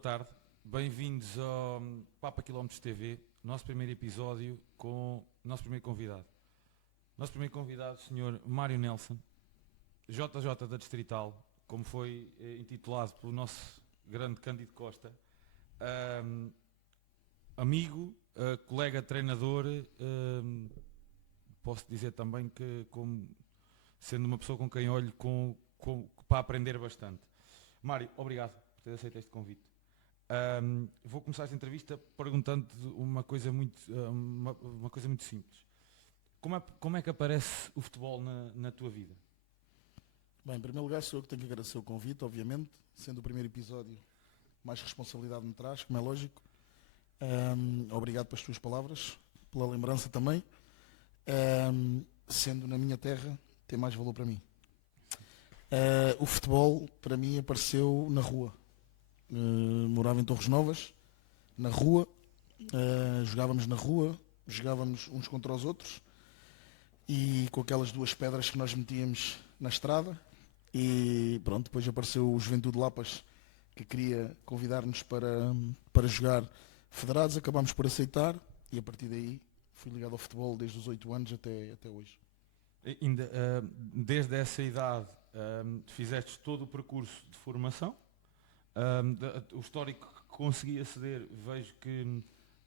tarde, bem-vindos ao Papa Quilómetros TV, nosso primeiro episódio com o nosso primeiro convidado. Nosso primeiro convidado, o Sr. Mário Nelson, JJ da Distrital, como foi intitulado pelo nosso grande Cândido Costa, amigo, colega treinador, posso dizer também que como sendo uma pessoa com quem olho para aprender bastante. Mário, obrigado por ter aceito este convite. Vou começar esta entrevista perguntando-te uma coisa muito simples. Como é que aparece o futebol na tua vida? Bem, em primeiro lugar sou eu que tenho que agradecer o convite, obviamente, sendo o primeiro episódio, mais responsabilidade me traz, como é lógico. Obrigado pelas tuas palavras, pela lembrança também. Sendo na minha terra, tem mais valor para mim. O futebol, para mim, apareceu na rua. Morava em Torres Novas, na rua, jogávamos na rua, jogávamos uns contra os outros e com aquelas duas pedras que nós metíamos na estrada e pronto, depois apareceu o Juventude Lapas que queria convidar-nos para jogar federados, acabámos por aceitar e a partir daí fui ligado ao futebol desde os 8 anos até hoje. Desde essa idade fizeste todo o percurso de formação. O histórico que consegui aceder, vejo que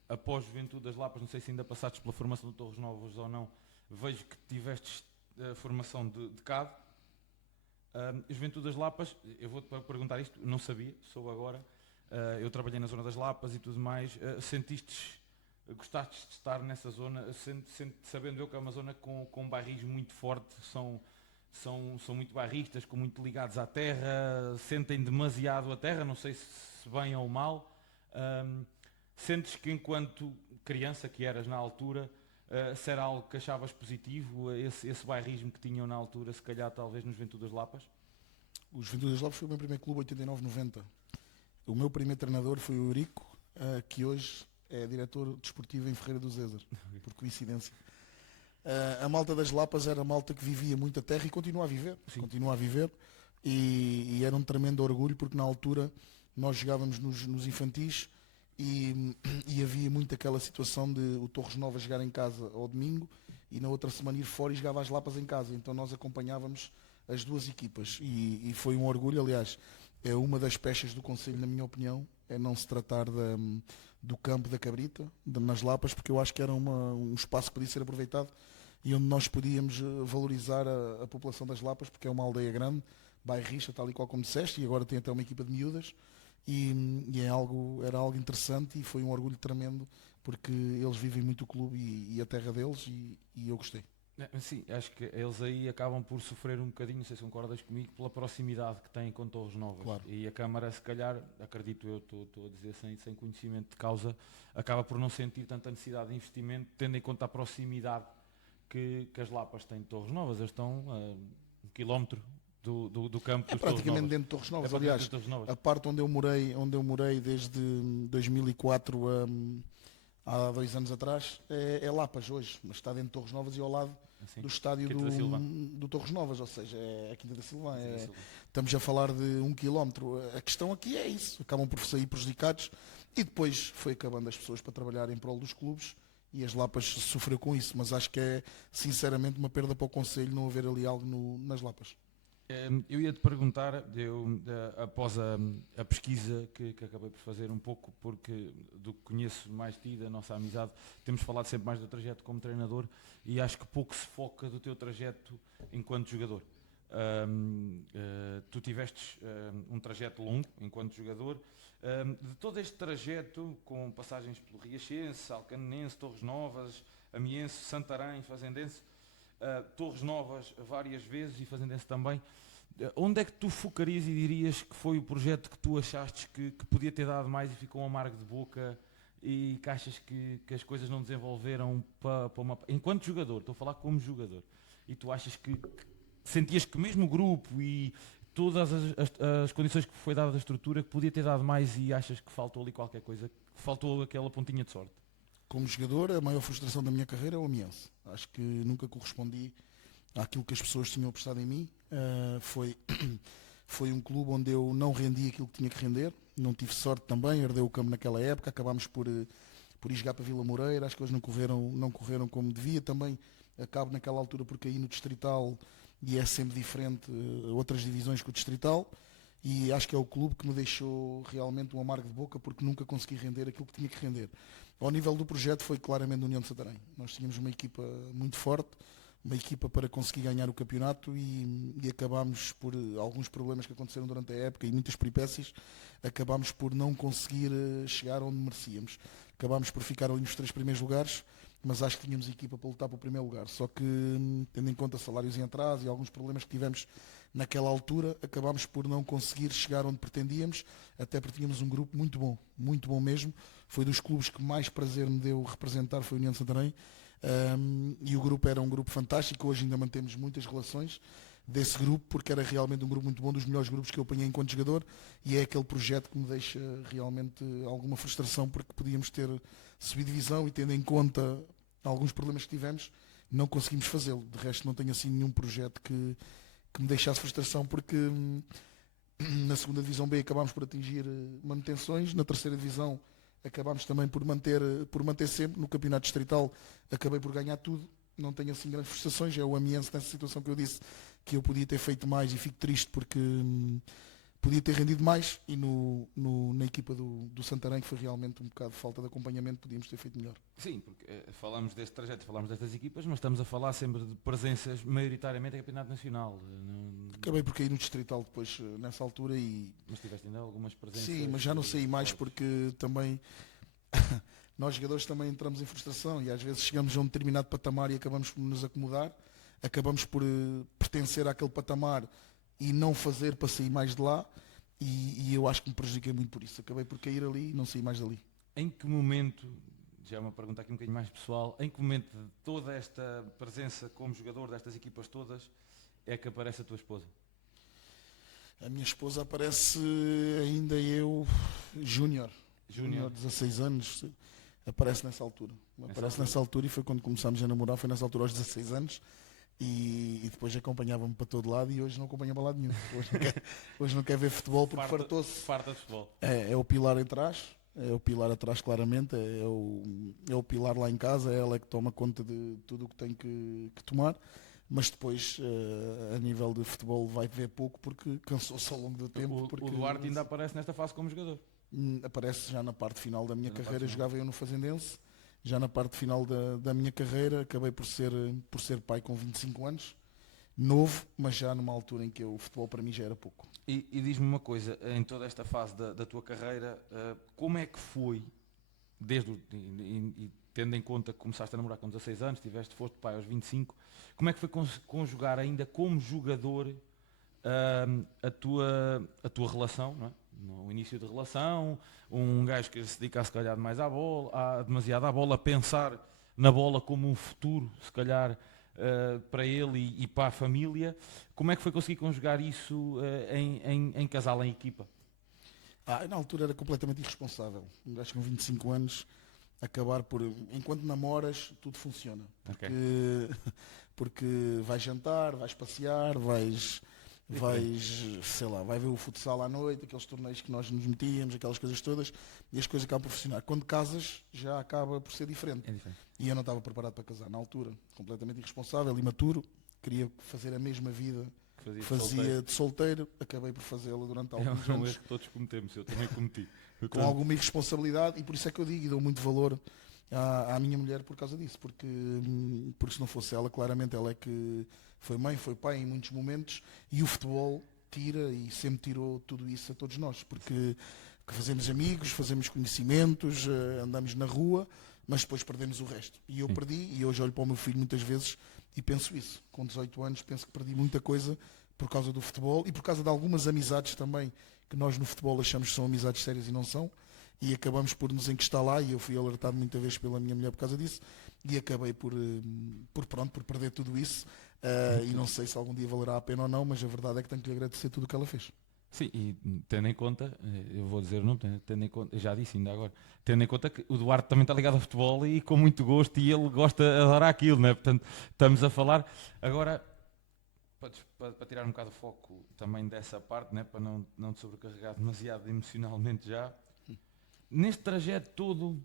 após Juventude das Lapas, não sei se ainda passaste pela formação de Torres Novas ou não, vejo que tiveste formação de CAD. Juventude das Lapas, eu vou-te perguntar isto, não sabia, soube agora, eu trabalhei na zona das Lapas e tudo mais, gostaste de estar nessa zona, sabendo eu que é uma zona com um bairrismo muito forte, são muito bairristas, muito ligados à terra, sentem demasiado a terra, não sei se bem ou mal. Sentes que enquanto criança que eras na altura, se era algo que achavas positivo, esse bairrismo que tinham na altura, se calhar talvez no Juventude das Lapas? O Juventude das Lapas foi o meu primeiro clube, 89-90. O meu primeiro treinador foi o Eurico, que hoje é diretor desportivo em Ferreira do Zézer, por coincidência. A malta das Lapas era a malta que vivia muita terra e continua a viver. Sim. Continua a viver e era um tremendo orgulho porque na altura nós jogávamos nos infantis e havia muito aquela situação de o Torres Novas jogar em casa ao domingo e na outra semana ir fora e jogava as Lapas em casa. Então nós acompanhávamos as duas equipas e foi um orgulho. Aliás, é uma das pechas do Conselho, na minha opinião, é não se tratar do campo da Cabrita, nas Lapas, porque eu acho que era um espaço que podia ser aproveitado e onde nós podíamos valorizar a população das Lapas, porque é uma aldeia grande, bairrista, tal e qual como disseste, e agora tem até uma equipa de miúdas, e era algo interessante e foi um orgulho tremendo, porque eles vivem muito o clube e a terra deles, e eu gostei. Sim, acho que eles aí acabam por sofrer um bocadinho, não sei se concordas comigo, pela proximidade que têm com Torres Novas. Claro. E a Câmara, se calhar, acredito eu, estou a dizer sem conhecimento de causa, acaba por não sentir tanta necessidade de investimento, tendo em conta a proximidade que as Lapas têm de Torres Novas. Eles estão a 1 quilómetro do campo dos praticamente dentro de Torres Novas. Aliás, a parte onde eu morei desde 2004 há 2 anos atrás é Lapas hoje, mas está dentro de Torres Novas e ao lado do estádio do Torres Novas, ou seja, é a Quinta da Silva. Estamos a falar de 1 quilómetro. A questão aqui é isso, acabam por sair prejudicados e depois foi acabando as pessoas para trabalhar em prol dos clubes e as Lapas sofreu com isso, mas acho que é sinceramente uma perda para o Conselho não haver ali algo nas Lapas. Eu ia-te perguntar, após a pesquisa que acabei por fazer um pouco, porque do que conheço mais de ti, da nossa amizade, temos falado sempre mais do trajeto como treinador e acho que pouco se foca do teu trajeto enquanto jogador. Tu tiveste um trajeto longo enquanto jogador. De todo este trajeto, com passagens pelo Riachense, Alcanenense, Torres Novas, Amiense, Santarém, Fazendense, Torres Novas várias vezes e Fazendense também, onde é que tu focarias e dirias que foi o projeto que tu achaste que podia ter dado mais e ficou um amargo de boca e que achas que as coisas não desenvolveram para uma... Enquanto jogador, estou a falar como jogador, e tu achas que sentias que mesmo o grupo e todas as condições que foi dada da estrutura que podia ter dado mais e achas que faltou ali qualquer coisa, que faltou aquela pontinha de sorte? Como jogador, a maior frustração da minha carreira é o Amiense. Acho que nunca correspondi àquilo que as pessoas tinham apostado em mim. Foi um clube onde eu não rendi aquilo que tinha que render. não tive sorte também, herdei o campo naquela época, acabámos por ir jogar para Vila Moreira, as coisas não correram como devia, também acabo naquela altura por cair no Distrital e é sempre diferente outras divisões que o Distrital, e acho que é o clube que me deixou realmente um amargo de boca porque nunca consegui render aquilo que tinha que render. Ao nível do projeto foi claramente a União de Santarém. Nós tínhamos uma equipa muito forte, uma equipa para conseguir ganhar o campeonato e acabámos por alguns problemas que aconteceram durante a época e muitas peripécias, acabámos por não conseguir chegar onde merecíamos. Acabámos por ficar ali nos 3 primeiros lugares, mas acho que tínhamos equipa para lutar para o primeiro lugar. Só que, tendo em conta salários em atraso e alguns problemas que tivemos naquela altura, acabámos por não conseguir chegar onde pretendíamos, até porque tínhamos um grupo muito bom mesmo. Foi dos clubes que mais prazer me deu representar, foi a União de Santarém. E o grupo era um grupo fantástico, hoje ainda mantemos muitas relações desse grupo, porque era realmente um grupo muito bom, dos melhores grupos que eu apanhei enquanto jogador, e é aquele projeto que me deixa realmente alguma frustração, porque podíamos ter subido divisão e, tendo em conta alguns problemas que tivemos, não conseguimos fazê-lo. De resto, não tenho assim nenhum projeto que me deixasse frustração, porque na segunda divisão B acabámos por atingir manutenções, na terceira divisão acabámos também por manter sempre, no campeonato distrital acabei por ganhar tudo, não tenho assim grandes frustrações, é o Amiense nessa situação que eu disse que eu podia ter feito mais e fico triste porque podia ter rendido mais, e na equipa do Santarém, que foi realmente um bocado de falta de acompanhamento, podíamos ter feito melhor. Sim, porque falamos deste trajeto, falamos destas equipas, mas estamos a falar sempre de presenças maioritariamente em campeonato nacional. Acabei por cair no Distrital depois, nessa altura. Mas tiveste ainda algumas presenças? Sim, mas já não saí mais porque também nós jogadores também entramos em frustração e às vezes chegamos a um determinado patamar e acabamos por nos acomodar, acabamos por pertencer àquele patamar e não fazer para sair mais de lá, e eu acho que me prejudiquei muito por isso. Acabei por cair ali e não saí mais dali. Em que momento, já é uma pergunta aqui um bocadinho mais pessoal, em que momento de toda esta presença como jogador destas equipas todas é que aparece a tua esposa? A minha esposa aparece ainda júnior, 16 anos, aparece nessa altura. Nessa altura, e foi quando começámos a namorar, foi nessa altura aos 16 anos. E depois acompanhava-me para todo lado, e hoje não acompanha para lado nenhum. Hoje não quer ver futebol porque fartou-se. Farta de futebol. É o pilar atrás, claramente, é o pilar lá em casa, é ela que toma conta de tudo o que tem que tomar, mas depois a nível de futebol vai ver pouco porque cansou-se ao longo do tempo. O Duarte ainda aparece nesta fase como jogador? Aparece já na parte final da minha carreira, jogava eu no Fazendense. Já na parte final da minha carreira, acabei por ser pai com 25 anos, novo, mas já numa altura em que o futebol para mim já era pouco. E diz-me uma coisa, em toda esta fase da tua carreira, como é que foi, tendo em conta que começaste a namorar com 16 anos, foste pai aos 25, como é que foi conjugar ainda como jogador a tua relação, não é? No início de relação, um gajo que se dedica se calhar mais demasiado à bola, a pensar na bola como um futuro, se calhar, para ele e para a família. Como é que foi conseguir conjugar isso em casal, em equipa? Na altura era completamente irresponsável. Um gajo com 25 anos, acabar por... Enquanto namoras, tudo funciona. Porque vais jantar, vais passear, vais, sei lá, vai ver o futsal à noite, aqueles torneios que nós nos metíamos, aquelas coisas todas, e as coisas acabam por funcionar. Quando casas, já acaba por ser diferente. É diferente. E eu não estava preparado para casar na altura, completamente irresponsável, imaturo, queria fazer a mesma vida que fazia de solteiro, acabei por fazê-la durante alguns anos. É que todos cometemos, eu também cometi. Com alguma irresponsabilidade, e por isso é que eu digo e dou muito valor à minha mulher por causa disso, porque se não fosse ela, claramente ela é que foi mãe, foi pai em muitos momentos, e o futebol tira e sempre tirou tudo isso a todos nós, porque fazemos amigos, fazemos conhecimentos, andamos na rua, mas depois perdemos o resto. E eu perdi, e hoje olho para o meu filho muitas vezes e penso isso. Com 18 anos penso que perdi muita coisa por causa do futebol e por causa de algumas amizades também, que nós no futebol achamos que são amizades sérias e não são, e acabamos por nos encostar lá, e eu fui alertado muitas vezes pela minha mulher por causa disso, e acabei por perder tudo isso, e não sei se algum dia valerá a pena ou não, mas a verdade é que tenho que lhe agradecer tudo o que ela fez. Sim, e tendo em conta, eu vou dizer o nome, tendo em conta, eu já disse ainda agora, tendo em conta que o Duarte também está ligado ao futebol e com muito gosto, e ele adora aquilo, né? Portanto, estamos a falar. Agora, para tirar um bocado o foco também dessa parte, né? Para não te sobrecarregar demasiado emocionalmente já, neste trajeto todo,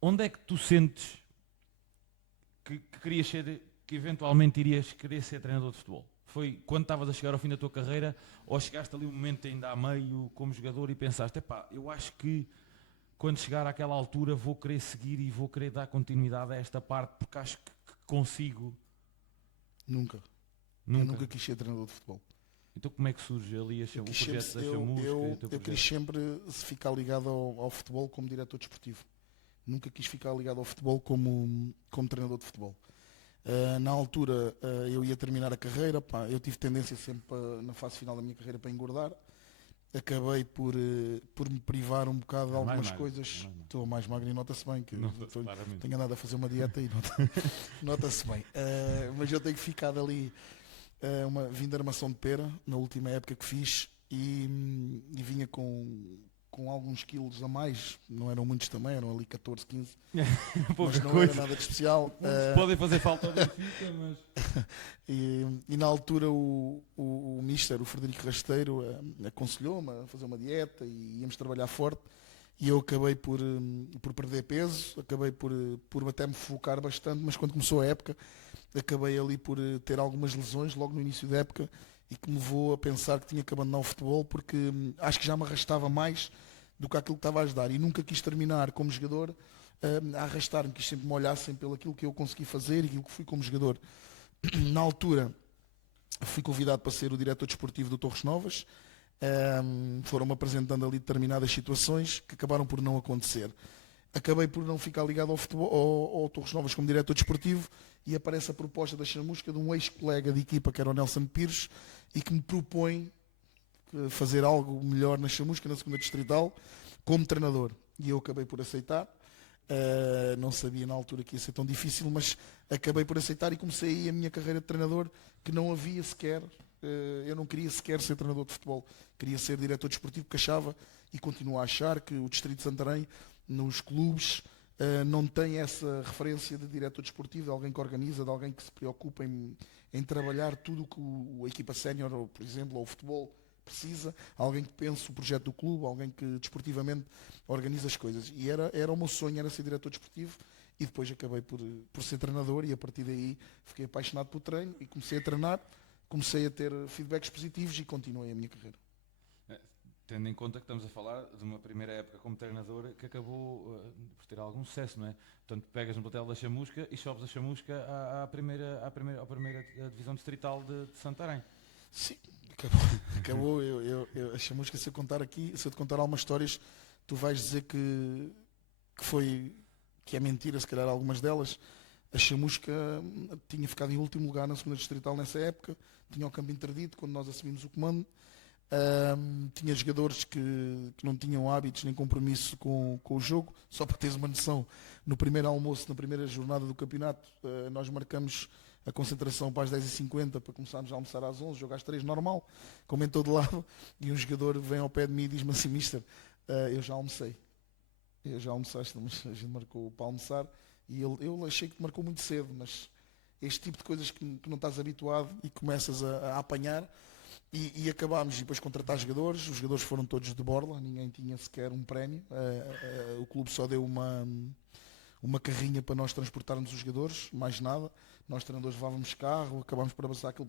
onde é que tu sentes que querias ser, que eventualmente irias querer ser treinador de futebol? Foi quando estavas a chegar ao fim da tua carreira, ou chegaste ali um momento ainda a meio como jogador e pensaste, epá, eu acho que quando chegar àquela altura vou querer seguir e vou querer dar continuidade a esta parte porque acho que consigo? Nunca. Eu Nunca. nunca quis ser treinador de futebol. Então como é que surge ali o projeto da Chamusca? Eu quis sempre ficar ligado ao futebol como diretor desportivo. Nunca quis ficar ligado ao futebol como treinador de futebol. Na altura eu ia terminar a carreira, pá, eu tive tendência sempre na fase final da minha carreira para engordar. Acabei por me privar um bocado de algumas coisas. Estou mais magro e nota-se bem que tenho andado a fazer uma dieta e nota-se bem. Mas eu tenho ficado ali vim de armação de pera na última época que fiz e vinha com alguns quilos a mais, não eram muitos também, eram ali 14, 15, mas não era nada de especial. Podem fazer falta ao Benfica, mas... e na altura o mister, o Frederico Rasteiro, aconselhou-me a fazer uma dieta e íamos trabalhar forte e eu acabei por perder peso, acabei por até me focar bastante, mas quando começou a época acabei ali por ter algumas lesões logo no início da época e que me levou a pensar que tinha que abandonar o futebol porque acho que já me arrastava mais do que aquilo que estava a ajudar e nunca quis terminar como jogador a arrastar-me, quis sempre me olhassem pelo aquilo que eu consegui fazer e aquilo que fui como jogador. Na altura fui convidado para ser o diretor desportivo do Torres Novas, foram-me apresentando ali determinadas situações que acabaram por não acontecer. Acabei por não ficar ligado ao futebol, ao Torres Novas como diretor desportivo e aparece a proposta da Chamusca de um ex-colega de equipa que era o Nelson Pires e que me propõe fazer algo melhor na Chamusca, na segunda distrital, como treinador. E eu acabei por aceitar. Não sabia na altura que ia ser tão difícil, mas acabei por aceitar e comecei aí a minha carreira de treinador, que não havia sequer, eu não queria sequer ser treinador de futebol, queria ser diretor desportivo, porque achava e continuo a achar que o Distrito de Santarém, nos clubes, não tem essa referência de diretor desportivo, de alguém que organiza, de alguém que se preocupa em trabalhar tudo o que a equipa sénior, por exemplo, ou o futebol precisa, alguém que pense o projeto do clube, alguém que desportivamente organiza as coisas. E era o meu sonho, era ser diretor desportivo e depois acabei por ser treinador e a partir daí fiquei apaixonado pelo treino e comecei a treinar, comecei a ter feedbacks positivos e continuei a minha carreira. Tendo em conta que estamos a falar de uma primeira época como treinador que acabou por ter algum sucesso, não é? Portanto, pegas no plantel da Chamusca e sobes a Chamusca à primeira divisão distrital de Santarém. Sim, acabou. A Chamusca, se eu te contar algumas histórias, tu vais dizer que é mentira, se calhar algumas delas. A Chamusca tinha ficado em último lugar na segunda distrital nessa época, tinha o campo interdito quando nós assumimos o comando. Tinha jogadores que não tinham hábitos nem compromisso com o jogo. Só para teres uma noção, no primeiro almoço, na primeira jornada do campeonato, nós marcamos a concentração para as 10h50 para começarmos a almoçar às 11h, jogar às 3h, normal, como em todo lado, e um jogador vem ao pé de mim e diz-me assim: mister, eu já almocei. Eu já almoçaste, mas a gente marcou para almoçar e eu achei que te marcou muito cedo, mas este tipo de coisas que não estás habituado e começas a apanhar. E acabámos e depois contratar jogadores. Os jogadores foram todos de borla, ninguém tinha sequer um prémio. O clube só deu uma carrinha para nós transportarmos os jogadores, mais nada. Nós treinadores levávamos carro, acabámos por abraçar aquele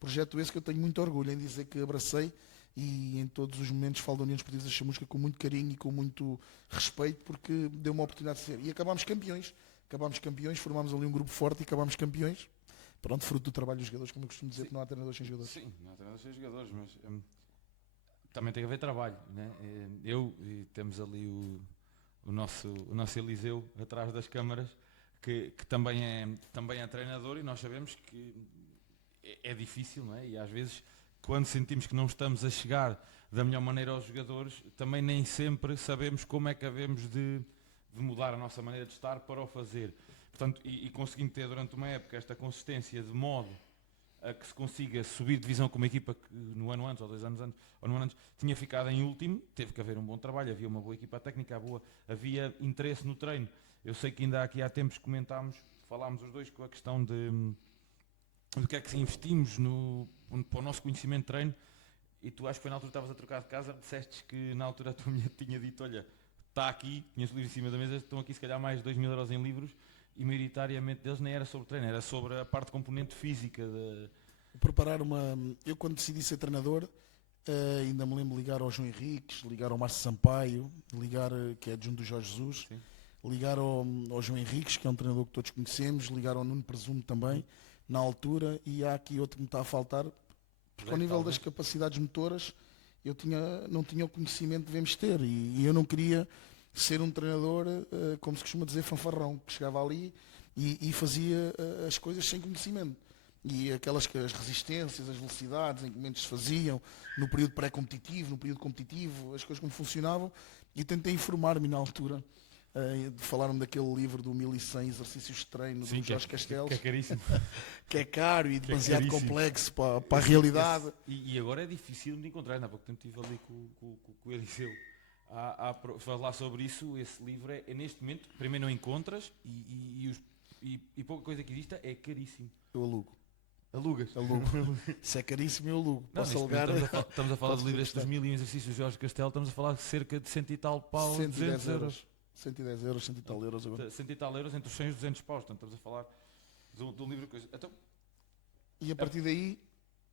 projeto esse que eu tenho muito orgulho em dizer que abracei e em todos os momentos falo da União Desportiva da Chamusca com muito carinho e com muito respeito porque deu uma oportunidade de ser. E acabámos campeões, formámos ali um grupo forte e acabámos campeões. Pronto, fruto do trabalho dos jogadores, como eu costumo dizer. Sim. Que não há treinadores sem jogadores. Sim, não há treinadores sem jogadores, mas também tem que haver trabalho, né? E temos ali o nosso Eliseu atrás das câmaras, que também é treinador, e nós sabemos que é difícil, não é? E às vezes, quando sentimos que não estamos a chegar da melhor maneira aos jogadores, também nem sempre sabemos como é que havemos de mudar a nossa maneira de estar para o fazer. Portanto, e conseguindo ter durante uma época esta consistência de modo a que se consiga subir de divisão com uma equipa que no ano antes, ou 2 anos antes, ou no ano antes, tinha ficado em último, teve que haver um bom trabalho, havia uma boa equipa técnica, havia interesse no treino. Eu sei que ainda aqui há tempos falámos os dois com a questão do que é que investimos para o nosso conhecimento de treino. E tu acho que foi na altura que estavas a trocar de casa, disseste que na altura a tua mulher tinha dito, olha, está aqui, tinhas livros em cima da mesa, estão aqui se calhar mais de 2.000 euros em livros, e maioritariamente deles nem era sobre treino, era sobre a parte componente física. Preparar uma. Eu quando decidi ser treinador, ainda me lembro de ligar ao João Henriques, ligar ao Márcio Sampaio, ligar, que é adjunto do Jorge Jesus, Sim. ligar ao João Henriques, que é um treinador que todos conhecemos, ligar ao Nuno Presumo também, na altura, e há aqui outro que me está a faltar, porque ao nível das capacidades motoras não tinha o conhecimento que devemos ter, e eu não queria ser um treinador, como se costuma dizer, fanfarrão, que chegava ali e fazia as coisas sem conhecimento. E as resistências, as velocidades em que momentos se faziam, no período pré-competitivo, no período competitivo, as coisas como funcionavam, e tentei informar-me na altura. Falaram-me daquele livro do 1100 exercícios de treino, Sim, do Jorge Castelos, que é caríssimo. que é caro e demasiado caríssimo. Complexo para a realidade. E agora é difícil de encontrar, ainda há pouco tempo estive ali com o Eliseu a falar sobre isso. Esse livro é neste momento, primeiro não encontras e pouca coisa que exista, é caríssimo. Eu alugo. Alugas? Alugo. Se é caríssimo, eu alugo. Posso alugar. Estamos a falar de livros dos 1.000 exercícios de Jorge Castelo, estamos a falar de cerca de 100 e tal pau, 200 euros. 110 euros, 100 e tal euros agora. 100 e tal euros entre os 100 e os 200 paus, portanto estamos a falar de um livro de coisa. Então, e a partir daí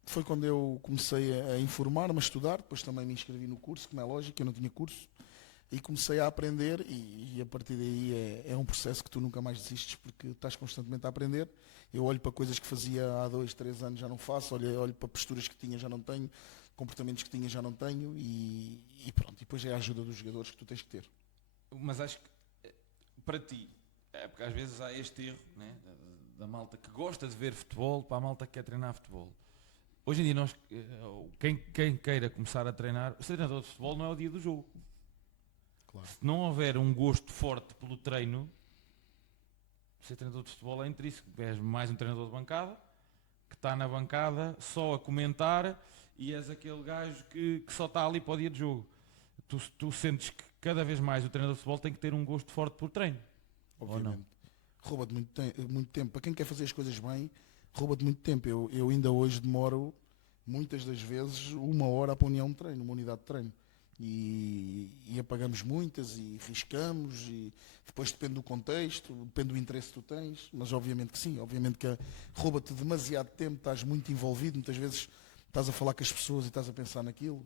foi quando eu comecei a informar-me, a estudar, depois também me inscrevi no curso, como é lógico, eu não tinha curso, e comecei a aprender e a partir daí é um processo que tu nunca mais desistes porque estás constantemente a aprender. Eu olho para coisas que fazia há 2, 3 anos já não faço, olho para posturas que tinha já não tenho, comportamentos que tinha já não tenho e pronto, e depois é a ajuda dos jogadores que tu tens que ter. Mas acho que para ti, porque às vezes há este erro, né, da malta que gosta de ver futebol para a malta que quer treinar futebol. Hoje em dia quem queira começar a treinar, o treinador de futebol não é o dia do jogo. Claro. Se não houver um gosto forte pelo treino, ser treinador de futebol é intrínseco. És mais um treinador de bancada, que está na bancada só a comentar e és aquele gajo que só está ali para o dia de jogo. Tu sentes que cada vez mais o treinador de futebol tem que ter um gosto forte por treino. Obviamente. Rouba-te muito tempo. Para quem quer fazer as coisas bem, rouba-te muito tempo. Eu ainda hoje demoro, muitas das vezes, 1 hora para uma treino, uma unidade de treino. E apagamos muitas e riscamos e depois depende do contexto, depende do interesse que tu tens, mas obviamente que sim, obviamente que rouba-te demasiado tempo, estás muito envolvido, muitas vezes estás a falar com as pessoas e estás a pensar naquilo,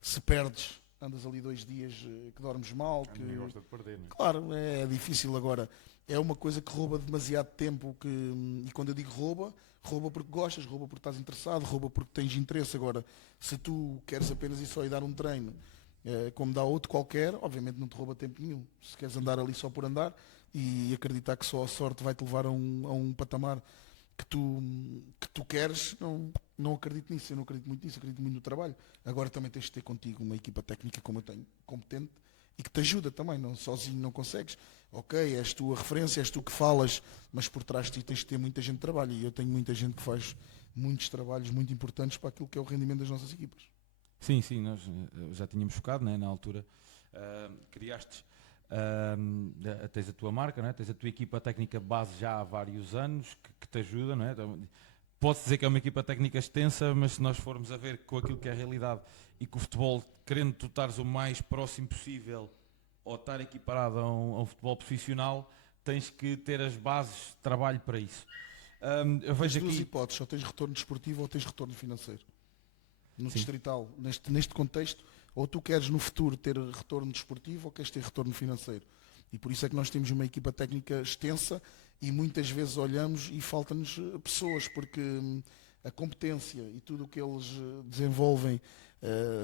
se perdes, andas ali 2 dias que dormes mal. Ninguém gosta de perder, não é? Claro, é difícil agora, é uma coisa que rouba demasiado tempo, e quando eu digo rouba porque gostas, rouba porque estás interessado, rouba porque tens interesse. Agora, se tu queres apenas ir só e dar um treino, como dá outro qualquer, obviamente não te rouba tempo nenhum. Se queres andar ali só por andar e acreditar que só a sorte vai-te levar a um patamar que tu queres, não acredito nisso, eu não acredito muito nisso, acredito muito no trabalho. Agora também tens de ter contigo uma equipa técnica como eu tenho, competente, e que te ajuda também, não, sozinho não consegues. Ok, és tu a referência, és tu que falas, mas por trás de ti tens de ter muita gente que trabalha, e eu tenho muita gente que faz muitos trabalhos muito importantes para aquilo que é o rendimento das nossas equipas. Sim, nós já tínhamos focado, né, na altura, criaste, tens a tua marca, né, tens a tua equipa técnica base já há vários anos, que te ajuda, não é? Pode-se dizer que é uma equipa técnica extensa, mas se nós formos a ver com aquilo que é a realidade e que o futebol, querendo tu estares o mais próximo possível ou estar equiparado a um futebol profissional, tens que ter as bases de trabalho para isso. Eu vejo tens duas aqui hipóteses, ou tens retorno desportivo ou tens retorno financeiro. No Sim. distrital, neste contexto, ou tu queres no futuro ter retorno desportivo ou queres ter retorno financeiro. E por isso é que nós temos uma equipa técnica extensa e muitas vezes olhamos e falta-nos pessoas, porque a competência e tudo o que eles desenvolvem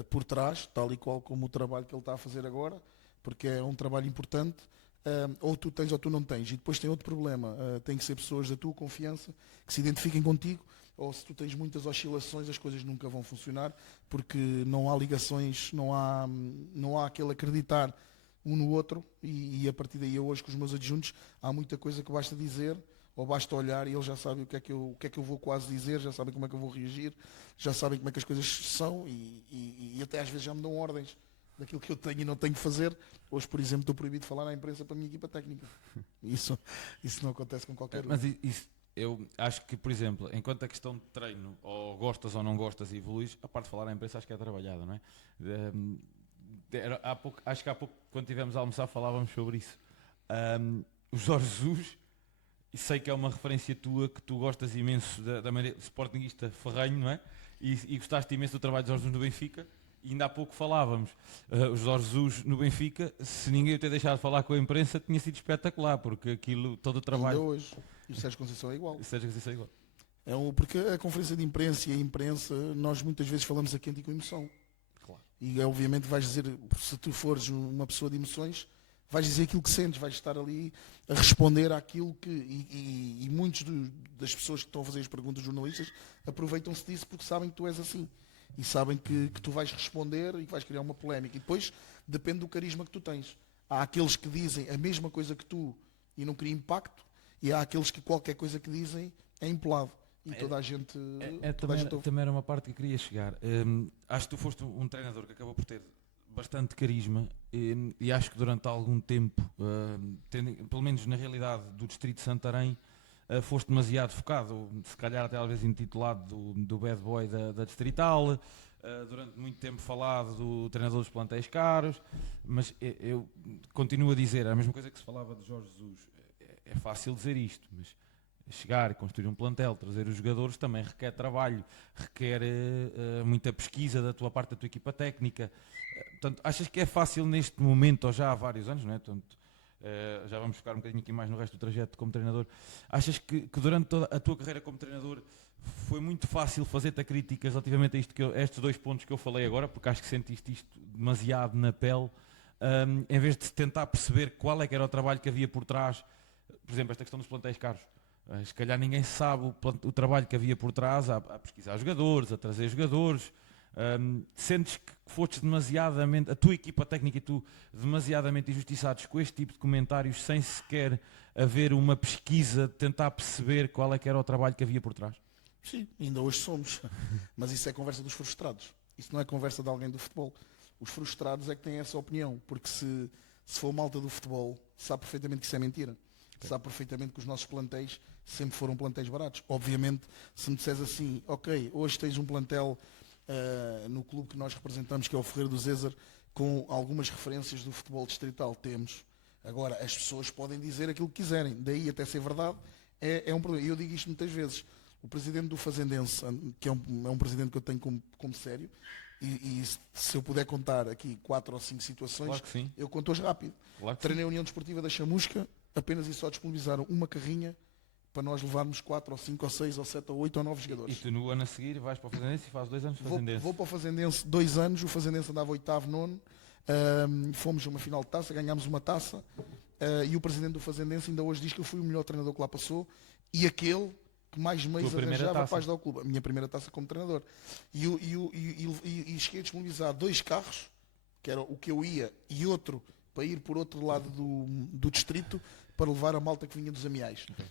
por trás, tal e qual como o trabalho que ele está a fazer agora, porque é um trabalho importante, ou tu tens ou tu não tens. E depois tem outro problema, tem que ser pessoas da tua confiança, que se identifiquem contigo, ou se tu tens muitas oscilações, as coisas nunca vão funcionar, porque não há ligações, não há aquele acreditar um no outro, e a partir daí eu hoje com os meus adjuntos, há muita coisa que basta dizer, ou basta olhar e eles já sabem o que é que eu vou quase dizer, já sabem como é que eu vou reagir, já sabem como é que as coisas são e até às vezes já me dão ordens daquilo que eu tenho e não tenho que fazer. Hoje, por exemplo, estou proibido de falar à imprensa para a minha equipa técnica. Isso não acontece com qualquer um. Mas isso eu acho que, por exemplo, enquanto a questão de treino, ou gostas ou não gostas e evoluís, a parte de falar à imprensa acho que é trabalhada, não é? Acho que há pouco, quando estivemos a almoçar, falávamos sobre isso. O Jorge Jesus, e sei que é uma referência tua, que tu gostas imenso da maneira, sportinguista ferrenho, não é? E gostaste imenso do trabalho de Jorge Jesus no Benfica. E ainda há pouco falávamos, o Jorge Jesus no Benfica, se ninguém o ter deixado de falar com a imprensa, tinha sido espetacular, porque aquilo, todo o trabalho... Ainda hoje. E o Sérgio Conceição é igual. O Sérgio Conceição é igual. Porque a conferência de imprensa e a imprensa, nós muitas vezes falamos a quente e com emoção. Claro. E obviamente vais dizer, se tu fores uma pessoa de emoções, vais dizer aquilo que sentes, vais estar ali a responder àquilo que... E muitos das pessoas que estão a fazer as perguntas, jornalistas, aproveitam-se disso porque sabem que tu és assim. E sabem que tu vais responder e que vais criar uma polémica. E depois depende do carisma que tu tens. Há aqueles que dizem a mesma coisa que tu e não cria impacto, e há aqueles que qualquer coisa que dizem é empolado. E toda a gente... Também era uma parte que eu queria chegar. Acho que tu foste um treinador que acabou por ter bastante carisma e acho que durante algum tempo, pelo menos na realidade do Distrito de Santarém, foste demasiado focado, se calhar até às vezes intitulado do bad boy da Distrital, durante muito tempo falado do treinador dos plantéis caros, mas eu continuo a dizer a mesma coisa que se falava de Jorge Jesus. É fácil dizer isto, mas chegar e construir um plantel, trazer os jogadores também requer trabalho, requer muita pesquisa da tua parte, da tua equipa técnica. Portanto, achas que é fácil neste momento, ou já há vários anos, não é? Portanto, já vamos ficar um bocadinho aqui mais no resto do trajeto como treinador. Achas que durante toda a tua carreira como treinador foi muito fácil fazer-te críticas relativamente a estes dois pontos que eu falei agora, porque acho que sentiste isto demasiado na pele, em vez de tentar perceber qual é que era o trabalho que havia por trás, por exemplo, esta questão dos plantéis caros. Se calhar ninguém sabe o trabalho que havia por trás a pesquisar jogadores, a trazer jogadores. Sentes que fostes demasiadamente, a tua equipa técnica e tu, demasiadamente injustiçados com este tipo de comentários, sem sequer haver uma pesquisa de tentar perceber qual é que era o trabalho que havia por trás? Sim, ainda hoje somos. Mas isso é conversa dos frustrados. Isso não é conversa de alguém do futebol. Os frustrados é que têm essa opinião, porque se for malta do futebol, sabe perfeitamente que isso é mentira. Okay. Sabe perfeitamente que os nossos plantéis sempre foram plantéis baratos. Obviamente, se me disseres assim, ok, hoje tens um plantel no clube que nós representamos, que é o Ferreira do Zézer, com algumas referências do futebol distrital, temos. Agora, as pessoas podem dizer aquilo que quiserem, daí até ser verdade, é um problema. E eu digo isto muitas vezes. O presidente do Fazendense, que é um presidente que eu tenho como sério, e se eu puder contar aqui 4 ou 5 situações, claro, eu conto hoje rápido. Claro, treinei a União Desportiva da Chamusca, apenas e só disponibilizaram uma carrinha para nós levarmos 4 ou 5 ou 6 ou 7 ou 8 ou 9 jogadores. E tu no ano a seguir vais para o Fazendense e fazes 2 anos de Fazendense? Vou para o Fazendense 2 anos, o Fazendense andava 8º, 9º, fomos a uma final de taça, ganhámos uma taça, e o presidente do Fazendense ainda hoje diz que eu fui o melhor treinador que lá passou, e aquele que mais meios arranjava para ajudar o clube. A minha primeira taça como treinador. E cheguei a disponibilizar 2 carros, que era o que eu ia, e outro para ir por outro lado do distrito, para levar a malta que vinha dos Amiais. Okay.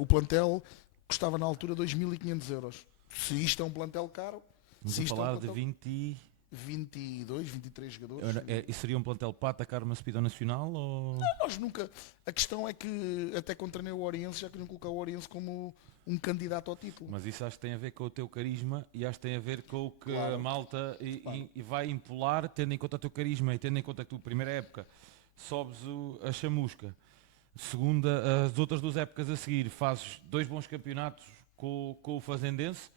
O plantel custava na altura 2.500 euros. Se isto é um plantel caro... Vamos a falar de 22, 23 jogadores. E seria um plantel para atacar uma subida nacional? Ou... Não, nós nunca... A questão é que, até quando treinei o Oriense, já queriam colocar o Oriense como um candidato ao título. Mas isso acho que tem a ver com o teu carisma e acho que tem a ver com o que claro. A malta e vai impolar, tendo em conta o teu carisma e tendo em conta que tu, primeira época, sobes a chamusca. Segunda, as outras 2 épocas a seguir, fazes 2 bons campeonatos com o Fazendense.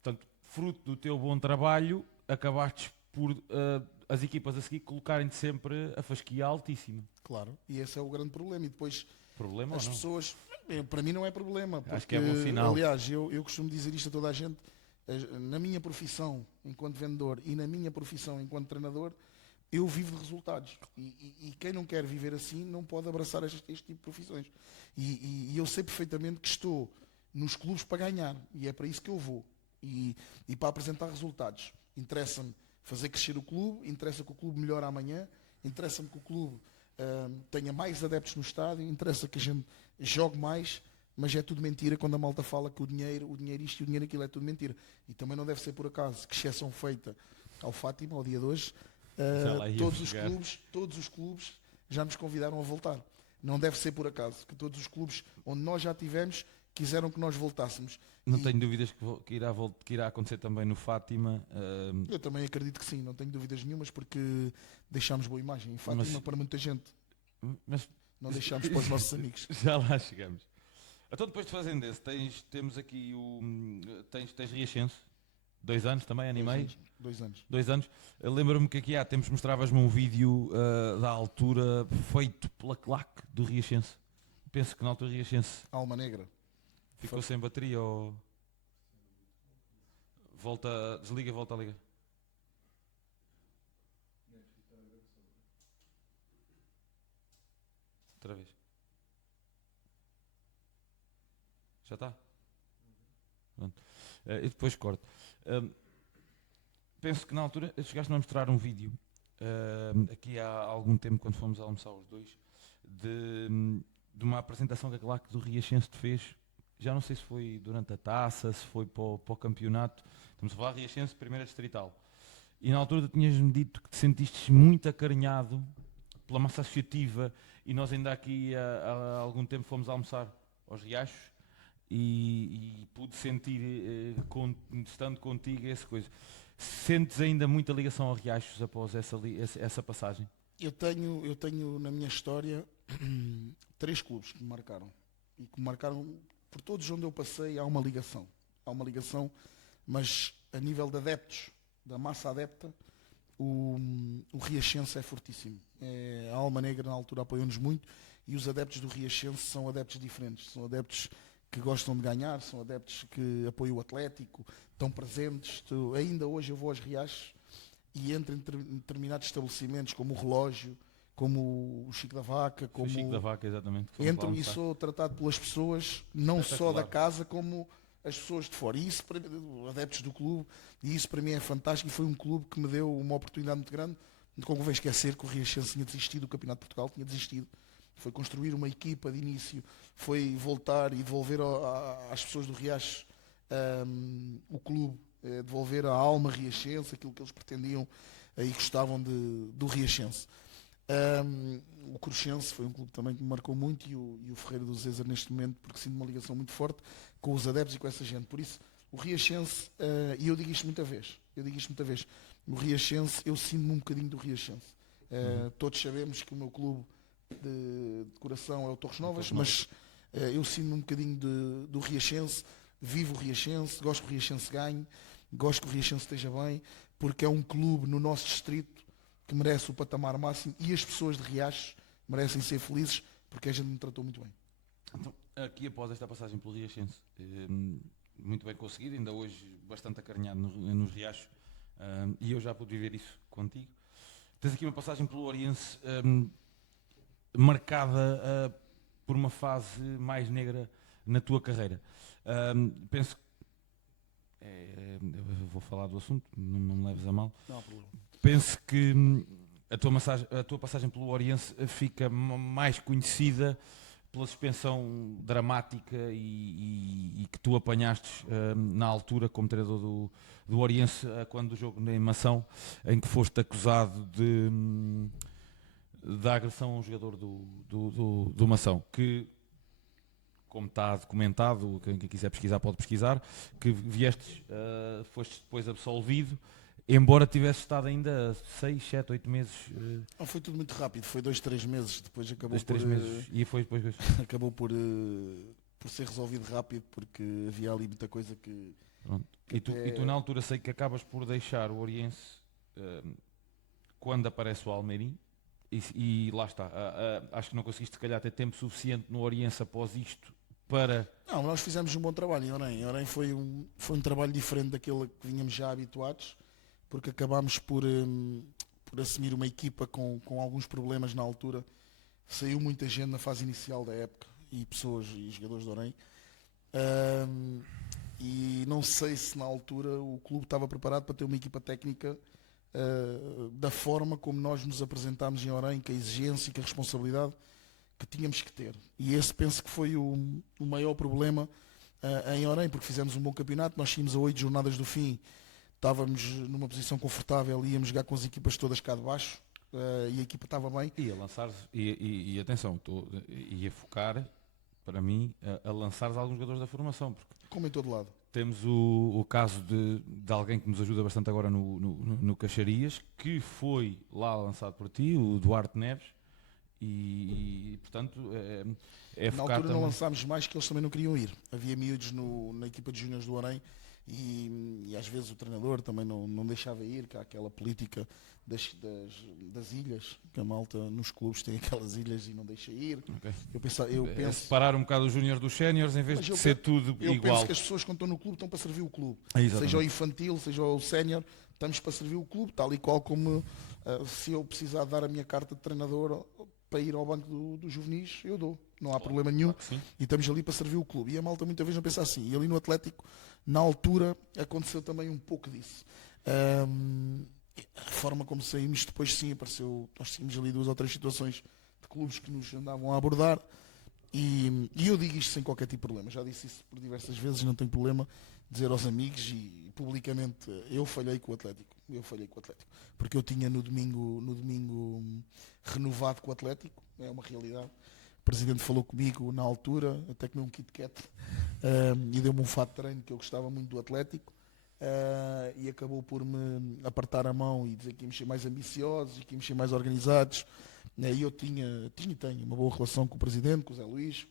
Portanto, fruto do teu bom trabalho, acabaste por as equipas a seguir colocarem-te sempre a fasquia altíssima. Claro, e esse é o grande problema. E depois problema as pessoas... Para mim não é problema. Porque, acho que é bom sinal. Aliás, eu costumo dizer isto a toda a gente. Na minha profissão enquanto vendedor e na minha profissão enquanto treinador, eu vivo de resultados. E quem não quer viver assim não pode abraçar este tipo de profissões. E eu sei perfeitamente que estou nos clubes para ganhar. E é para isso que eu vou. E para apresentar resultados. Interessa-me fazer crescer o clube, interessa que o clube melhore amanhã, interessa-me que o clube tenha mais adeptos no estádio, interessa que a gente jogue mais, mas é tudo mentira quando a malta fala que o dinheiro isto e o dinheiro aquilo é tudo mentira. E também não deve ser por acaso que exceção feita ao Fátima, ao dia de hoje, todos os clubes já nos convidaram a voltar. Não deve ser por acaso que todos os clubes onde nós já tivemos, quiseram que nós voltássemos. Não tenho dúvidas que irá acontecer também no Fátima. Eu também acredito que sim, não tenho dúvidas nenhumas, porque deixámos boa imagem em Fátima para muita gente. Mas não deixámos para os nossos amigos. Já lá chegamos. Então depois de Fazendense, temos aqui tens Riachense, 2 anos também, animei? 2 anos. 2 anos. Lembro-me que aqui há tempos mostravas-me um vídeo da altura feito pela claque do Riachense. Penso que na altura Riachense Alma Negra. ficou sem bateria ou... Desliga e volta a ligar. Outra vez. Já está? Pronto. E depois corto. Penso que na altura chegaste-me a mostrar um vídeo, aqui há algum tempo, quando fomos almoçar os dois, de uma apresentação que a claque do Riachense te fez. Já não sei se foi durante a taça, se foi para o campeonato. Estamos a falar de Riachense, primeira distrital. E na altura tu tinhas-me dito que te sentiste muito acarinhado pela massa associativa, e nós ainda aqui há algum tempo fomos almoçar aos Riachos e pude sentir, estando contigo, essa coisa. Sentes ainda muita ligação aos Riachos após essa passagem? Eu tenho na minha história 3 clubes que me marcaram. E que me marcaram, por todos onde eu passei, há uma ligação. Mas a nível de adeptos, da massa adepta, o Riachense é fortíssimo. A Alma Negra na altura apoiou-nos muito, e os adeptos do Riachense são adeptos diferentes. São adeptos que gostam de ganhar, são adeptos que apoiam o Atlético, estão presentes. Ainda hoje eu vou aos Riachos e entro em determinados estabelecimentos, como o Relógio, como o Chico da Vaca, como... O Chico da Vaca, exatamente. Entro e sou tratado pelas pessoas, não só da casa, como as pessoas de fora. E isso, para adeptos do clube, e isso para mim é fantástico, e foi um clube que me deu uma oportunidade muito grande. Não convém esquecer que o Riachense tinha desistido do Campeonato de Portugal, tinha desistido. Foi construir uma equipa de início, foi voltar e devolver às pessoas do Riacho o clube, devolver a alma riachense, aquilo que eles pretendiam e gostavam do Riachense. O Cruxense foi um clube também que me marcou muito, e o Ferreira do Zezer neste momento, porque sinto uma ligação muito forte com os adeptos e com essa gente. Por isso, o Riachense, e eu digo isto muita vez, o Riachense, eu sinto-me um bocadinho do Riachense. Todos sabemos que o meu clube de coração é o Torres Novas, mas eu sinto-me um bocadinho do Riachense, vivo o Riachense, gosto que o Riachense ganhe, gosto que o Riachense esteja bem, porque é um clube no nosso distrito que merece o patamar máximo, e as pessoas de Riachos merecem ser felizes, porque a gente me tratou muito bem. Então, aqui após esta passagem pelo Riachense, muito bem conseguido, ainda hoje bastante acarinhado nos Riachos, e eu já pude viver isso contigo. Tens aqui uma passagem pelo Oriense marcada por uma fase mais negra na tua carreira. Penso que eu vou falar do assunto, não me leves a mal. Não há problema. Penso que a tua passagem pelo Oriense fica mais conhecida pela suspensão dramática e que tu apanhaste na altura como treinador do Oriense, quando o jogo em Mação, em que foste acusado da agressão a um jogador do Mação, que, como está documentado, quem quiser pesquisar pode pesquisar, que foste depois absolvido, embora tivesse estado ainda 6, 7, 8 meses. Foi tudo muito rápido, foi 2, 3 meses, depois acabou 2, 3 meses, e foi depois acabou por ser resolvido rápido, porque havia ali muita coisa que... E tu na altura sei que acabas por deixar o Oriense quando aparece o Almeirim, e lá está, acho que não conseguiste se calhar ter tempo suficiente no Oriense após isto para... Não, nós fizemos um bom trabalho em Orem. Em Orem foi um trabalho diferente daquele que vínhamos já habituados, porque acabámos por assumir uma equipa com alguns problemas na altura. Saiu muita gente na fase inicial da época, e pessoas e jogadores de Orem. E não sei se na altura o clube estava preparado para ter uma equipa técnica da forma como nós nos apresentámos em Orem, com a exigência e com a responsabilidade que tínhamos que ter. E esse penso que foi o maior problema em Orem, porque fizemos um bom campeonato, nós tínhamos a 8 jornadas do fim, estávamos numa posição confortável, íamos jogar com as equipas todas cá de baixo, e a equipa estava bem. Ia lançar, e atenção, ia focar para mim, a lançares alguns jogadores da formação, porque Como em todo lado. temos o caso de alguém que nos ajuda bastante agora no Caxarias, que foi lá lançado por ti, o Duarte Neves, e portanto é Na focar altura não também. lançámos mais que eles também não queriam ir. Havia miúdos na equipa de júniores do Orem e às vezes o treinador também não deixava ir, que há aquela política das ilhas, que a malta nos clubes tem aquelas ilhas e não deixa ir. Ok. Eu É penso, separar um bocado os júniores dos séniores em vez Mas de eu ser pe- tudo eu igual. penso que as pessoas quando estão no clube estão para servir o clube. Exatamente. Seja o infantil, seja o sénior, estamos para servir o clube, tal e qual como se eu precisar dar a minha carta de treinador para ir ao banco dos juvenis, eu dou. Não há problema nenhum. Claro que sim. E estamos ali para servir o clube. E a malta muitas vezes não pensa assim. E ali no Atlético, na altura, aconteceu também um pouco disso. A forma como saímos depois sim apareceu. Nós tínhamos ali 2 ou 3 situações de clubes que nos andavam a abordar. E eu digo isto sem qualquer tipo de problema. Já disse isso por diversas vezes, não tenho problema dizer aos amigos e publicamente eu falhei com o Atlético. Eu falhei com o Atlético. Porque eu tinha no domingo renovado com o Atlético, é uma realidade. O presidente falou comigo na altura, até comeu um Kit Kat e deu-me um fato de treino que eu gostava muito do Atlético e acabou por me apartar a mão e dizer que íamos ser mais ambiciosos e que íamos ser mais organizados. E eu tinha e tenho uma boa relação com o presidente, com o Zé Luís,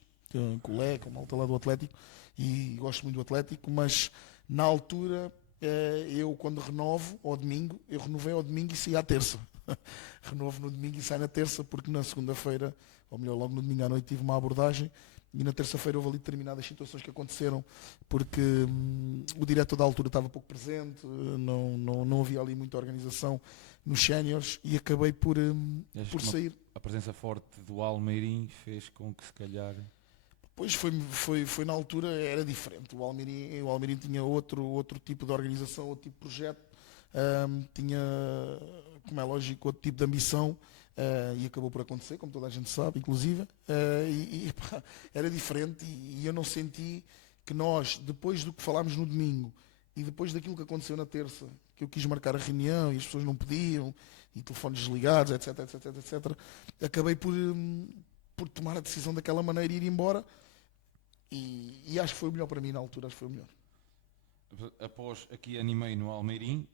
com o Lé, com a malta lá do Atlético e gosto muito do Atlético, mas na altura eu quando renovo ao domingo, eu renovei ao domingo e saí à terça. Renovo no domingo e saio na terça porque na segunda-feira, ou melhor, logo no domingo à noite tive uma abordagem e na terça-feira houve ali determinadas situações que aconteceram porque o diretor da altura estava pouco presente, não havia ali muita organização nos séniores e acabei por sair. A presença forte do Almeirim fez com que se calhar. Pois foi na altura, era diferente. O Almeirim tinha outro tipo de organização, outro tipo de projeto, tinha, como é lógico, outro tipo de ambição e acabou por acontecer, como toda a gente sabe, inclusive. Pá, era diferente e eu não senti que nós, depois do que falámos no domingo e depois daquilo que aconteceu na terça, que eu quis marcar a reunião e as pessoas não pediam, e telefones desligados, etc, etc, etc, acabei por tomar a decisão daquela maneira e ir embora. E acho que foi o melhor para mim na altura, acho que foi o melhor. Após aqui animei no Almeirim,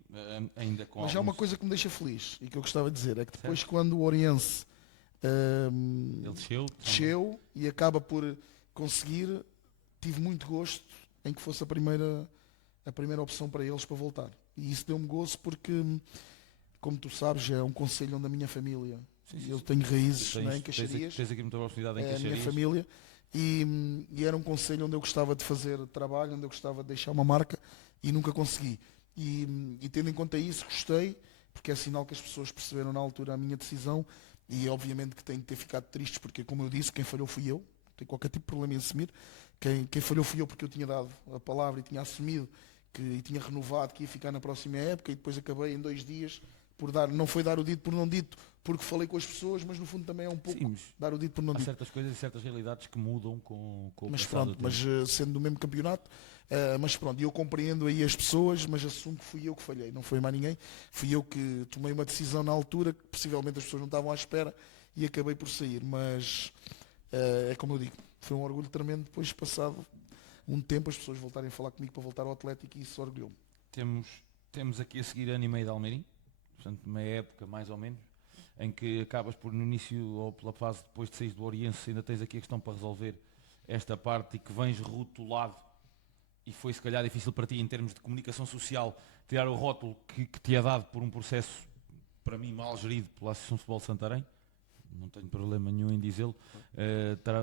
ainda com Mas há alguns... uma coisa que me deixa feliz e que eu gostava de dizer, é que depois Certo. quando o Oriense Ele desceu. desceu e acaba por conseguir, tive muito gosto em que fosse a primeira opção para eles para voltar. E isso deu-me gozo porque, como tu sabes, é um concelho onde a minha família, eu tenho raízes em Caxarias, Tens aqui muita oportunidade em é a Caxarias. minha família, e era um concelho onde eu gostava de fazer trabalho, onde eu gostava de deixar uma marca e nunca consegui. E tendo em conta isso, gostei, porque é sinal que as pessoas perceberam na altura a minha decisão e obviamente que têm que ter ficado tristes, porque como eu disse, quem falhou fui eu, não tenho qualquer tipo de problema em assumir, quem falhou fui eu porque eu tinha dado a palavra e tinha assumido e tinha renovado que ia ficar na próxima época e depois acabei em 2 dias por dar, não foi dar o dito por não dito, porque falei com as pessoas, mas no fundo também é um pouco Sim, mas dar o dito por não há dito. certas coisas e certas realidades que mudam com o Mas passar do pronto, tempo. mas sendo do mesmo campeonato, mas pronto, eu compreendo aí as pessoas, mas assumo que fui eu que falhei, não foi mais ninguém. Fui eu que tomei uma decisão na altura que possivelmente as pessoas não estavam à espera e acabei por sair. Mas é como eu digo, foi um orgulho tremendo depois passado um tempo as pessoas voltarem a falar comigo para voltar ao Atlético e isso orgulhou-me. Temos aqui a seguir a Animei de Almeirim, portanto, uma época mais ou menos, em que acabas por no início ou pela fase depois de sair do Oriense, ainda tens aqui a questão para resolver esta parte e que vens rotulado e foi se calhar difícil para ti em termos de comunicação social tirar o rótulo que te é dado por um processo para mim mal gerido pela Associação de Futebol de Santarém. Não tenho problema nenhum em dizê-lo.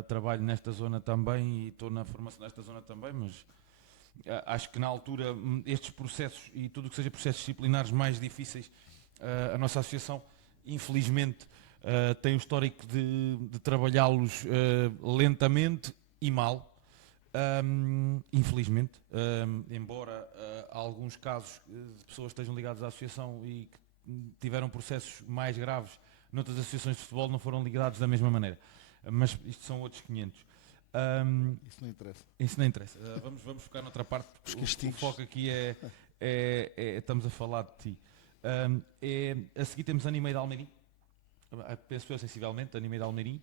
Trabalho nesta zona também e estou na formação nesta zona também, mas acho que na altura estes processos e tudo o que seja processos disciplinares mais difíceis, a nossa associação infelizmente tem o histórico de trabalhá-los lentamente e mal, infelizmente, embora alguns casos de pessoas que estejam ligadas à associação e que tiveram processos mais graves noutras associações de futebol não foram ligados da mesma maneira, mas isto são outros 500. Isso não interessa. Isso não interessa. Vamos focar noutra parte. O foco aqui estamos a falar de ti. A seguir temos Animei de Almeirim. Penso eu sensivelmente, Animei de Almeirim.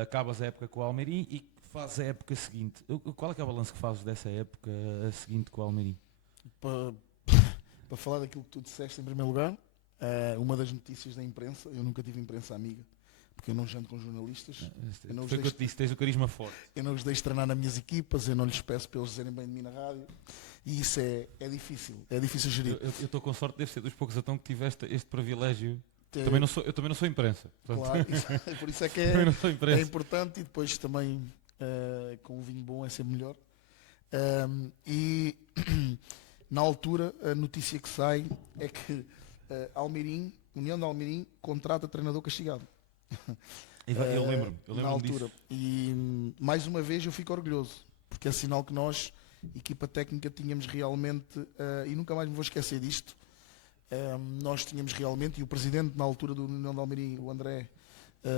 Acabas a época com o Almeirim e fazes a época seguinte, qual é que é o balanço que fazes dessa época a seguinte com o Almeirim? Para falar daquilo que tu disseste em primeiro lugar, uma das notícias da imprensa, eu nunca tive imprensa amiga, porque eu não janto com jornalistas. Foi o que eu te disse, tens o carisma forte. Eu não os deixo treinar nas minhas equipas, eu não lhes peço para eles dizerem bem de mim na rádio. E isso é difícil gerir. Eu estou com sorte, deve ser dos poucos então que tiveste este privilégio. Eu também não sou imprensa. Claro, por isso é que é importante, e depois também com o vinho bom é sempre melhor. E na altura a notícia que sai é que União de Almeirim contrata treinador castigado. Eu lembro-me na altura. disso. E mais uma vez eu fico orgulhoso, porque é sinal que nós, equipa técnica, tínhamos realmente, e nunca mais me vou esquecer disto, nós tínhamos realmente, e o presidente na altura do União de Almeirim, o André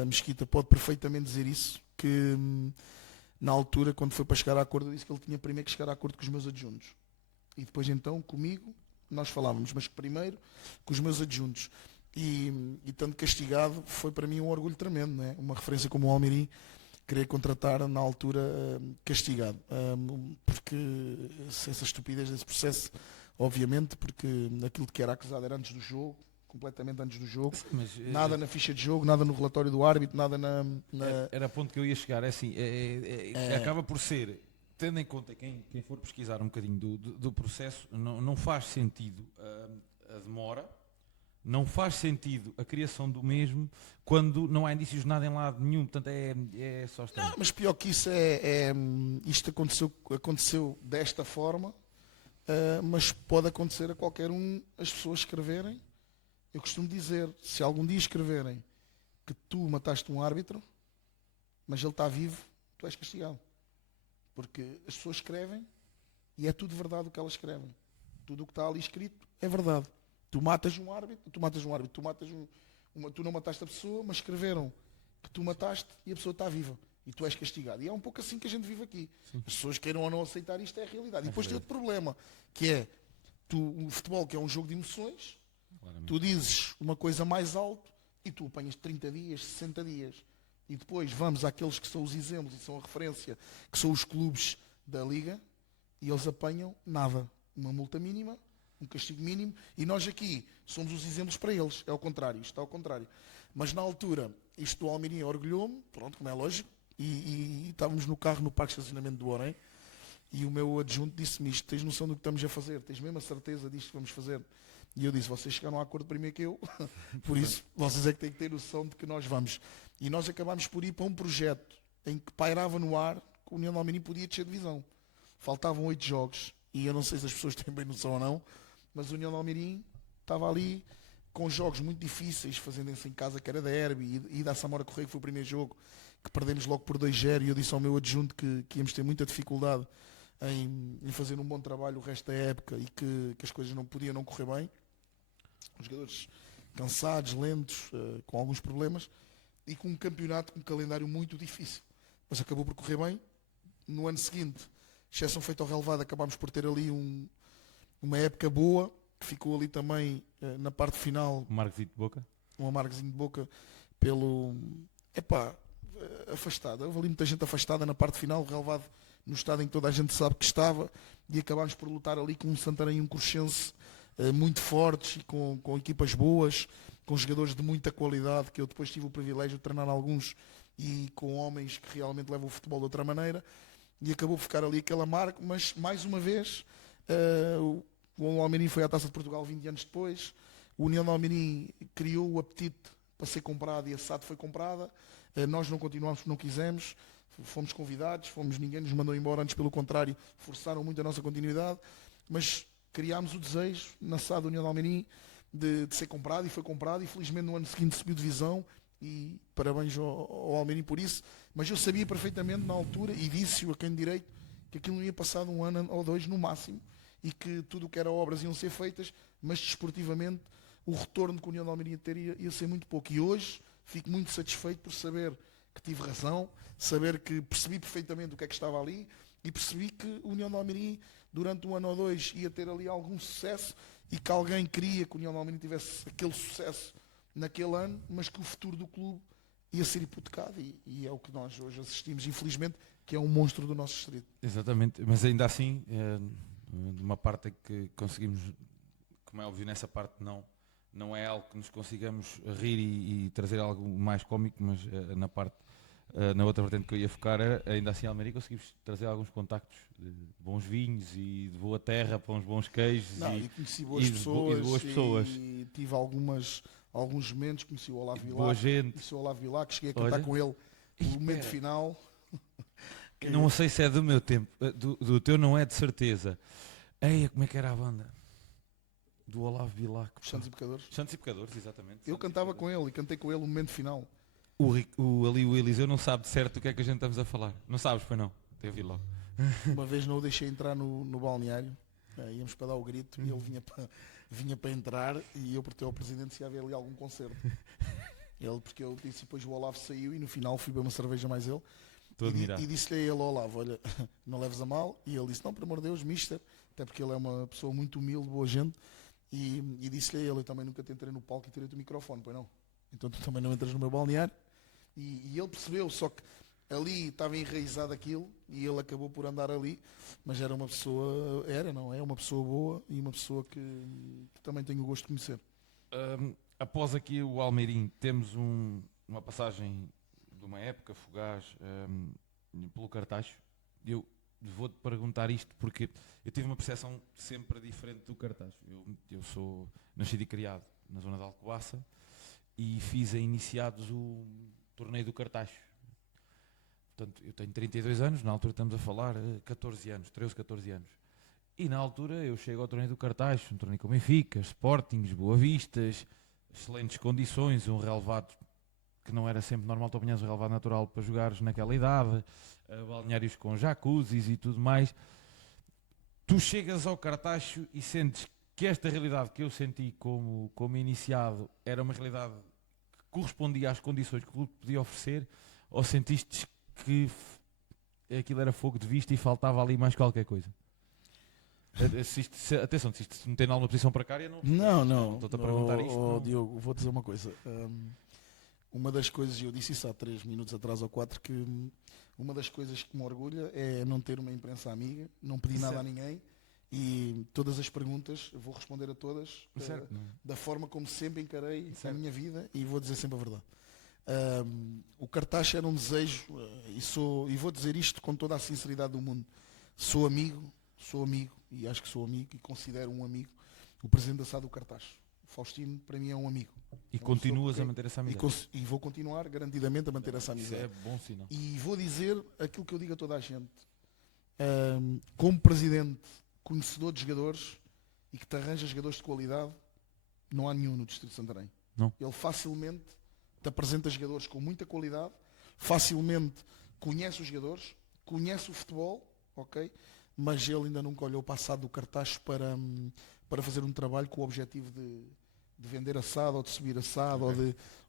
Mesquita, pode perfeitamente dizer isso, que na altura, quando foi para chegar a acordo, eu disse que ele tinha primeiro que chegar a acordo com os meus adjuntos. E depois então, comigo, nós falávamos, mas primeiro com os meus adjuntos. E tanto castigado foi para mim um orgulho tremendo, não é? Uma referência como o Almeirim querer contratar na altura castigado, porque essa estupidez desse processo, obviamente, porque aquilo de que era acusado era antes do jogo, completamente antes do jogo. Sim, mas, nada na ficha de jogo, nada no relatório do árbitro, nada na... Era a ponto que eu ia chegar, é assim, acaba por ser, tendo em conta quem for pesquisar um bocadinho do processo, não faz sentido a demora, não faz sentido a criação do mesmo quando não há indícios de nada em lado nenhum, portanto é só estranho. Não, mas pior que isso isto aconteceu desta forma, mas pode acontecer a qualquer um, as pessoas escreverem. Eu costumo dizer, se algum dia escreverem que tu mataste um árbitro, mas ele está vivo, tu és castigado. Porque as pessoas escrevem e é tudo verdade o que elas escrevem. Tudo o que está ali escrito é verdade. Tu matas um árbitro, tu não mataste a pessoa, mas escreveram que tu mataste e a pessoa está viva. E tu és castigado. E é um pouco assim que a gente vive aqui. Sim. As pessoas queiram ou não aceitar isto, é a realidade. E depois tem outro problema, que é o futebol, que é um jogo de emoções, claramente. Tu dizes uma coisa mais alto e tu apanhas 30 dias, 60 dias. E depois vamos àqueles que são os exemplos e são a referência, que são os clubes da Liga, e eles apanham nada. Uma multa mínima, um castigo mínimo, e nós aqui somos os exemplos para eles. É ao contrário, isto está ao contrário. Mas na altura, isto do Almeirim orgulhou-me, pronto, como é lógico, e estávamos no carro no parque de estacionamento do Orem, e o meu adjunto disse-me isto: tens noção do que estamos a fazer? Tens mesmo a certeza disto que vamos fazer? E eu disse: vocês chegaram a acordo primeiro que eu, por isso vocês é que têm que ter noção de que nós vamos. E nós acabámos por ir para um projeto em que pairava no ar que o União de Almeirim podia descer divisão. Faltavam 8 jogos, e eu não sei se as pessoas têm bem noção ou não, mas o União de Almeirim estava ali com jogos muito difíceis, fazendo-se em casa, que era derby, e da Samora Correia, que foi o primeiro jogo, que perdemos logo por 2-0, e eu disse ao meu adjunto que íamos ter muita dificuldade em fazer um bom trabalho o resto da época, e que as coisas não podiam não correr bem. Os jogadores cansados, lentos, com alguns problemas, e com um campeonato com um calendário muito difícil. Mas acabou por correr bem. No ano seguinte, exceção feita ao relevado, acabámos por ter ali uma época boa, que ficou ali também na parte final. Um amargozinho de boca? Um amargozinho de boca afastada. Houve ali muita gente afastada na parte final, o relevado no estado em que toda a gente sabe que estava, e acabámos por lutar ali com um Santarém e um Cruxense muito fortes, e com equipas boas, com jogadores de muita qualidade, que eu depois tive o privilégio de treinar alguns, e com homens que realmente levam o futebol de outra maneira, e acabou por ficar ali aquela marca. Mas mais uma vez o Almeirim foi à Taça de Portugal 20 anos depois, o União de Almeirim criou o apetite para ser comprado, e a SAD foi comprada. Nós não continuámos porque não quisemos, fomos convidados, ninguém nos mandou embora, antes pelo contrário, forçaram muito a nossa continuidade, mas criámos o desejo na SAD da União de Almeirim de ser comprado, e foi comprado, e felizmente no ano seguinte subiu divisão, e parabéns ao Almeirim por isso. Mas eu sabia perfeitamente na altura, e disse-o a quem de direito, que aquilo não ia passar de um ano ou dois no máximo, e que tudo o que era obras iam ser feitas, mas desportivamente o retorno que a União de Almeirim ia ser muito pouco. E hoje fico muito satisfeito por saber que tive razão, saber que percebi perfeitamente o que é que estava ali, e percebi que a União de Almeirim durante um ano ou dois ia ter ali algum sucesso, e que alguém queria que a União de Almeirim tivesse aquele sucesso naquele ano, mas que o futuro do clube ia ser hipotecado, e é o que nós hoje assistimos, infelizmente, que é um monstro do nosso distrito. Exatamente, mas ainda assim, de uma parte é que conseguimos, como é óbvio, nessa parte não é algo que nos consigamos rir e trazer algo mais cómico, mas na outra vertente que eu ia focar era, ainda assim, Almeirim, conseguimos trazer alguns contactos de bons vinhos e de boa terra para uns bons queijos. E conheci boas pessoas, e tive alguns momentos, conheci o Olavo Vilar, que cheguei a cantar com ele no momento final. Não sei se é do meu tempo, do teu não é de certeza. Eia, como é que era a banda? Do Olavo Vilar. Santos e Pecadores, exatamente. Eu cantava com ele e cantei com ele no momento final. O Eliseu não sabe de certo o que é que a gente estamos a falar. Não sabes, pois não? Teve logo. Uma vez não o deixei entrar no balneário, íamos para dar o grito e ele vinha para entrar e eu perguntei ao presidente se ia haver ali algum concerto. Porque eu disse, depois o Olavo saiu e no final fui beber uma cerveja mais ele. E disse-lhe a ele, Olavo, olha, não leves a mal. E ele disse, não, por amor de Deus, mister, até porque ele é uma pessoa muito humilde, boa gente. E disse-lhe a ele, eu também nunca te entrei no palco e tirei-te o microfone, pois não? Então tu também não entras no meu balneário. E ele percebeu, só que ali estava enraizado aquilo e ele acabou por andar ali, mas era uma pessoa, é uma pessoa boa e uma pessoa que também tenho o gosto de conhecer. Após aqui o Almeirim, temos uma passagem de uma época fugaz pelo Cartaxo. Eu vou-te perguntar isto porque eu tive uma percepção sempre diferente do Cartaxo. Eu sou nascido e criado na zona de Alcobaça e fiz a iniciados o torneio do Cartaxo. Portanto, eu tenho 32 anos, na altura estamos a falar 14 anos, 13, 14 anos. E na altura eu chego ao torneio do Cartaxo, um torneio com Benfica, Sportings, Boa Vistas, excelentes condições, um relevado que não era sempre normal, tu apanhas um relevado natural para jogares naquela idade, balneários com jacuzzis e tudo mais. Tu chegas ao Cartaxo e sentes que esta realidade que eu senti como iniciado era uma realidade que correspondia às condições que o clube podia oferecer, ou sentiste que aquilo era fogo de vista e faltava ali mais qualquer coisa? Atenção, se isto se meter em alguma posição precária, não. Estou-te a perguntar isto. Diogo, vou dizer uma coisa. Uma das coisas, eu disse isso há 3 minutos atrás ou 4, que uma das coisas que me orgulha é não ter uma imprensa amiga, não pedir nada a ninguém e todas as perguntas vou responder a todas da forma como sempre encarei a minha vida e vou dizer sempre a verdade. O Cartaxo era um desejo e vou dizer isto com toda a sinceridade do mundo. Sou amigo e acho que sou amigo e considero um amigo o presidente da SAD do Cartaxo. Faustino para mim é um amigo. E continuas a manter essa amizade? E vou continuar garantidamente a manter essa amizade. Isso é bom sinal. E vou dizer aquilo que eu digo a toda a gente. Como presidente, conhecedor de jogadores e que te arranja jogadores de qualidade, não há nenhum no Distrito de Santarém. Não. Ele facilmente te apresenta jogadores com muita qualidade, facilmente conhece os jogadores, conhece o futebol, ok? Mas ele ainda nunca olhou para a SAD do Cartaxo para fazer um trabalho com o objetivo de vender a SAD ou de subir a SAD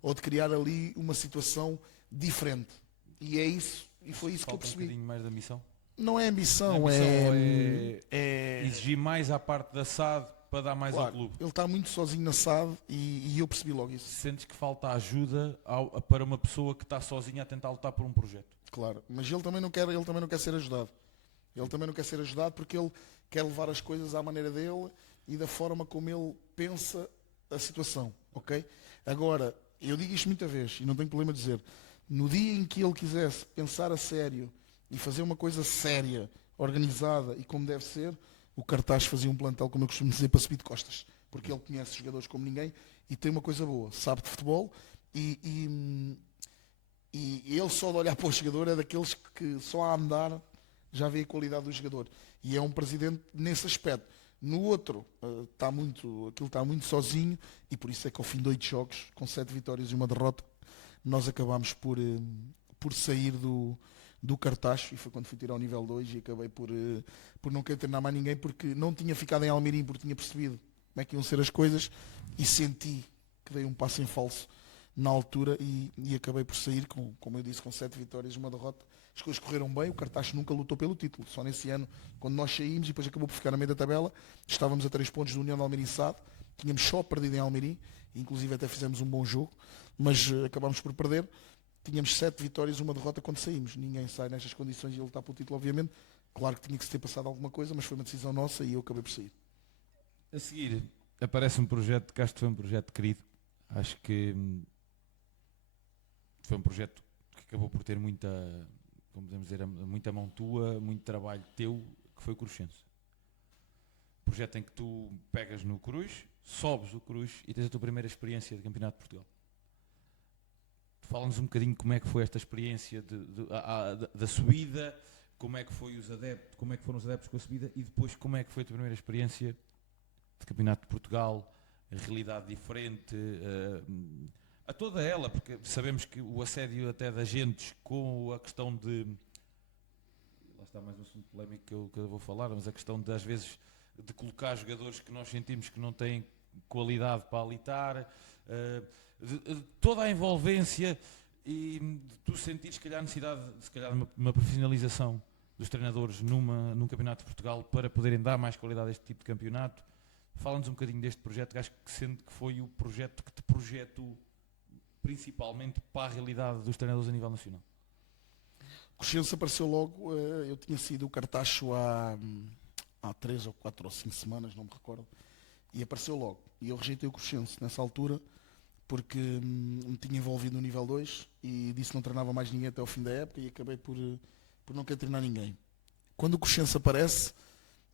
ou de criar ali uma situação diferente. E é isso, e foi isso que eu percebi. Um bocadinho mais da missão? Não é ambição, é exigir mais à parte da SAD para dar mais ao clube. Ele está muito sozinho na SAD e eu percebi logo isso. Sentes que falta ajuda para uma pessoa que está sozinha a tentar lutar por um projeto? Claro, mas ele também não quer ser ajudado. Ele também não quer ser ajudado porque ele quer levar as coisas à maneira dele e da forma como ele pensa a situação, ok? Agora, eu digo isto muita vez e não tenho problema de dizer, no dia em que ele quisesse pensar a sério e fazer uma coisa séria, organizada e como deve ser, o Cartaxo fazia um plantel, como eu costumo dizer, para subir de costas, porque ele conhece jogadores como ninguém e tem uma coisa boa, sabe de futebol e ele só de olhar para o jogador é daqueles que só a andar já vê a qualidade do jogador e é um presidente nesse aspecto. No outro, aquilo está muito sozinho e por isso é que ao fim de 8 jogos, com 7 vitórias e uma derrota, nós acabámos por sair do Cartaxo e foi quando fui tirar o nível 2 e acabei por não querer treinar mais ninguém porque não tinha ficado em Almeirim, porque tinha percebido como é que iam ser as coisas e senti que dei um passo em falso na altura e acabei por sair, como eu disse, com 7 vitórias e uma derrota. As coisas correram bem, o Cartaxo nunca lutou pelo título, só nesse ano, quando nós saímos e depois acabou por ficar no meio da tabela, estávamos a 3 pontos do União de Almeirim SAD, tínhamos só perdido em Almeirim, inclusive até fizemos um bom jogo, mas acabámos por perder. tínhamos 7 vitórias, uma derrota quando saímos. Ninguém sai nestas condições e ele está pelo título, obviamente. Claro que tinha que se ter passado alguma coisa, mas foi uma decisão nossa e eu acabei por sair. A seguir, aparece um projeto que acho que foi um projeto querido. Acho que foi um projeto que acabou por ter muita, como podemos dizer, muita mão tua, muito trabalho teu, que foi o Cruxense. Projeto em que tu pegas no Cruz, sobes o Cruz e tens a tua primeira experiência de Campeonato de Portugal. Fala-nos um bocadinho como é que foi esta experiência da subida, como é que foi os adeptos, como é que foram os adeptos com a subida e depois como é que foi a tua primeira experiência de Campeonato de Portugal, a realidade diferente, a toda ela, porque sabemos que o assédio até de agentes com a questão de, lá está mais um assunto polémico que eu vou falar, mas a questão de às vezes de colocar jogadores que nós sentimos que não têm qualidade para alitar, de toda a envolvência e de tu sentires se calhar a necessidade de se calhar uma profissionalização dos treinadores num campeonato de Portugal para poderem dar mais qualidade a este tipo de campeonato. Fala-nos um bocadinho deste projeto, que acho que sendo que foi o projeto que te projetou principalmente para a realidade dos treinadores a nível nacional. O Cruxense apareceu logo, eu tinha sido o Cartacho há 3 ou 4 ou 5 semanas, não me recordo, e apareceu logo. E eu rejeitei o Cruxense nessa altura, porque me tinha envolvido no nível 2 e disse que não treinava mais ninguém até ao fim da época e acabei por não querer treinar ninguém. Quando o Cruxense aparece,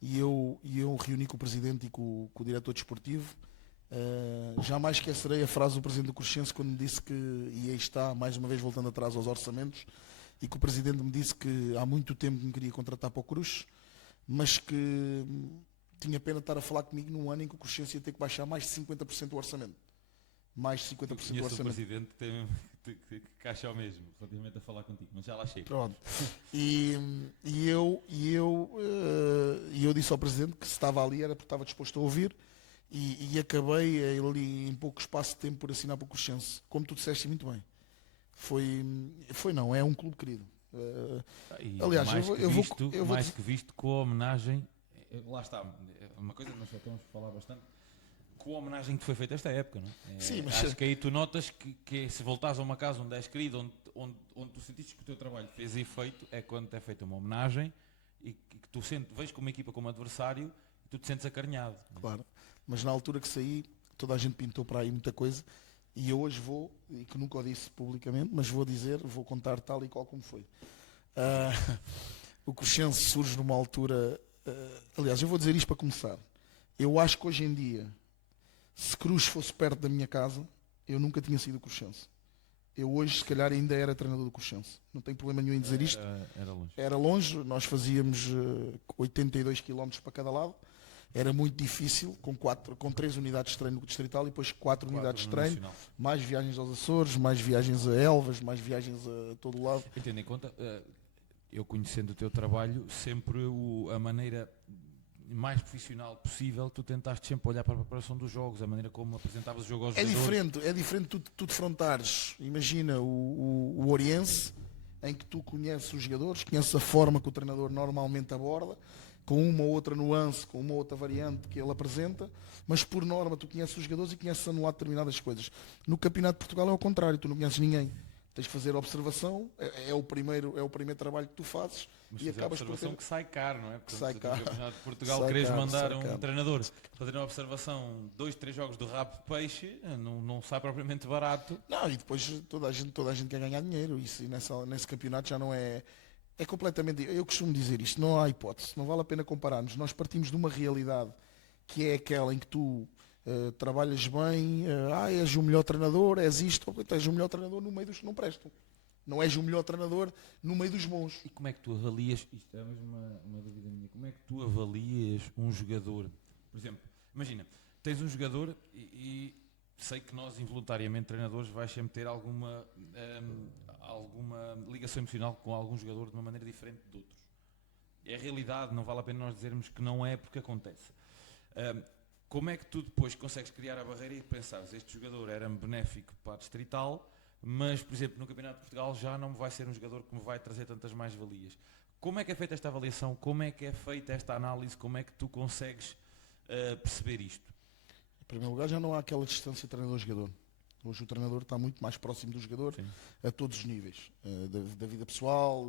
e eu reuni com o presidente e com o diretor desportivo, jamais esquecerei a frase do presidente do Cruxense quando me disse que, e aí está, mais uma vez voltando atrás aos orçamentos, e que o presidente me disse que há muito tempo me queria contratar para o Cruz, mas que tinha pena de estar a falar comigo num ano em que o Cruxense ia ter que baixar mais de 50% do orçamento. Mais de 50% do orçamento. O presidente que caixa ao mesmo, relativamente a falar contigo, mas já lá chego. Pronto. E eu disse ao presidente que se estava ali era porque estava disposto a ouvir e acabei ali em pouco espaço de tempo por assinar para o Cruxense. Como tu disseste muito bem. É um clube querido. Aliás, mais que visto com a homenagem, lá está, uma coisa que nós já estamos a falar bastante, com a homenagem que foi feita esta época, não é? Sim, mas acho que aí tu notas que se voltares a uma casa onde és querido, onde tu sentiste que o teu trabalho fez efeito, é quando te é feita uma homenagem e que tu vês como uma equipa como adversário e tu te sentes acarinhado. Claro, mas na altura que saí, toda a gente pintou para aí muita coisa e eu hoje vou, e que nunca o disse publicamente, mas vou contar tal e qual como foi. O Cruxense surge numa altura, aliás, eu vou dizer isto para começar. Eu acho que hoje em dia, se Cruz fosse perto da minha casa, eu nunca tinha sido Cruxense. Eu hoje, se calhar, ainda era treinador do Cruxense. Não tenho problema nenhum em dizer isto. Era longe. Nós fazíamos 82 km para cada lado. Era muito difícil, com 3 unidades de treino distrital e depois 4 unidades de treino. Nacional. Mais viagens aos Açores, mais viagens a Elvas, mais viagens a todo o lado. Tendo em conta, eu conhecendo o teu trabalho, sempre a maneira mais profissional possível, tu tentaste sempre olhar para a preparação dos jogos, a maneira como apresentavas o jogo aos jogadores. É diferente tu defrontares, imagina o Oriense, em que tu conheces os jogadores, conheces a forma que o treinador normalmente aborda, com uma ou outra nuance, com uma ou outra variante que ele apresenta, mas por norma tu conheces os jogadores e conheces anular determinadas coisas. No Campeonato de Portugal é ao contrário, tu não conheces ninguém. Tens que fazer observação, é o primeiro trabalho que tu fazes. Mas e acabas por ter... que sai caro, não é? Portanto, sai caro. No Campeonato de Portugal queres mandar um treinador fazer uma observação 2, 3 jogos do rabo de peixe, não sai propriamente barato. Não, e depois toda a gente quer ganhar dinheiro. Isso, e nesse campeonato já não é... É completamente... Eu costumo dizer isto, não há hipótese. Não vale a pena compararmos. Nós partimos de uma realidade que é aquela em que tu trabalhas bem, és o melhor treinador, és isto, és o melhor treinador no meio dos que não prestam. Não és o melhor treinador no meio dos bons. E como é que tu avalias, isto é mesmo uma dúvida minha, como é que tu avalias um jogador? Por exemplo, imagina, tens um jogador e sei que nós involuntariamente, treinadores, vais sempre ter alguma ligação emocional com algum jogador de uma maneira diferente de outros. É a realidade, não vale a pena nós dizermos que não é porque acontece. Como é que tu depois consegues criar a barreira e pensares, este jogador era-me benéfico para a distrital, mas, por exemplo, no Campeonato de Portugal já não vai ser um jogador que me vai trazer tantas mais-valias. Como é que é feita esta avaliação? Como é que é feita esta análise? Como é que tu consegues perceber isto? Em primeiro lugar, já não há aquela distância treinador-jogador. Hoje o treinador está muito mais próximo do jogador, Sim. a todos os níveis, da vida pessoal.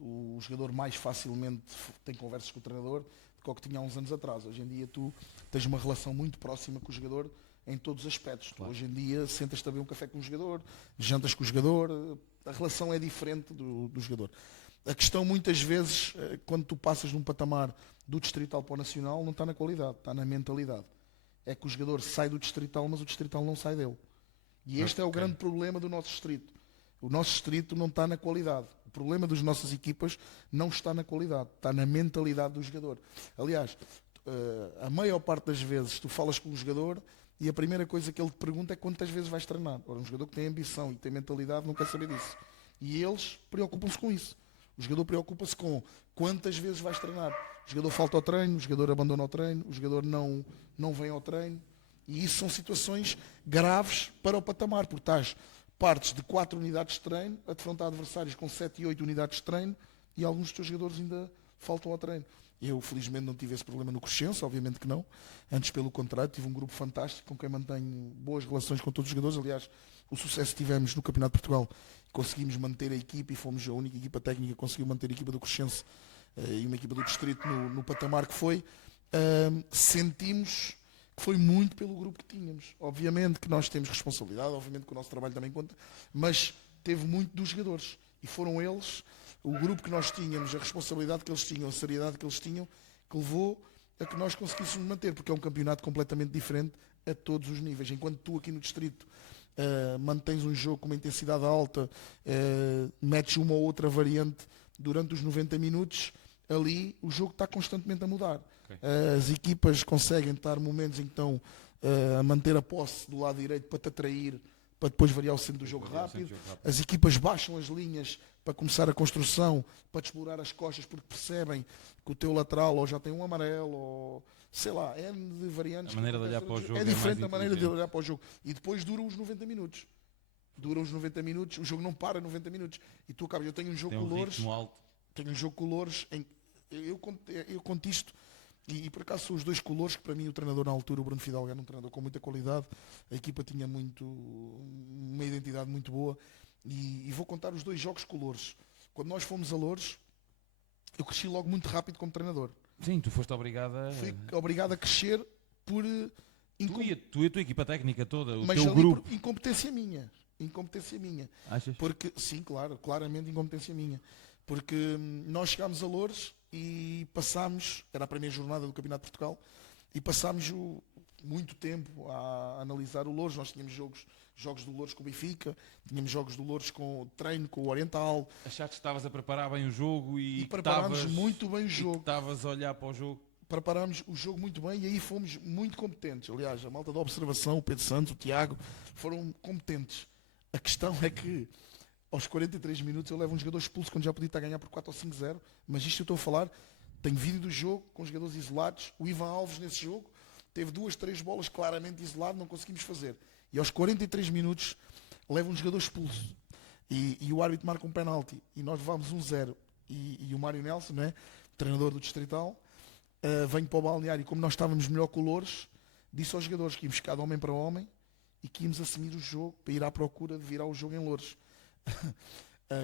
O jogador mais facilmente tem conversas com o treinador do que o que tinha há uns anos atrás. Hoje em dia tu tens uma relação muito próxima com o jogador em todos os aspectos. Claro. Hoje em dia sentas-te a beber um café com o jogador, jantas com o jogador, a relação é diferente do jogador. A questão muitas vezes, quando tu passas num patamar do distrital para o nacional, não está na qualidade, está na mentalidade. É que o jogador sai do distrital, mas o distrital não sai dele. E este é o grande problema do nosso distrito. O nosso distrito não está na qualidade. O problema das nossas equipas não está na qualidade, está na mentalidade do jogador. Aliás, a maior parte das vezes tu falas com um jogador e a primeira coisa que ele te pergunta é quantas vezes vais treinar. Ora, um jogador que tem ambição e tem mentalidade não quer saber disso. E eles preocupam-se com isso. O jogador preocupa-se com quantas vezes vais treinar. O jogador falta ao treino, o jogador abandona o treino, o jogador não vem ao treino. E isso são situações graves para o patamar, porque estás partes de 4 unidades de treino a defrontar adversários com 7 e 8 unidades de treino e alguns dos teus jogadores ainda faltam ao treino. Eu, felizmente, não tive esse problema no Crescense, obviamente que não. Antes, pelo contrário, tive um grupo fantástico com quem mantenho boas relações com todos os jogadores. Aliás, o sucesso que tivemos no Campeonato de Portugal, conseguimos manter a equipa e fomos a única equipa técnica que conseguiu manter a equipa do Crescense e uma equipa do Distrito no patamar que foi. Sentimos que foi muito pelo grupo que tínhamos. Obviamente que nós temos responsabilidade, obviamente que o nosso trabalho também conta, mas teve muito dos jogadores. E foram eles, o grupo que nós tínhamos, a responsabilidade que eles tinham, a seriedade que eles tinham, que levou a que nós conseguíssemos manter, porque é um campeonato completamente diferente a todos os níveis. Enquanto tu aqui no Distrito mantens um jogo com uma intensidade alta, metes uma ou outra variante durante os 90 minutos, ali o jogo está constantemente a mudar. Okay. As equipas conseguem estar momentos em que estão a manter a posse do lado direito para te atrair, para depois variar o centro do jogo rápido. As equipas baixam as linhas para começar a construção, para te explorar as costas, porque percebem que o teu lateral ou já tem um amarelo, ou sei lá, é de variantes. A maneira de olhar para o jogo é diferente a maneira de olhar para o jogo. E depois duram os 90 minutos. Duram os 90 minutos, o jogo não para 90 minutos. E tu acabas, eu tenho um jogo com Loures. Tenho um jogo com Loures, eu conto isto. E por acaso são os dois colores que para mim o treinador na altura, o Bruno Fidalgo, era um treinador com muita qualidade, a equipa tinha uma identidade muito boa e vou contar os dois jogos com Loures. Quando nós fomos a Loures, eu cresci logo muito rápido como treinador. Sim, tu foste obrigado a... Fui obrigado a crescer por... Tu e a tua equipa técnica toda, o mas teu ali grupo. Por incompetência minha. Incompetência minha. Achas? Porque, sim, claro, claramente incompetência minha. Porque nós chegámos a Loures e passámos, era a primeira jornada do Campeonato de Portugal, e passámos muito tempo a analisar o Loures. Nós tínhamos jogos do Loures com o Benfica, tínhamos jogos do Loures com treino com o Oriental. Achaste que estavas a preparar bem o jogo e preparámos muito bem o jogo. Estavas a olhar para o jogo. Preparámos o jogo muito bem e aí fomos muito competentes. Aliás, a malta da observação, o Pedro Santos, o Tiago, foram competentes. A questão é que aos 43 minutos eu levo um jogador expulso quando já podia estar a ganhar por 4 ou 5-0. Mas isto eu estou a falar, tenho vídeo do jogo com jogadores isolados. O Ivan Alves nesse jogo teve 2, 3 bolas claramente isolado, não conseguimos fazer. E aos 43 minutos leva um jogador expulso. E o árbitro marca um penalti. E nós levámos 1-0. E o Mário Nelson, né, treinador do Distrital, vem para o balneário e como nós estávamos melhor com o Loures, disse aos jogadores que íamos ficar de homem para homem e que íamos assumir o jogo para ir à procura de virar o jogo em Loures.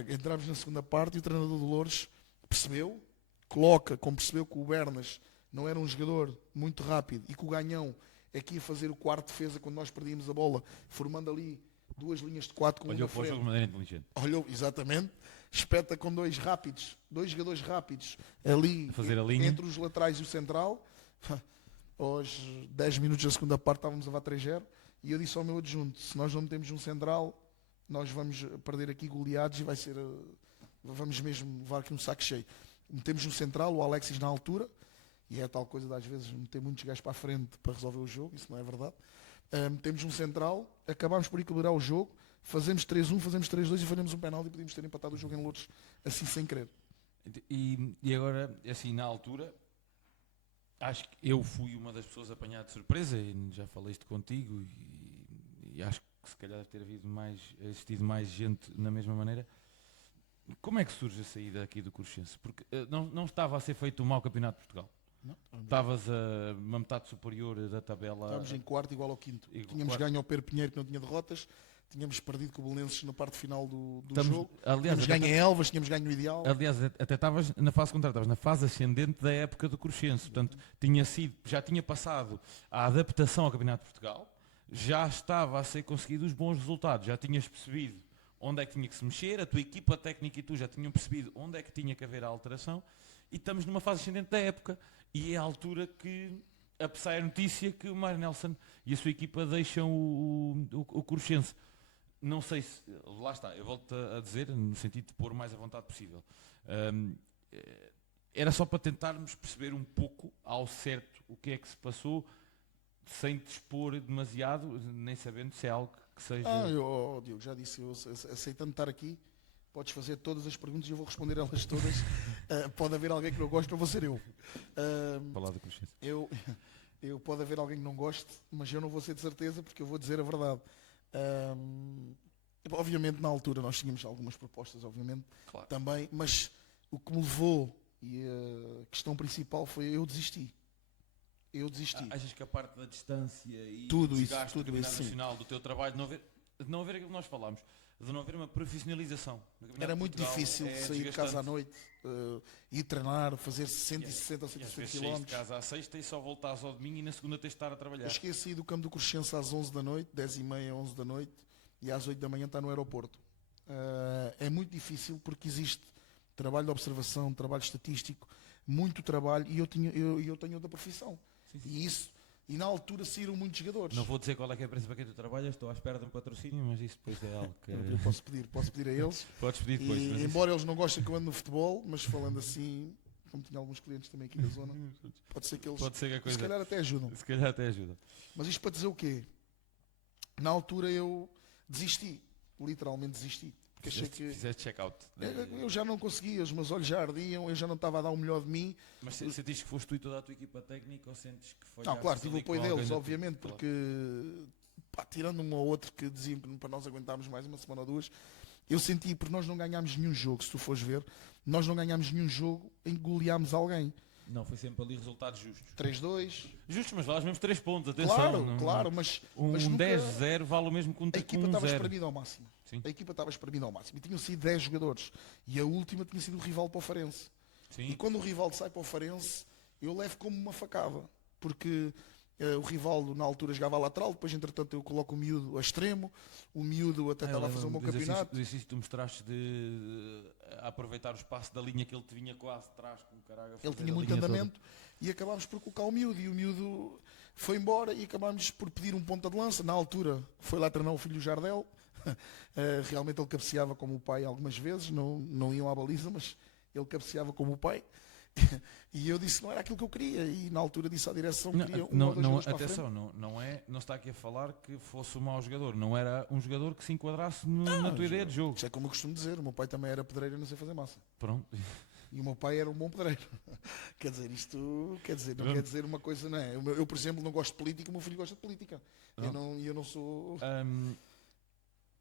Entramos na segunda parte e o treinador do Loures percebeu, como percebeu que o Bernas não era um jogador muito rápido e que o Ganhão é que ia fazer o quarto defesa quando nós perdíamos a bola, formando ali 2 linhas de 4 com Olhou para o jogo de maneira inteligente. Olhou, exatamente. Espeta com 2 jogadores rápidos ali fazer a linha entre os laterais e o central. Aos 10 minutos da segunda parte estávamos a levar 3-0 e eu disse ao meu adjunto, se nós não metemos um central, nós vamos perder aqui goleados e vamos mesmo levar aqui um saco cheio. Metemos um central, o Alexis na altura, e é tal coisa de às vezes meter muitos gajos para a frente para resolver o jogo, isso não é verdade. Metemos um central, acabámos por equilibrar o jogo, fazemos 3-1, fazemos 3-2 e fazemos um penalti e podíamos ter empatado o jogo em Loures, assim sem querer. E agora, assim, na altura, acho que eu fui uma das pessoas apanhadas de surpresa, e já falei isto contigo, e acho que se calhar deve ter existido mais gente na mesma maneira. Como é que surge a saída aqui do Crescense? Porque não estava a ser feito um mau campeonato de Portugal. Não, Estavas a uma metade superior da tabela. estávamos em quarto igual ao quinto. E Tínhamos quarto. ganho ao Pedro Pinheiro que não tinha derrotas, tínhamos perdido com o Belenenses na parte final do Estamos- jogo, aliás, tínhamos até- ganho em Elvas, tínhamos ganho no Ideal. Aliás, até estavas na fase contrária, estavas na fase ascendente da época do Cruxense. Portanto, já tinha passado a adaptação ao Campeonato de Portugal, já estava a ser conseguido os bons resultados, já tinhas percebido onde é que tinha que se mexer, a tua equipa técnica e tu já tinham percebido onde é que tinha que haver a alteração, e estamos numa fase ascendente da época. E é a altura que sai a notícia que o Mário Nelson e a sua equipa deixam o Cruxense. Não sei se. Lá está, eu volto a dizer, no sentido de pôr o mais à vontade possível. Era só para tentarmos perceber um pouco ao certo o que é que se passou, sem te expor demasiado, nem sabendo se é algo que seja. Diogo, já disse, eu aceitando estar aqui, podes fazer todas as perguntas e eu vou responder elas todas. Pode haver alguém que não goste, não vou ser eu. Falar do Cruxense. Pode haver alguém que não goste, mas eu não vou ser de certeza porque eu vou dizer a verdade. Obviamente na altura nós tínhamos algumas propostas, obviamente, Claro. também, mas o que me levou e a questão principal foi eu desisti. Achas que a parte da distância e Tudo do isso, desgaste tudo do Campeonato isso, sim. Nacional, do teu trabalho, de não haver aquilo que nós falámos, de não haver uma profissionalização. No Campeonato Era de muito Portugal difícil é sair de casa à desgastante. noite, ir treinar, fazer 160 ou E às 160 vezes saís de km. casa à sexta e só voltares ao domingo e na segunda tens de estar a trabalhar. Eu cheguei a sair do campo do Cruxense às 11 da noite, 10h30, 11 da noite, e às 8 da manhã está no aeroporto. É muito difícil porque existe trabalho de observação, trabalho estatístico, muito trabalho, e eu tenho outra profissão. Sim. E na altura saíram muitos jogadores. Não vou dizer qual é que é a empresa para quem tu trabalhas, estou à espera de um patrocínio, mas isso depois é algo que... Eu posso pedir a eles. Podes pedir depois. E, mas embora eles não gostem que eu ande no futebol, mas falando assim, como tinha alguns clientes também aqui da zona, pode ser que eles Pode ser que a coisa... se calhar até ajudam. Se calhar até ajuda. Mas isto para dizer o quê? Na altura eu desisti, literalmente desisti. Porque achei que Fizeste check-out. eu já não conseguia, os meus olhos já ardiam, eu já não estava a dar o melhor de mim. Mas sentiste que foste tu e toda a tua equipa técnica ou sentes que foi... Não, claro, tive o apoio deles, obviamente, porque tirando um ou outro que diziam que para nós aguentarmos mais uma semana ou duas, eu senti, porque nós não ganhámos nenhum jogo, se tu fores ver, nós não ganhámos nenhum jogo em que goleámos alguém. Não, foi sempre ali resultados justos. 3-2. Justos, mas vale os mesmos 3 pontos, atenção. Claro, mas Um nunca- 10-0 vale o mesmo que um a equipa 1-0. estava espremida ao máximo. Sim. A equipa estava espremida ao máximo. E tinham sido 10 jogadores. E a última tinha sido o rival para o Farense. Sim. E quando o rival sai para o Farense, eu levo como uma facada. Porque o rival na altura jogava a lateral, depois entretanto eu coloco o miúdo a extremo, o miúdo até estava a fazer um bom campeonato. O exercício que tu mostraste de aproveitar o espaço da linha que ele te vinha quase de trás com o caralho. Ele tinha muito andamento e acabámos por colocar o miúdo. E o miúdo foi embora e acabámos por pedir um ponta de lança. Na altura foi lá treinar o filho do Jardel. Realmente ele cabeceava como o pai algumas vezes, não iam à baliza, mas ele cabeceava como o pai. E eu disse que não era aquilo que eu queria. E na altura disse à direção que queria um ou dois jogadores para a frente. Atenção, não está aqui a falar que fosse um mau jogador. Não era um jogador que se enquadrasse na tua ideia de jogo. Isso é como eu costumo dizer, o meu pai também era pedreiro e não sei fazer massa. Pronto. E o meu pai era um bom pedreiro. Quer dizer, isto não quer dizer uma coisa, não é? Eu, por exemplo, não gosto de política, o meu filho gosta de política. Eu não sou...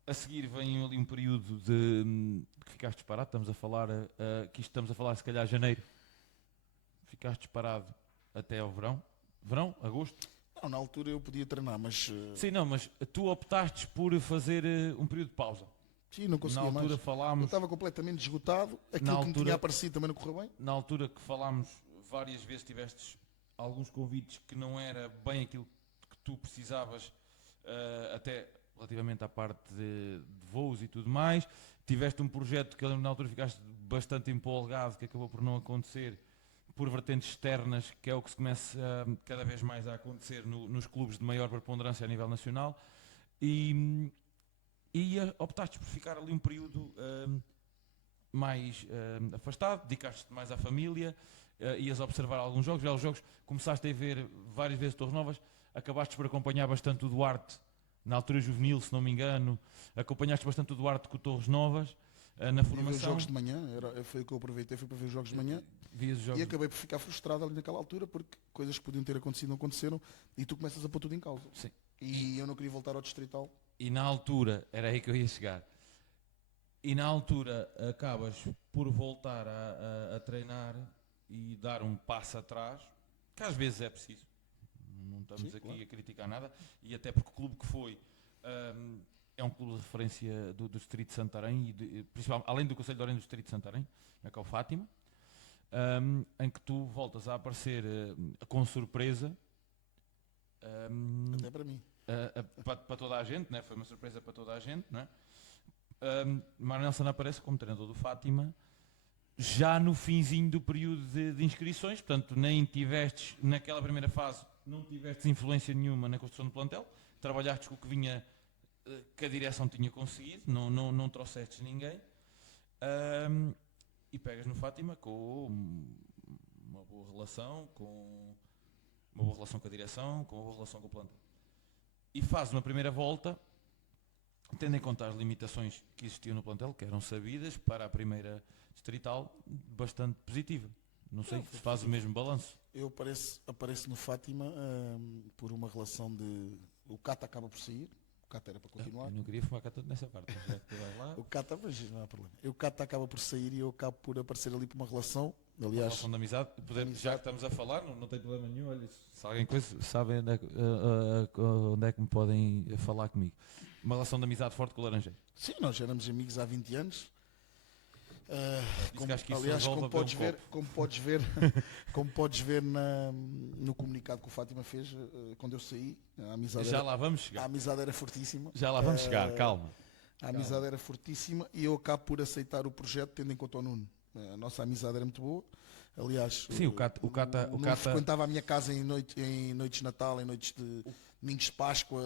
A seguir vem ali um período de que ficaste disparado. Estamos a falar, que isto estamos a falar se calhar janeiro. Ficaste disparado até ao verão. Verão? Agosto? Não, na altura eu podia treinar, mas... Sim, não, mas tu optaste por fazer um período de pausa. Sim, não conseguia na altura mais. falámos... Eu estava completamente esgotado. Aquilo que me tinha aparecido também não correu bem. Na altura que falámos, várias vezes tivestes alguns convites que não era bem aquilo que tu precisavas, até relativamente à parte de voos e tudo mais. Tiveste um projeto que na altura ficaste bastante empolgado, que acabou por não acontecer, por vertentes externas, que é o que se começa cada vez mais a acontecer nos clubes de maior preponderância a nível nacional. E optaste por ficar ali um período mais afastado, dedicaste-te mais à família, ias observar alguns jogos, já os jogos começaste a ver várias vezes Torres Novas, acabaste por acompanhar bastante o Duarte, na altura juvenil, se não me engano, acompanhaste bastante o Duarte com o Torres Novas, na formação. Os jogos de manhã, foi o que eu aproveitei, fui para ver os jogos de manhã. E acabei por ficar frustrado ali naquela altura, porque coisas que podiam ter acontecido não aconteceram, e tu começas a pôr tudo em causa. Sim. E eu não queria voltar ao distrital. E na altura, era aí que eu ia chegar, e na altura acabas por voltar a treinar e dar um passo atrás, que às vezes é preciso. Não estamos Sim, aqui claro. a criticar nada, e até porque o clube que foi é um clube de referência do Distrito de Santarém, principalmente, além do Conselho de Orem do Distrito de Santarém, que é o Fátima, em que tu voltas a aparecer com surpresa. Até para mim. Para toda a gente, né? Foi uma surpresa para toda a gente. Né? Mário Nelson aparece como treinador do Fátima já no finzinho do período de inscrições, portanto nem tivestes naquela primeira fase, não tivestes influência nenhuma na construção do plantel, trabalhaste com o que vinha, que a direção tinha conseguido, não trouxestes ninguém, e pegas no Fátima com uma boa relação, com a direção, com uma boa relação com o plantel. E faz uma primeira volta, tendo em conta as limitações que existiam no plantel, que eram sabidas, para a primeira distrital, bastante positiva. Não sei se faz o mesmo balanço. Eu apareço no Fátima por uma relação de... O Cata acaba por sair, o Cata era para continuar. Eu não queria fumar cá tanto nessa parte, já que tu vais lá. O Cata, mas não há problema. O Cata acaba por sair e eu acabo por aparecer ali por uma relação. Uma Aliás, relação de amizade. Já que estamos a falar, não tem problema nenhum. Olha, se alguém sabe onde é que me podem falar comigo. Uma relação de amizade forte com o Laranjeiro. sim, nós éramos amigos há 20 anos. Acho que isso Aliás, resolve como podes ver no comunicado que o Fátima fez quando eu saí, a amizade, já lá vamos chegar. a amizade era fortíssima. Já lá vamos chegar, calma. A amizade era fortíssima e eu acabo por aceitar o projeto tendo em conta o Nuno. A nossa amizade era muito boa. Aliás, Sim, o Cata frequentava a minha casa em noites de Natal, em noites de domingos de Páscoa.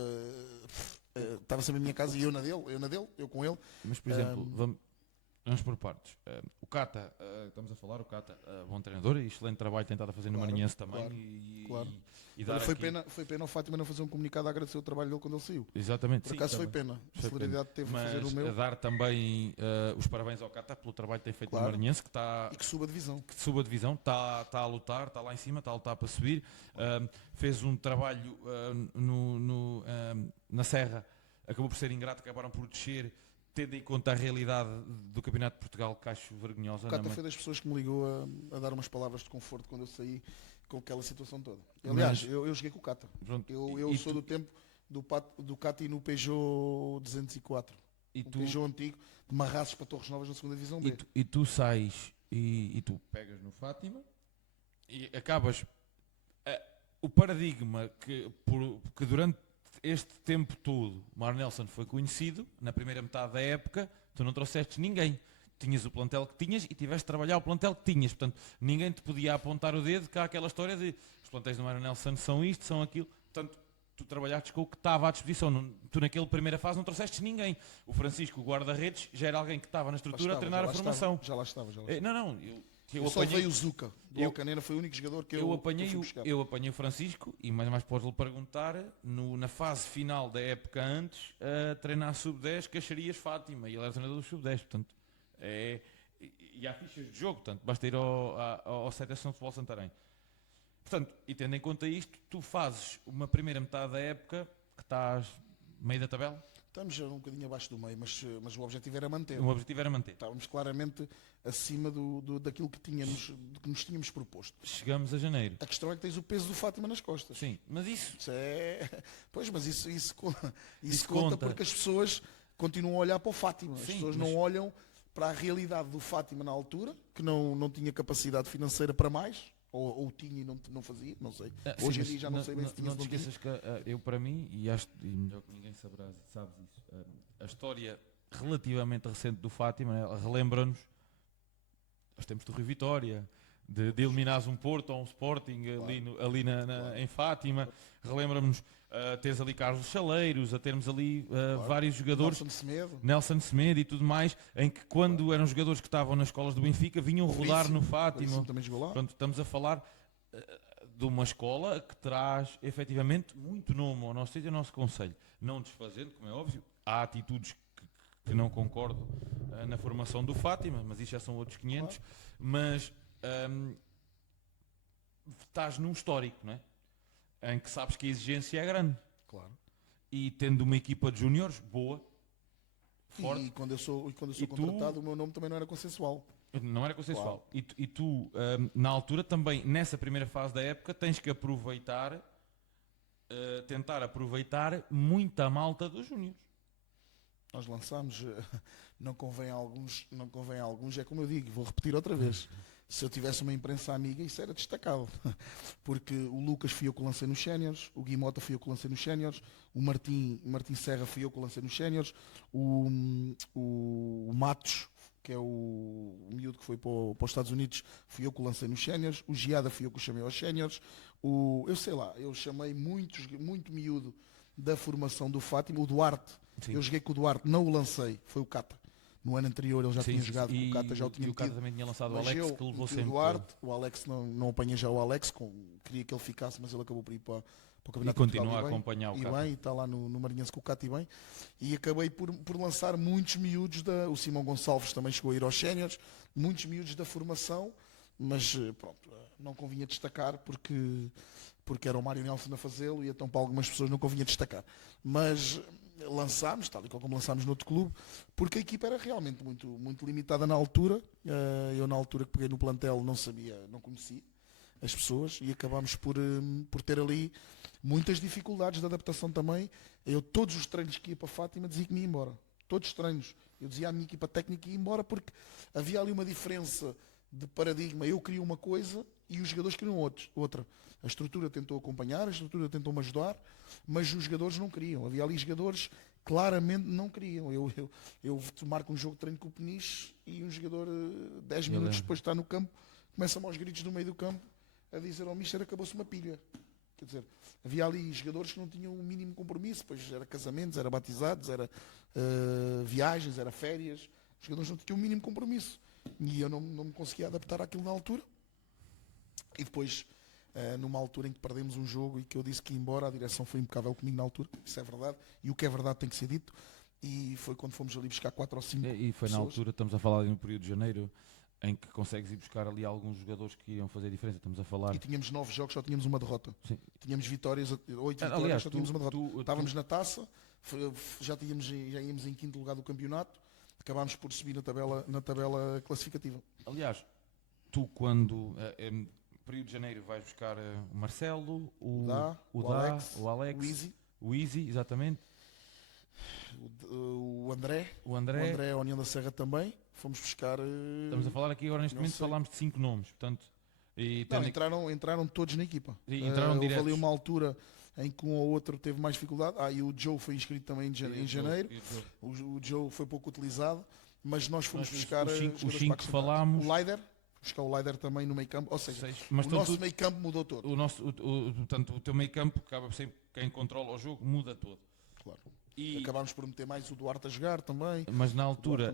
Estava sempre na minha casa e eu na dele, eu com ele. Mas, por exemplo, vamos por partes. O Cata, estamos a falar, o Cata, bom treinador e excelente trabalho tentado a fazer no Maranhense também. Claro. E dar Foi aqui... pena o Fátima não fazer um comunicado a agradecer o trabalho dele quando ele saiu. Exatamente. Por acaso foi pena. A celeridade teve a fazer o meu. A dar também os parabéns ao Cata pelo trabalho que tem feito no Maranhense, que está... E que suba a divisão. Está a lutar, está lá em cima, está a lutar para subir. Fez um trabalho na Serra, acabou por ser ingrato, acabaram por descer, tendo em conta a realidade do Campeonato de Portugal, que acho vergonhosa. O Cata foi das pessoas que me ligou a dar umas palavras de conforto quando eu saí com aquela situação toda. Aliás, eu joguei com o Cata. Pronto, eu sou do tempo do Cata e no Peugeot 204. Peugeot antigo, de Marraços para Torres Novas na segunda divisão B. E tu sais e tu pegas no Fátima e acabas... o paradigma que durante este tempo todo Mário Nelson foi conhecido, na primeira metade da época, tu não trouxeste ninguém. Tinhas o plantel que tinhas e tiveste de trabalhar o plantel que tinhas. Portanto, ninguém te podia apontar o dedo, que há aquela história de os plantéis do Mário Nelson são isto, são aquilo. Portanto, tu trabalhaste com o que estava à disposição. Tu naquela primeira fase não trouxeste ninguém. O Francisco, o guarda-redes, já era alguém que estava na estrutura a treinar a formação. Já lá estava. Não, eu só veio o Zuca. Do Alcanena foi o único jogador que eu apanhei o Francisco, e mais podes-lhe perguntar, na fase final da época antes, a treinar sub-10, Caixarias Fátima, e ele era treinador do sub-10, portanto, e há fichas de jogo, portanto, basta ir ao Seleção de Futebol Santarém. Portanto, e tendo em conta isto, tu fazes uma primeira metade da época, que estás meio da tabela? Estamos já um bocadinho abaixo do meio, mas o objetivo era manter. O objetivo era manter. Estávamos claramente acima daquilo que nos tínhamos proposto. Chegamos a janeiro. A questão é que tens o peso do Fátima nas costas. Sim, mas isso Pois, mas isso conta porque as pessoas continuam a olhar para o Fátima. As pessoas não olham para a realidade do Fátima na altura, que não tinha capacidade financeira para mais. Ou tinha e não fazia, não sei. Hoje em dia já não sei bem se tinha. Não te esqueças que eu, para mim, e melhor que ninguém sabes isso, a história relativamente recente do Fátima, relembra-nos os tempos do Rio Vitória, de eliminares um Porto ou um Sporting ali em Fátima. Relembra-nos teres ali Carlos Chaleiros, a termos ali vários jogadores, Nelson Semedo e tudo mais, em que quando eram jogadores que estavam nas escolas do Benfica vinham rodar no Fátima. Pronto, estamos a falar de uma escola que traz efetivamente muito nome ao nosso sítio e ao nosso concelho. Não desfazendo, como é óbvio, há atitudes que não concordo na formação do Fátima, mas isso já são outros 500, mas estás num histórico, não é? Em que sabes que a exigência é grande. Claro. E tendo uma equipa de júniores boa, forte. E quando eu sou contratado, o meu nome também não era consensual. Não era consensual. Claro. E tu, na altura, também, nessa primeira fase da época, tens que aproveitar, tentar aproveitar muita malta dos júniores. Nós lançámos, não convém a alguns, é como eu digo, vou repetir outra vez. Se eu tivesse uma imprensa amiga, isso era destacado. Porque o Lucas fui eu que lancei nos séniores, o Guimota fui eu que lancei nos séniores, o Martim Serra fui eu que lancei nos séniores, o Matos, que é o miúdo que foi para os Estados Unidos, fui eu que o lancei nos séniores, o Giada fui eu que o chamei aos séniores, eu chamei muito miúdo da formação do Fátima, o Duarte, Sim. eu joguei com o Duarte, não o lancei, foi o Cata. No ano anterior ele já tinha jogado com o Cata, já o tinha E o Cata metido. também tinha lançado o Mas Alex, eu que levou meti sempre. o Duarte, o Alex não apanhei já o Alex, queria que ele ficasse, mas ele acabou por ir para o E Campeonato continua Portugal a acompanhar o e Cata. bem, e está lá no Marinhense com o Cata e bem. E acabei por lançar muitos miúdos, o Simão Gonçalves também chegou a ir aos séniores, muitos miúdos da formação, mas pronto, não convinha destacar porque era o Mário Nelson a fazê-lo e então para algumas pessoas não convinha destacar. Mas lançámos, tal e qual como lançámos noutro clube, porque a equipa era realmente muito limitada na altura. Eu na altura que peguei no plantel não conhecia as pessoas e acabámos por ter ali muitas dificuldades de adaptação também. Todos os treinos que ia para Fátima dizia que me ia embora. Todos os treinos. Eu dizia à minha equipa técnica que ia embora porque havia ali uma diferença de paradigma. Eu queria uma coisa e os jogadores queriam outra. A estrutura tentou acompanhar, a estrutura tentou-me ajudar, mas os jogadores não queriam. Havia ali jogadores que claramente não queriam. Eu marco um jogo de treino com o Peniche e um jogador, 10 minutos depois de estar no campo, começa-me aos gritos no meio do campo a dizer ao Mister acabou-se uma pilha. Quer dizer, havia ali jogadores que não tinham o mínimo compromisso, pois era casamentos, era batizados, era viagens, era férias. Os jogadores não tinham o mínimo compromisso. E eu não me conseguia adaptar àquilo na altura. E depois, numa altura em que perdemos um jogo e que eu disse que ia embora, a direção foi impecável comigo na altura, isso é verdade, e o que é verdade tem que ser dito. E foi quando fomos ali buscar 4 ou 5 E foi pessoas. na altura, estamos a falar ali no período de janeiro, em que consegues ir buscar ali alguns jogadores que iam fazer a diferença. Estamos a falar. E tínhamos 9 jogos, só tínhamos uma derrota. Sim. Tínhamos 8 vitórias, Aliás, só tínhamos uma derrota. Estávamos na taça, já íamos em quinto lugar do campeonato, acabámos por subir na tabela classificativa. Aliás, tu quando, período de janeiro, vais buscar o Marcelo, o Alex, o Easy, exatamente. O André, a União da Serra também. Fomos buscar. Estamos a falar aqui agora neste momento, falámos de 5 nomes, portanto. Entraram todos na equipa. Entraram diretos. Houve ali uma altura em que um ou outro teve mais dificuldade. E o Joe foi inscrito também em janeiro. O Joe foi pouco utilizado, mas nós fomos buscar os 5 que falámos. O Leider, buscar o Leider também no meio campo, ou seja, mas o nosso meio campo mudou todo. Portanto, o teu meio campo, acaba por ser quem controla o jogo, muda todo. Claro. E acabámos por meter mais o Duarte a jogar também. Mas na altura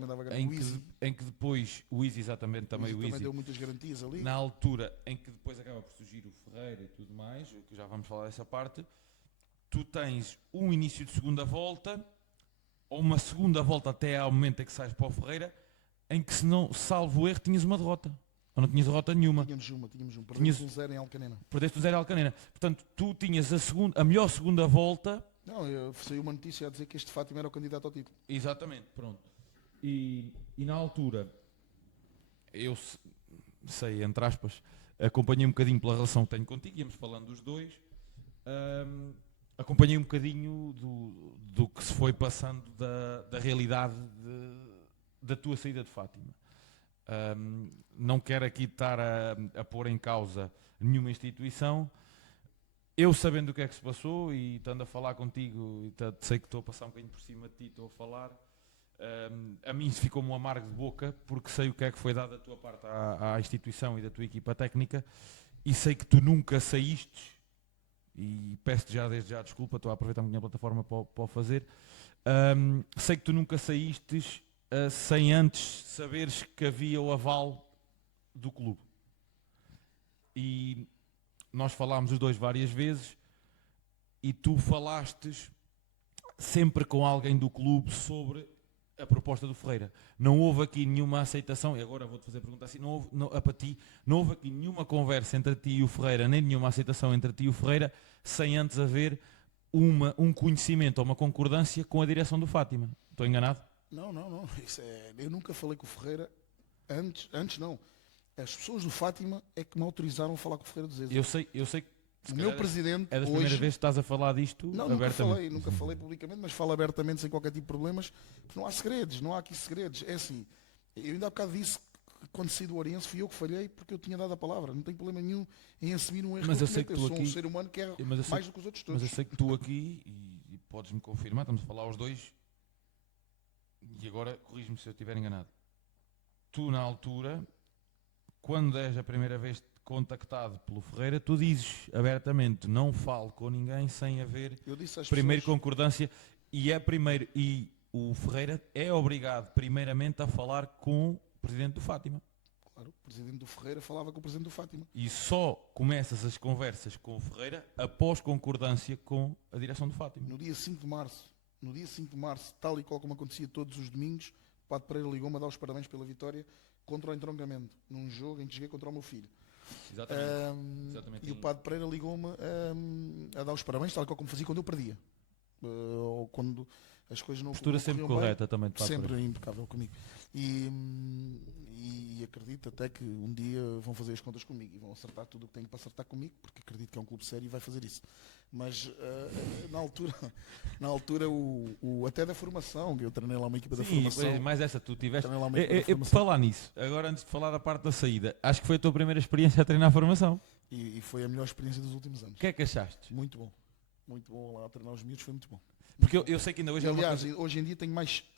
em que depois o Easy, exatamente, também o Easy deu muitas garantias ali. Na altura em que depois acaba por surgir o Ferreira e tudo mais, que já vamos falar dessa parte, tu tens um início de segunda volta, ou uma segunda volta até ao momento em que sais para o Ferreira, em que, se não, salvo erro, tinhas uma derrota. Ou não tinhas derrota nenhuma. Tínhamos uma. Perdemos 1-0 em Alcanena. Perdeste 1-0 em Alcanena. Portanto, tu tinhas a melhor segunda volta. Não, saiu uma notícia a dizer que este Fátima era o candidato ao título. Exatamente, pronto. E na altura, eu sei, entre aspas, acompanhei um bocadinho pela relação que tenho contigo, íamos falando dos dois, acompanhei um bocadinho do que se foi passando da realidade da tua saída de Fátima. Não quero aqui estar a pôr em causa nenhuma instituição. Eu, sabendo o que é que se passou e estando a falar contigo, e sei que estou a passar um bocadinho por cima de ti, estou a falar, a mim ficou-me um amargo de boca, porque sei o que é que foi dado da tua parte à instituição e da tua equipa técnica, e sei que tu nunca saíste, e peço-te já desde já desculpa, estou a aproveitar a minha plataforma para o fazer, sei que tu nunca saíste sem antes saberes que havia o aval do clube. E nós falámos os dois várias vezes e tu falastes sempre com alguém do clube sobre a proposta do Ferreira. Não houve aqui nenhuma aceitação, e agora vou-te fazer a pergunta assim, não houve aqui nenhuma conversa entre ti e o Ferreira, nem nenhuma aceitação entre ti e o Ferreira, sem antes haver um conhecimento ou uma concordância com a direção do Fátima. Estou enganado? Não. Eu nunca falei com o Ferreira Antes não. As pessoas do Fátima é que me autorizaram a falar com o Ferreira dos Eses. Eu sei que O meu presidente é das hoje... primeiras vezes que estás a falar disto Não, abertamente. nunca falei publicamente, mas falo abertamente sem qualquer tipo de problemas, porque não há segredos, não há aqui segredos. É assim, eu ainda há bocado disse que quando saí do Oriense fui eu que falhei porque eu tinha dado a palavra. Não tenho problema nenhum em assumir um erro. Mas eu sei que tu sou aqui... um ser humano que erra mais do que os outros todos. Mas eu sei que tu aqui, e podes-me confirmar, estamos a falar aos dois, e agora corrige-me se eu estiver enganado. Tu, na altura, quando és a primeira vez contactado pelo Ferreira, tu dizes abertamente, não falo com ninguém sem haver primeiro concordância, e o Ferreira é obrigado primeiramente a falar com o presidente do Fátima. Claro, o presidente do Ferreira falava com o presidente do Fátima. E só começas as conversas com o Ferreira após concordância com a direção do Fátima. No dia 5 de março, tal e qual como acontecia todos os domingos, o Padre Pereira ligou-me a dar os parabéns pela vitória contra o entroncamento, num jogo em que joguei contra o meu filho. Exatamente. E o Padre Pereira ligou-me a dar os parabéns, tal e qual como fazia quando eu perdia. Ou quando as coisas não postura sempre correta bem, também. Sempre impecável comigo. E acredito até que um dia vão fazer as contas comigo e vão acertar tudo o que têm para acertar comigo, porque acredito que é um clube sério e vai fazer isso. Mas na altura até da formação, que eu treinei lá uma equipa da formação. Sim, mais essa tu tiveste. Falar nisso, agora antes de falar da parte da saída, acho que foi a tua primeira experiência a treinar a formação. E foi a melhor experiência dos últimos anos. O que é que achaste? Muito bom lá a treinar os miúdos, foi muito bom. Porque eu sei que ainda hoje aliás, hoje em dia tenho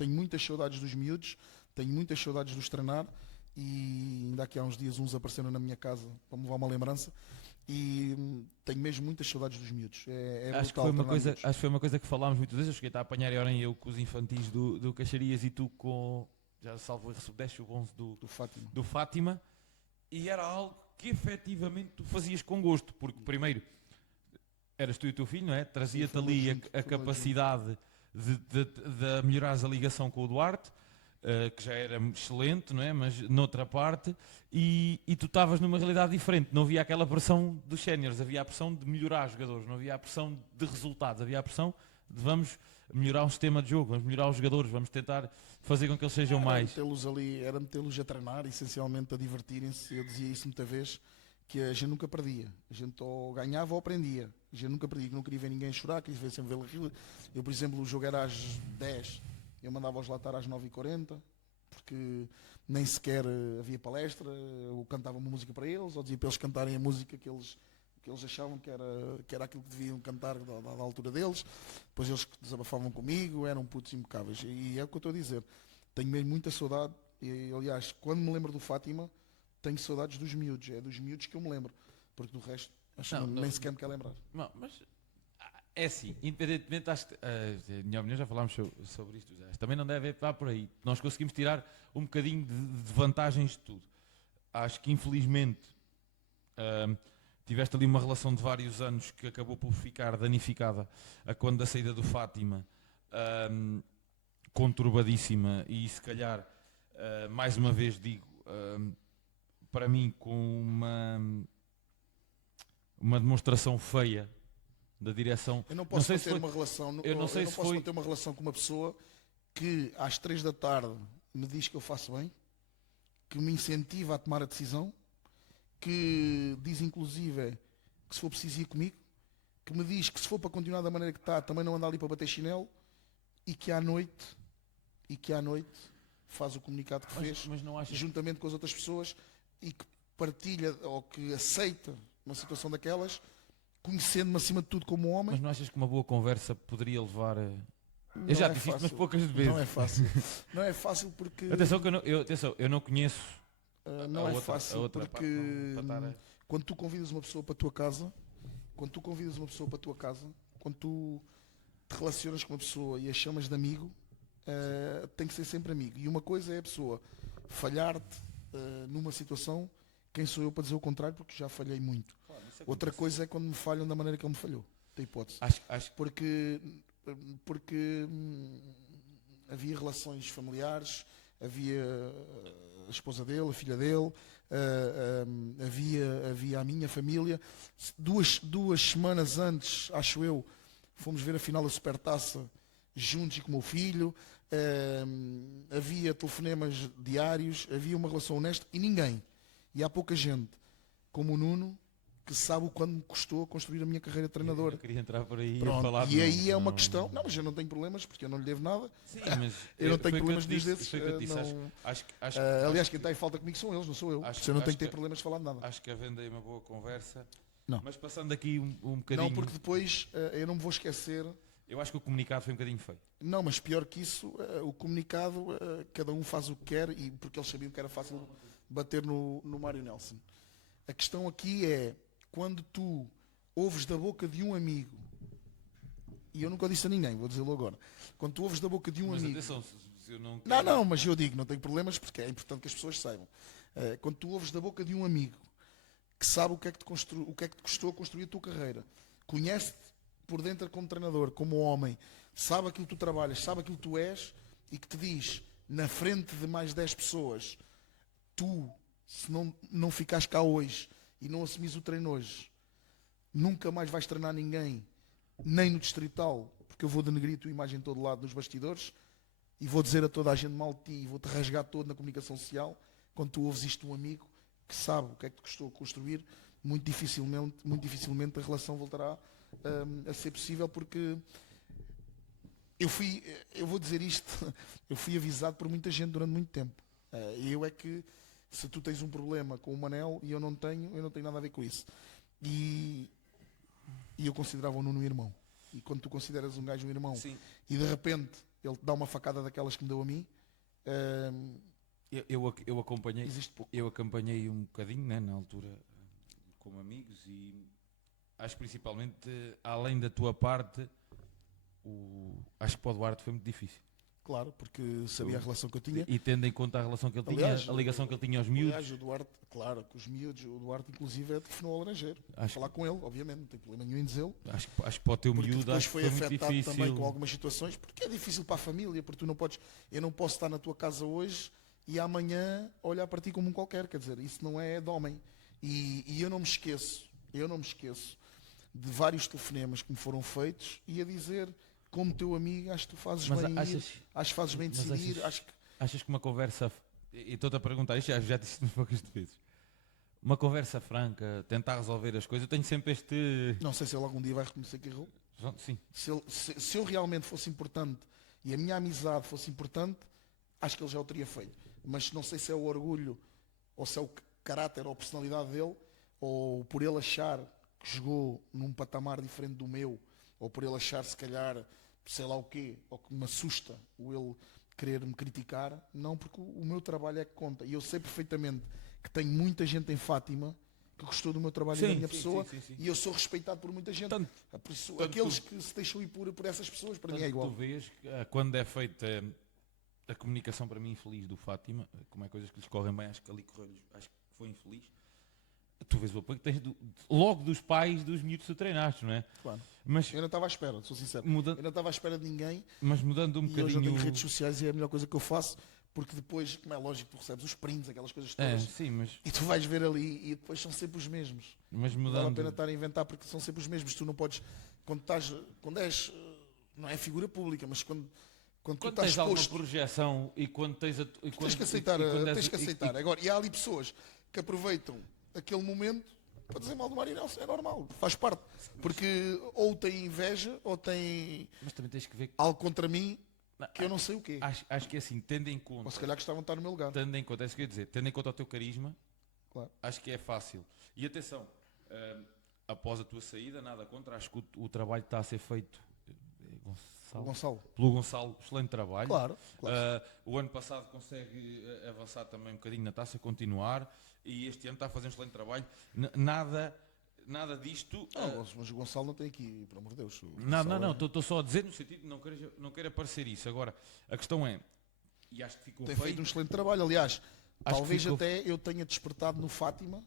muitas saudades dos miúdos, tenho muitas saudades de os treinar, e ainda aqui há uns dias uns apareceram na minha casa para me levar uma lembrança, e tenho mesmo muitas saudades dos miúdos. Acho que foi uma coisa que falámos muitas vezes. Eu cheguei a apanhar e eu com os infantis do Caxarias e tu com, já salvo erro, 10 sub-11 do Fátima, e era algo que efetivamente tu fazias com gosto, porque primeiro eras tu e o teu filho, não é? Trazia-te ali a capacidade de melhorares a ligação com o Duarte, que já era excelente, não é? Mas noutra parte, e tu estavas numa realidade diferente. Não havia aquela pressão dos séniores, havia a pressão de melhorar os jogadores, não havia a pressão de resultados, havia a pressão de vamos melhorar o sistema de jogo, vamos melhorar os jogadores, vamos tentar fazer com que eles sejam mais. Era metê-los a treinar, essencialmente a divertirem-se. Eu dizia isso muita vez, que a gente nunca perdia. A gente ou ganhava ou aprendia. A gente nunca perdia, que não queria ver ninguém chorar, queria ver sempre vê-lo. Eu, por exemplo, o jogo era às 10, eu mandava-os lá estar às 9h40, porque nem sequer havia palestra, eu cantava uma música para eles, ou dizia para eles cantarem a música que eles achavam que era aquilo que deviam cantar da altura deles. Depois eles desabafavam comigo, eram putos impecáveis. E é o que eu estou a dizer. Tenho mesmo muita saudade, e, aliás, quando me lembro do Fátima, tenho saudades dos miúdos. É dos miúdos que eu me lembro, porque do resto nem sequer me quer lembrar. Não, mas é assim, independentemente, acho que, na minha opinião, já falámos sobre isto, também não deve estar por aí. Nós conseguimos tirar um bocadinho de vantagens de tudo. Acho que, infelizmente, tiveste ali uma relação de vários anos que acabou por ficar danificada a quando da saída do Fátima, conturbadíssima, e se calhar, mais uma vez digo, para mim, com uma demonstração feia da direção. Eu não posso manter uma relação. Eu não posso manter uma relação com uma pessoa que às 3 da tarde me diz que eu faço bem, que me incentiva a tomar a decisão, que diz inclusive que se for preciso ir comigo, que me diz que se for para continuar da maneira que está, também não anda ali para bater chinelo, e que à noite faz o comunicado que fez, juntamente com as outras pessoas, e que partilha ou que aceita uma situação daquelas, conhecendo-me acima de tudo como homem. Mas não achas que uma boa conversa poderia levar a... Eu já disse isto, mas poucas vezes. Não é fácil. Não é fácil porque... Atenção, eu não conheço não é fácil porque quando tu convidas uma pessoa para a tua casa, quando tu te relacionas com uma pessoa e a chamas de amigo, tem que ser sempre amigo. E uma coisa é a pessoa falhar-te numa situação, quem sou eu para dizer o contrário, porque já falhei muito. Claro, outra coisa é quando me falham da maneira que ele me falhou. Tem hipótese. Porque havia relações familiares, havia a esposa dele, a filha dele, havia a minha família. Duas semanas antes, acho eu, fomos ver a final da Supertaça juntos e com o meu filho. havia telefonemas diários, havia uma relação honesta e ninguém. E há pouca gente, como o Nuno, que sabe o quanto me custou construir a minha carreira de treinador. Eu queria entrar por aí Pronto, a falar e aí é uma questão. Não, mas eu não tenho problemas porque eu não lhe devo nada. Sim, mas Eu não tenho foi o que problemas eu de te disse, desses. foi o que eu te disse. Não- Acho aliás, acho quem está em falta comigo são eles, não sou eu. acho- Se eu não tenho acho que ter que- problemas de falar de nada. acho que havendo aí uma boa conversa. Não. Mas passando aqui um bocadinho. Não, porque depois eu não me vou esquecer. Eu acho que o comunicado foi um bocadinho feio. Não, mas pior que isso, o comunicado, cada um faz o que quer, e porque eles sabiam que era fácil bater no Mário Nelson. A questão aqui é, quando tu ouves da boca de um amigo, e eu nunca disse a ninguém, vou dizê-lo agora, quando tu ouves da boca de um Mas amigo... atenção, se eu não Não, quero- não, mas eu digo, não tenho problemas, porque é importante que as pessoas saibam. Quando tu ouves da boca de um amigo, que sabe o que é que te custou construir a tua carreira, conhece-te por dentro como treinador, como homem, sabe aquilo que tu trabalhas, sabe aquilo que tu és, e que te diz, na frente de mais 10 pessoas, tu, se não ficares cá hoje e não assumires o treino hoje, nunca mais vais treinar ninguém, nem no distrital, porque eu vou denegrir a tua imagem de todo lado nos bastidores, e vou dizer a toda a gente mal de ti, e vou-te rasgar todo na comunicação social. Quando tu ouves isto de um amigo que sabe o que é que te custou construir, muito dificilmente a relação voltará a ser possível, porque eu vou dizer isto, eu fui avisado por muita gente durante muito tempo. Eu é que, se tu tens um problema com o Manel e eu não tenho nada a ver com isso. E eu considerava o Nuno um irmão. E quando tu consideras um gajo um irmão, Sim. e de repente ele te dá uma facada daquelas que me deu a mim, Eu acompanhei. existe pouco. Eu acompanhei um bocadinho, né, na altura, como amigos, e acho que principalmente, além da tua parte, acho que para o Duarte foi muito difícil. Claro, porque sabia a relação que eu tinha. E tendo em conta a relação que ele Aliás, tinha, a ligação que ele tinha aos miúdos, Aliás, o Duarte, claro, com os miúdos, o Duarte inclusive telefonou ao Laranjeiro. Acho Falar com ele, obviamente, não tem problema nenhum em dizê-lo. acho que para o teu Porque miúdo depois acho que foi foi muito afetado difícil. também com algumas situações, porque é difícil para a família, porque tu não podes, eu não posso estar na tua casa hoje e amanhã olhar para ti como um qualquer, quer dizer, isso não é de homem. E eu não me esqueço de vários telefonemas que me foram feitos e a dizer, como teu amigo, acho que tu fazes Mas bem em ir, achas- acho que fazes bem de mas decidir, achas- acho que Achas que uma conversa, e estou-te a perguntar isto, já disse umas poucas vezes, uma conversa franca, tentar resolver as coisas, eu tenho sempre este... não sei se ele algum dia vai reconhecer que errou. Sim, Se eu realmente fosse importante e a minha amizade fosse importante, acho que ele já o teria feito. Mas não sei se é o orgulho, ou se é o caráter ou a personalidade dele, ou por ele achar que jogou num patamar diferente do meu, ou por ele achar, se calhar, sei lá o quê, ou que me assusta o ele querer me criticar. Não, porque o meu trabalho é que conta. E eu sei perfeitamente que tenho muita gente em Fátima que gostou do meu trabalho e da minha pessoa, sim. e eu sou respeitado por muita gente. Por isso, aqueles que se deixam ir por essas pessoas, para mim é igual. Tu vês que, quando é feita a comunicação para mim infeliz do Fátima, como é coisas que lhes correm bem, acho que ali correu, acho que foi infeliz. Tu vês o apoio que tens logo dos pais dos miúdos que tu treinaste, não é? Claro. Mas Eu não estava à espera, sou sincero. Muda- Eu não estava à espera de ninguém, mudando um e hoje eu bocadinho. tenho redes sociais e é a melhor coisa que eu faço, porque depois, como é lógico, tu recebes os prints, aquelas coisas É, todas, sim, e tu vais ver ali e depois são sempre os mesmos. mas Não vale a mudando. pena estar a inventar porque são sempre os mesmos. Tu não podes, quando és, não é figura pública, mas quando tu Quando estás tens alguma exposto, projeção e quando tens a. E tens que aceitar. Agora, e há ali pessoas que aproveitam aquele momento para dizer mal do Mário Nelson, é normal, faz parte. Porque ou tem inveja ou tem Mas também tens que ver. algo contra mim que eu não sei o quê. Acho que é assim, tendo em conta. Ou se calhar gostavam de estar no meu lugar. Tendo em conta, é isso que eu ia dizer, tendo em conta o teu carisma, Claro. acho que é fácil. E atenção, após a tua saída, nada contra, acho que o trabalho que está a ser feito O Gonçalo. pelo Gonçalo, excelente trabalho. Claro. O ano passado consegue avançar também um bocadinho na taça, continuar, e este ano está a fazer um excelente trabalho. Nada disto. Mas o Gonçalo não tem aqui, pelo amor de Deus. Não, estou só a dizer no sentido de não quero aparecer isso. Agora, a questão é, e acho que ficou Tem feito um excelente trabalho. Aliás, Acho talvez que ficou- até eu tenha despertado no Fátima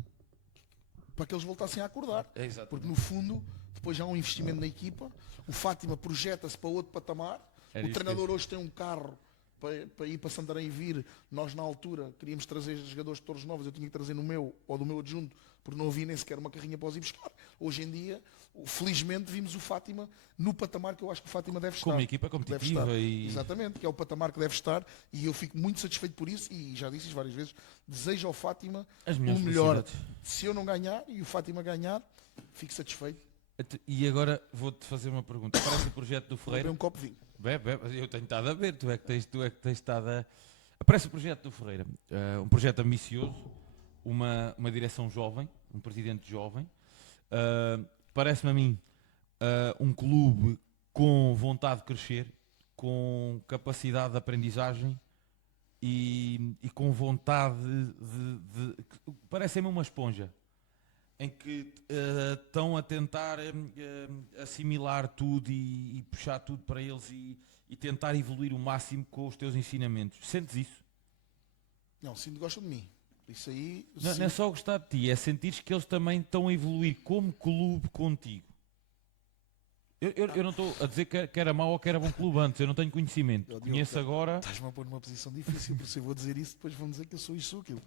para que eles voltassem a acordar. É, exato. Porque no fundo, depois já há um investimento na equipa, o Fátima projeta-se para outro patamar, Era o isso treinador hoje tem um carro para ir para Santarém e vir, nós na altura queríamos trazer jogadores de Torres Novas, eu tinha que trazer no meu ou do meu adjunto, porque não havia nem sequer uma carrinha para os ir buscar. Hoje em dia, felizmente, vimos o Fátima no patamar que eu acho que o Fátima deve estar. Como uma equipa competitiva e... Exatamente, que é o patamar que deve estar, e eu fico muito satisfeito por isso, e já disse isso várias vezes, desejo ao Fátima o melhor. Se eu não ganhar e o Fátima ganhar, fico satisfeito. E agora vou-te fazer uma pergunta. Parece o projeto do Ferreira. Um copo de vinho. Bebe, eu tenho estado a ver, tu é que tens estado a... Aparece o projeto do Ferreira, um projeto ambicioso, uma direção jovem, um presidente jovem. Parece-me a mim um clube com vontade de crescer, com capacidade de aprendizagem e com vontade de parece-me uma esponja, em que estão a tentar assimilar tudo e puxar tudo para eles e tentar evoluir o máximo com os teus ensinamentos. Sentes isso? Não, sinto que gostam de mim. Isso aí... Não é só gostar de ti, é sentir que eles também estão a evoluir como clube contigo. Eu não estou a dizer que era mau ou que era bom clube antes, eu não tenho conhecimento. Conheço agora... Estás-me a pôr numa posição difícil, porque se eu vou dizer isso, depois vão dizer que eu sou isso ou aquilo.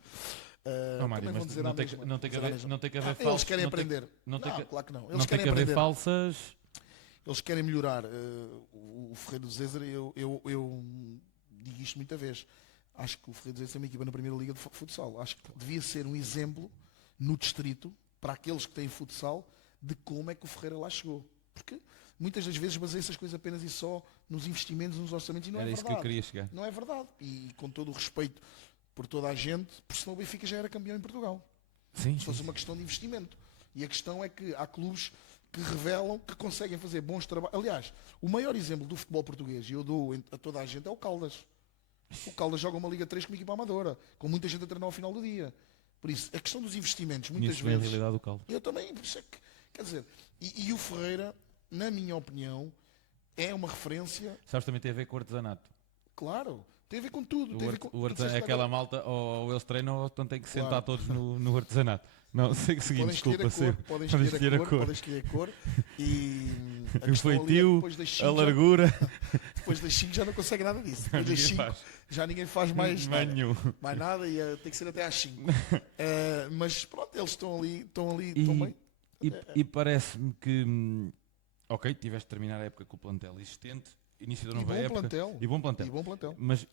Não, Mário, mas não tem que haver falsas... Eles querem aprender. Não, claro que não. Eles querem que haver falsas... Eles querem melhorar. O Ferreira do Zézer, eu digo isto muita vez. Acho que o Ferreira do Zézer é uma equipa na Primeira Liga de Futsal. Acho que devia ser um exemplo no distrito, para aqueles que têm futsal, de como é que o Ferreira lá chegou. Porque muitas das vezes baseia-se as coisas apenas e só nos investimentos, nos orçamentos, e não é verdade. Era isso que eu queria chegar. Não é verdade. E com todo o respeito por toda a gente, por senão o Benfica já era campeão em Portugal. Sim, se fosse uma questão de investimento. E a questão é que há clubes que revelam que conseguem fazer bons trabalhos. Aliás, o maior exemplo do futebol português, e eu dou a toda a gente, é o Caldas. O Caldas joga uma Liga 3 com uma equipa amadora, com muita gente a treinar ao final do dia. Por isso, a questão dos investimentos, muitas vezes... a realidade do Caldas. Eu também, quer dizer, e o Ferreira, na minha opinião, é uma referência... Sabes, também tem a ver com o artesanato. Claro, tem a ver com tudo. Aquela malta, ou eles treinam ou então têm que sentar todos no artesanato. Não, seguinte, desculpa. Podem escolher a cor e o feitio, a largura. Depois das 5 já não consegue nada disso. Depois das 5 já ninguém faz mais nada. Mais nada, e tem que ser até às 5. Mas pronto, eles estão ali, estão bem. E parece-me que, ok, tiveste de terminar a época com o plantel existente, início da nova época. E bom plantel. Mas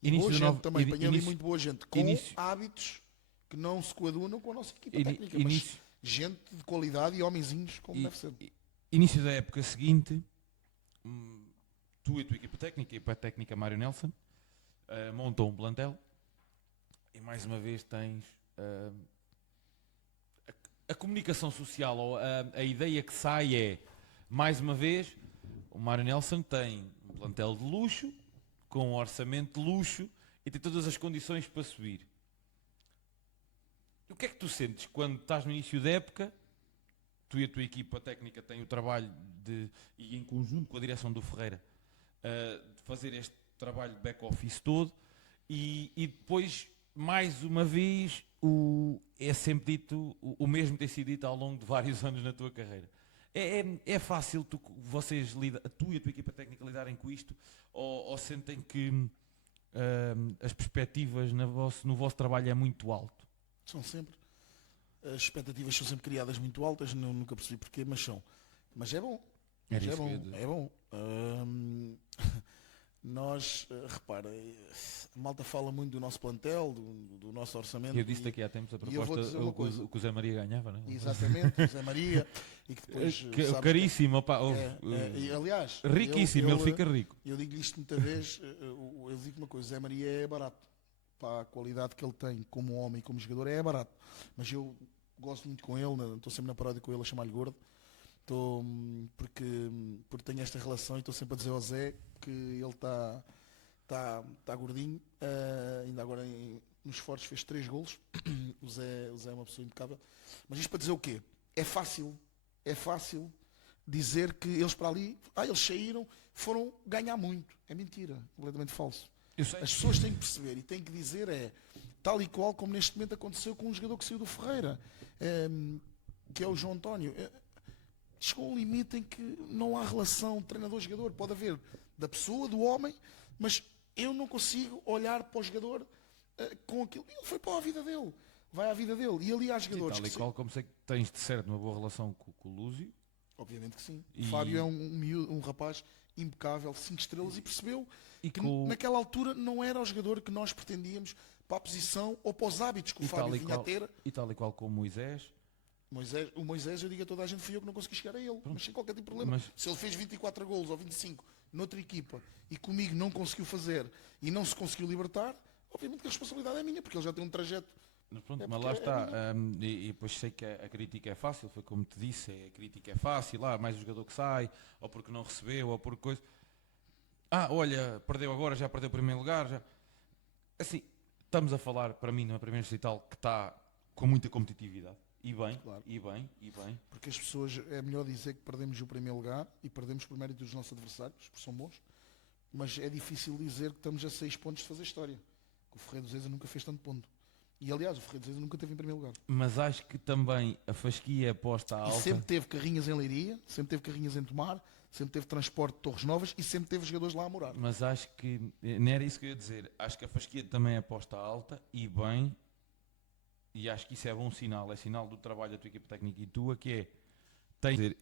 início da nova... Também, apanhei ali muito boa gente, com hábitos que não se coadunam com a nossa equipa técnica, mas gente de qualidade e homenzinhos como deve ser. Início da época seguinte, tu e a tua equipa técnica, a equipa técnica Mário Nelson, montam um plantel e mais uma vez tens a comunicação social, ou a ideia que sai é, mais uma vez, o Mário Nelson tem um plantel de luxo, com um orçamento de luxo e tem todas as condições para subir. O que é que tu sentes quando estás no início da época, tu e a tua equipa técnica têm o trabalho e em conjunto com a direção do Ferreira, de fazer este trabalho de back-office todo e depois, mais uma vez, é sempre dito, o mesmo tem sido dito ao longo de vários anos na tua carreira. É fácil tu e a tua equipa técnica lidarem com isto ou sentem que as perspectivas no vosso trabalho é muito alto? São sempre. As expectativas são sempre criadas muito altas, nunca percebi porquê, mas são. Mas é bom. É bom. Nós, repara, a malta fala muito do nosso plantel, do nosso orçamento. Eu disse daqui há tempos a proposta, o que o Zé Maria ganhava, não é? Exatamente, o Zé Maria. E que depois, caríssimo, opa, aliás, riquíssimo, ele fica rico. Eu digo isto muitas vezes, eu digo uma coisa, o Zé Maria é barato. Para a qualidade que ele tem como homem e como jogador, é barato. Mas eu gosto muito com ele, estou sempre na paródia com ele a chamar-lhe gordo. Porque tenho esta relação e estou sempre a dizer ao Zé que ele está gordinho. Ainda agora nos Fortes fez 3 golos. O Zé é uma pessoa impecável. Mas isto para dizer o quê? É fácil dizer que eles para ali, eles saíram, foram ganhar muito. É mentira, completamente falso. As pessoas têm que perceber e têm que dizer tal e qual como neste momento aconteceu com um jogador que saiu do Ferreira, que é o João António. Chegou a um limite em que não há relação treinador-jogador. Pode haver da pessoa, do homem, mas eu não consigo olhar para o jogador com aquilo. Ele foi para a vida dele, vai à vida dele. E ali há jogadores tal e qual como sei que tens de certo uma boa relação com o Lúcio. Obviamente que sim. E- O Fábio é um rapaz impecável, 5 estrelas, e percebeu E que com- naquela altura não era o jogador que nós pretendíamos para a posição ou para os hábitos que o E Fábio tal e vinha a qual, ter. e tal e qual com o Moisés. O Moisés, eu digo a toda a gente, fui eu que não consegui chegar a ele, mas sem qualquer tipo de problema. Mas- Se ele fez 24 golos ou 25 noutra equipa e comigo não conseguiu fazer e não se conseguiu libertar, obviamente que a responsabilidade é minha, porque ele já tem um trajeto. Mas pronto, É mas porque lá é está. E depois sei que a crítica é fácil, foi como te disse, a crítica é fácil, mais o jogador que sai, ou porque não recebeu, ou por coisa. Olha, perdeu agora, já perdeu o primeiro lugar. Já. Assim, estamos a falar, para mim, na primeira distrital, que está com muita competitividade. E bem, Claro. e bem, e bem. Porque as pessoas, é melhor dizer que perdemos o primeiro lugar e perdemos por mérito dos nossos adversários, porque são bons, mas é difícil dizer que estamos a 6 pontos de fazer história. Que o Ferreira do Zeza nunca fez tanto ponto. E aliás, o Ferreira do Zeza nunca teve em primeiro lugar. Mas acho que também a fasquia posta E alta. sempre teve carrinhas em Leiria, sempre teve carrinhas em Tomar, sempre teve transporte de Torres Novas e sempre teve jogadores lá a morar. Mas acho que, não era isso que eu ia dizer, acho que a fasquia também é posta alta e bem, e acho que isso é bom sinal, é sinal do trabalho da tua equipa técnica e tua, que é,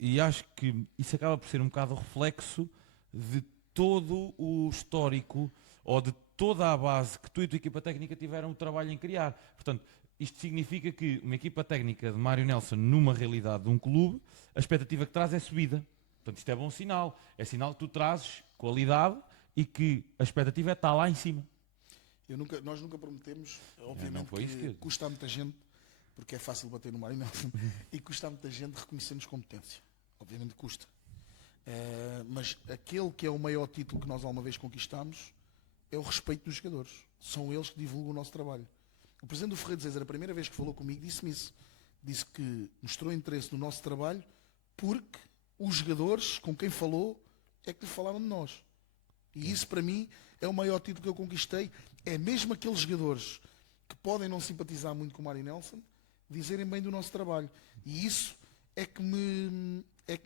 e acho que isso acaba por ser um bocado o reflexo de todo o histórico, ou de toda a base que tu e a tua equipa técnica tiveram o trabalho em criar. Portanto, isto significa que uma equipa técnica de Mário Nelson numa realidade de um clube, a expectativa que traz é subida. Portanto, isto é bom sinal. É sinal que tu trazes qualidade e que a expectativa é estar lá em cima. Nós nunca prometemos, não obviamente foi isso que que- custa a muita gente, porque é fácil bater no Mário Nelson, e custa a muita gente reconhecer-nos competência. Obviamente custa. Mas aquele que é o maior título que nós alguma vez conquistamos é o respeito dos jogadores. São eles que divulgam o nosso trabalho. O presidente do Ferreira de Zézer, a primeira vez que falou comigo, disse-me isso. Disse que mostrou interesse no nosso trabalho porque os jogadores com quem falou é que lhe falaram de nós. E isso para mim é o maior título que eu conquistei. É mesmo aqueles jogadores que podem não simpatizar muito com o Mário Nelson dizerem bem do nosso trabalho. E isso é que me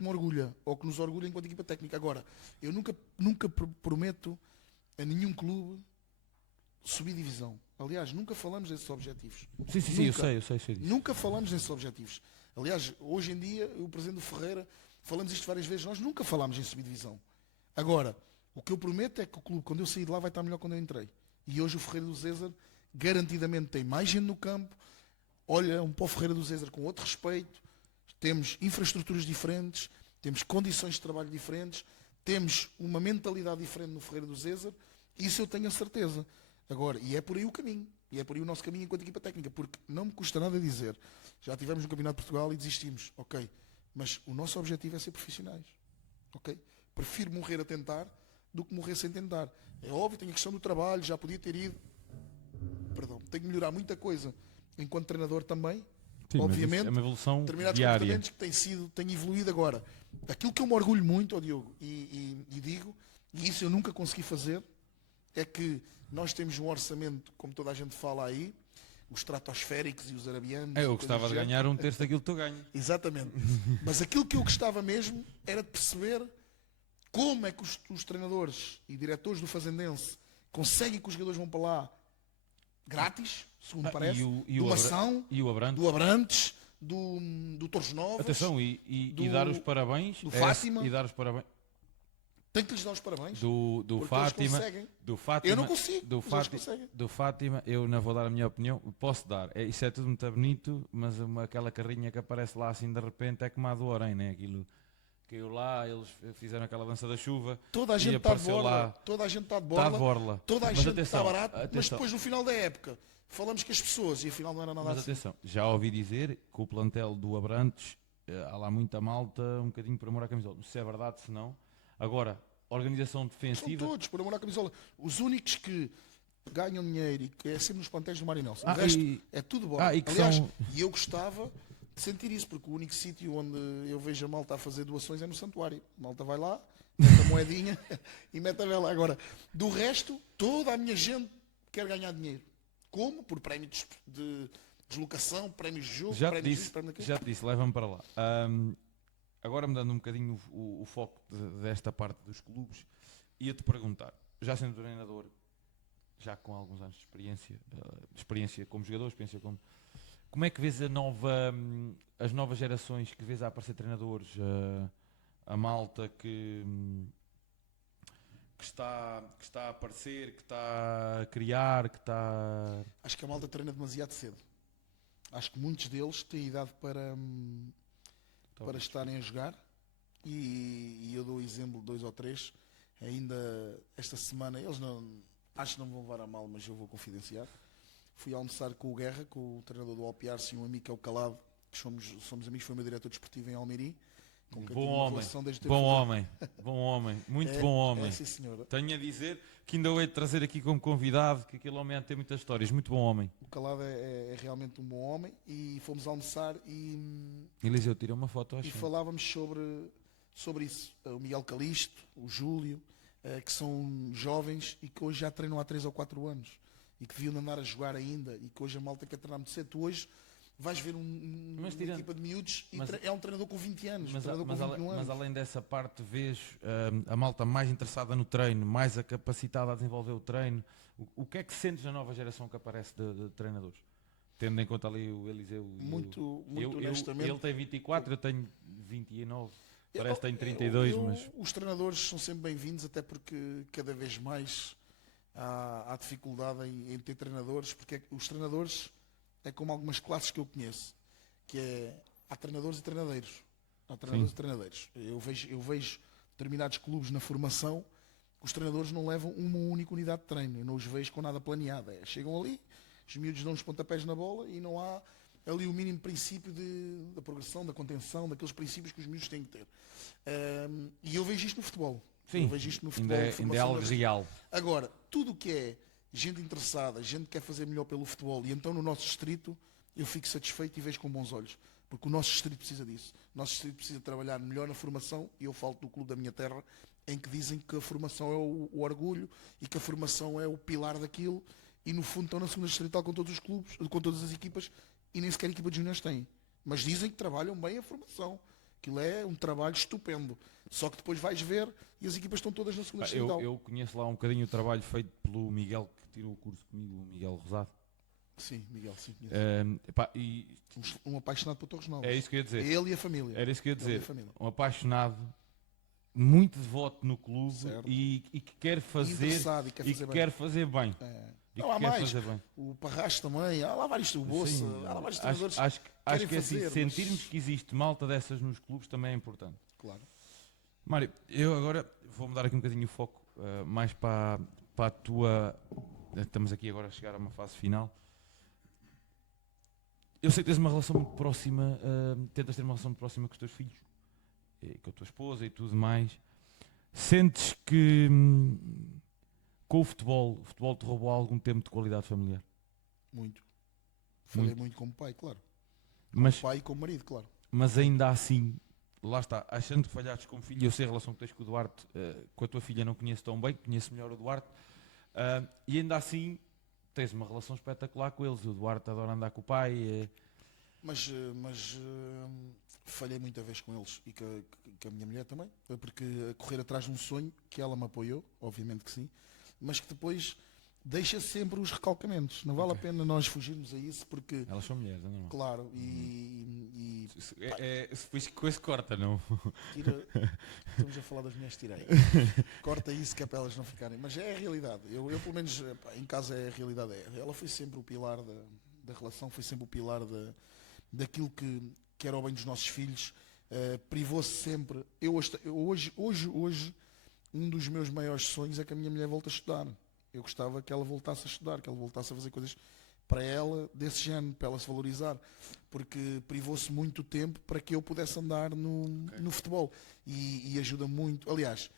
orgulha, ou que nos orgulha enquanto equipa técnica. Agora, eu nunca prometo a nenhum clube subir divisão. Aliás, nunca falamos desses objetivos. Sim, Nunca. eu sei disso. Nunca falamos nesses objetivos. Aliás, hoje em dia, o presidente do Ferreira, falamos isto várias vezes, nós nunca falámos em subir divisão. Agora, o que eu prometo é que o clube, quando eu sair de lá, vai estar melhor quando eu entrei. E hoje o Ferreira do Zézer, garantidamente, tem mais gente no campo, olha para o Ferreira do Zézer com outro respeito, temos infraestruturas diferentes, temos condições de trabalho diferentes, temos uma mentalidade diferente no Ferreira do Zézer, isso eu tenho a certeza. Agora, e é por aí o caminho, e é por aí o nosso caminho enquanto equipa técnica, porque não me custa nada dizer, já tivemos no Campeonato de Portugal e desistimos, ok, mas o nosso objetivo é ser profissionais, ok? Prefiro morrer a tentar do que morrer sem tentar. É óbvio, tem a questão do trabalho, já podia ter ido, tenho que melhorar muita coisa enquanto treinador também, Sim, obviamente, é uma evolução determinados diária. comportamentos que têm evoluído agora. Aquilo que eu me orgulho muito, ó Diogo, e digo, e isso eu nunca consegui fazer, é que nós temos um orçamento, como toda a gente fala aí, os estratosféricos e os arabianos. Eu e gostava coisas de do género. ganhar um terço daquilo que tu ganhas. Exatamente. Mas aquilo que eu gostava mesmo era de perceber como é que os treinadores e diretores do Fazendense conseguem que os jogadores vão para lá grátis, segundo parece, do Mação, do Abrantes, do Torres Novas. Atenção, e do- dar os parabéns. do Fátima. E dar os parabéns. Tem que lhes dar os parabéns. Do porque Fátima. eles conseguem. Do Fátima. Eu não consigo, Do, mas eles Fátima conseguem. do Fátima, eu não vou dar a minha opinião. Posso dar. Isso é tudo muito bonito, mas aquela carrinha que aparece lá assim de repente é como a do Orem, né? Aquilo caiu lá, eles fizeram aquela dança da chuva. Toda a e gente está de apareceu borla. lá. Toda a gente está de Está borla. de borla. Toda a Mas gente atenção, está barato. Mas atenção. depois no final da época falamos que as pessoas e afinal não era nada Mas assim. atenção, já ouvi dizer que o plantel do Abrantes há lá muita malta, um bocadinho por amor à camisola. Se é verdade, se não. Agora, organização São defensiva. todos, por amor à camisola. Os únicos que ganham dinheiro e que é sempre nos plantéis do Mário Nelson. O resto é tudo bom. e que Aliás, são- e eu gostava de sentir isso, porque o único sítio onde eu vejo a malta a fazer doações é no santuário. A malta vai lá, mete a moedinha e mete a vela. Agora, do resto, toda a minha gente quer ganhar dinheiro. Como? Por prémios de deslocação, prémios de jogo, Já te prémios disse, disso, prémios daquilo. já te disse, leva-me para lá. Agora mudando um bocadinho o foco desta parte dos clubes, ia-te perguntar, já sendo treinador, já com alguns anos de experiência como jogador, experiência como... Como é que vês as novas gerações que vês a aparecer treinadores, a malta que está a aparecer, que está a criar, que está... Acho que a malta treina demasiado cedo. Acho que muitos deles têm idade para estarem a jogar e eu dou exemplo de 2 ou 3. Ainda esta semana, eles acho que não vão levar a mal, mas eu vou confidenciar. Fui almoçar com o Guerra, com o treinador do Alpiarce e um amigo que é o Calado, que somos amigos, foi meu diretor desportivo em Almeri. Bom homem, muito bom homem. Sim, senhora. Tenho a dizer que ainda o hei de trazer aqui como convidado, que aquele homem tem muitas histórias, muito bom homem. O Calado é realmente um bom homem e fomos almoçar e Eliseu, tirei uma foto, acho. E falávamos sobre isso. O Miguel Calisto, o Júlio, que são jovens e que hoje já treinam há 3 ou 4 anos e que deviam andar a jogar ainda e que hoje a malta quer treinar muito cedo. Tu hoje vais ver uma equipa de miúdos e é um treinador com 20 anos, mas além dessa parte, vês a malta mais interessada no treino, mais a capacitada a desenvolver o treino. O que é que sentes na nova geração que aparece de treinadores? Tendo em conta ali o Eliseu. Muito honestamente. Ele tem 24, eu tenho 29. Parece que tenho 32, mas... Os treinadores são sempre bem-vindos, até porque cada vez mais há dificuldade em ter treinadores, porque os treinadores é como algumas classes que eu conheço, que há treinadores e treinadeiros. Há treinadores e treinadeiros. Eu vejo determinados clubes na formação que os treinadores não levam uma única unidade de treino. Eu não os vejo com nada planeado. Chegam ali, os miúdos dão os pontapés na bola e não há ali o mínimo princípio da progressão, da contenção, daqueles princípios que os miúdos têm que ter. E eu vejo isto no futebol. Sim, eu vejo isto no futebol. Ainda é algo real. Agora, tudo o que é gente interessada, gente que quer fazer melhor pelo futebol, e então no nosso distrito eu fico satisfeito e vejo com bons olhos. Porque o nosso distrito precisa disso. O nosso distrito precisa trabalhar melhor na formação, e eu falo do clube da minha terra, em que dizem que a formação é o orgulho e que a formação é o pilar daquilo, e no fundo estão na segunda distrital com todos os clubes, com todas as equipas, e nem sequer a equipa de juniors têm. Mas dizem que trabalham bem a formação. Aquilo é um trabalho estupendo. Só que depois vais ver e as equipas estão todas na segunda distrital. Eu conheço lá um bocadinho o trabalho feito pelo Miguel, que tirou o curso comigo, o Miguel Rosado. Sim, Miguel, sim, conheço. Um apaixonado por Torres Novas. É isso que eu ia dizer. Ele e a família. Era isso que eu ia dizer. Um apaixonado, muito devoto no clube e que quer fazer, quer fazer bem. Não, há mais. O Parras também, há lá vários, o Bolsa, há lá vários treinadores. Acho que é assim, sentirmos que existe malta dessas nos clubes também é importante. Claro. Mário, eu agora vou mudar aqui um bocadinho o foco, mais para a tua... Estamos aqui agora a chegar a uma fase final. Eu sei que tens uma relação muito próxima, tentas ter uma relação muito próxima com os teus filhos, com a tua esposa e tudo mais. Sentes que com o futebol te roubou algum tempo de qualidade familiar? Muito. Falei muito como pai, claro. Como pai e como marido, claro. Mas ainda assim, lá está, achando que falhaste como filho, eu sei a relação que tens com o Duarte, com a tua filha não conheço tão bem, conheço melhor o Duarte, e ainda assim tens uma relação espetacular com eles. O Duarte adora andar com o pai. Mas falhei muita vez com eles e com a minha mulher também, porque a correr atrás de um sonho que ela me apoiou, obviamente que sim, mas que depois deixa sempre os recalcamentos. Não vale a pena nós fugirmos a isso, porque... Elas são mulheres, não é? Claro, se depois com isso corta, não? Estamos a falar das mulheres, tirei. Corta isso que é para elas não ficarem. Mas é a realidade. Eu pelo menos, em casa é a realidade. Ela foi sempre o pilar da relação, foi sempre o pilar daquilo que era o bem dos nossos filhos. Privou-se sempre. Hoje, um dos meus maiores sonhos é que a minha mulher volte a estudar. Eu gostava que ela voltasse a estudar, que ela voltasse a fazer coisas para ela desse género, para ela se valorizar, porque privou-se muito tempo para que eu pudesse andar no futebol, e ajuda muito. Aliás,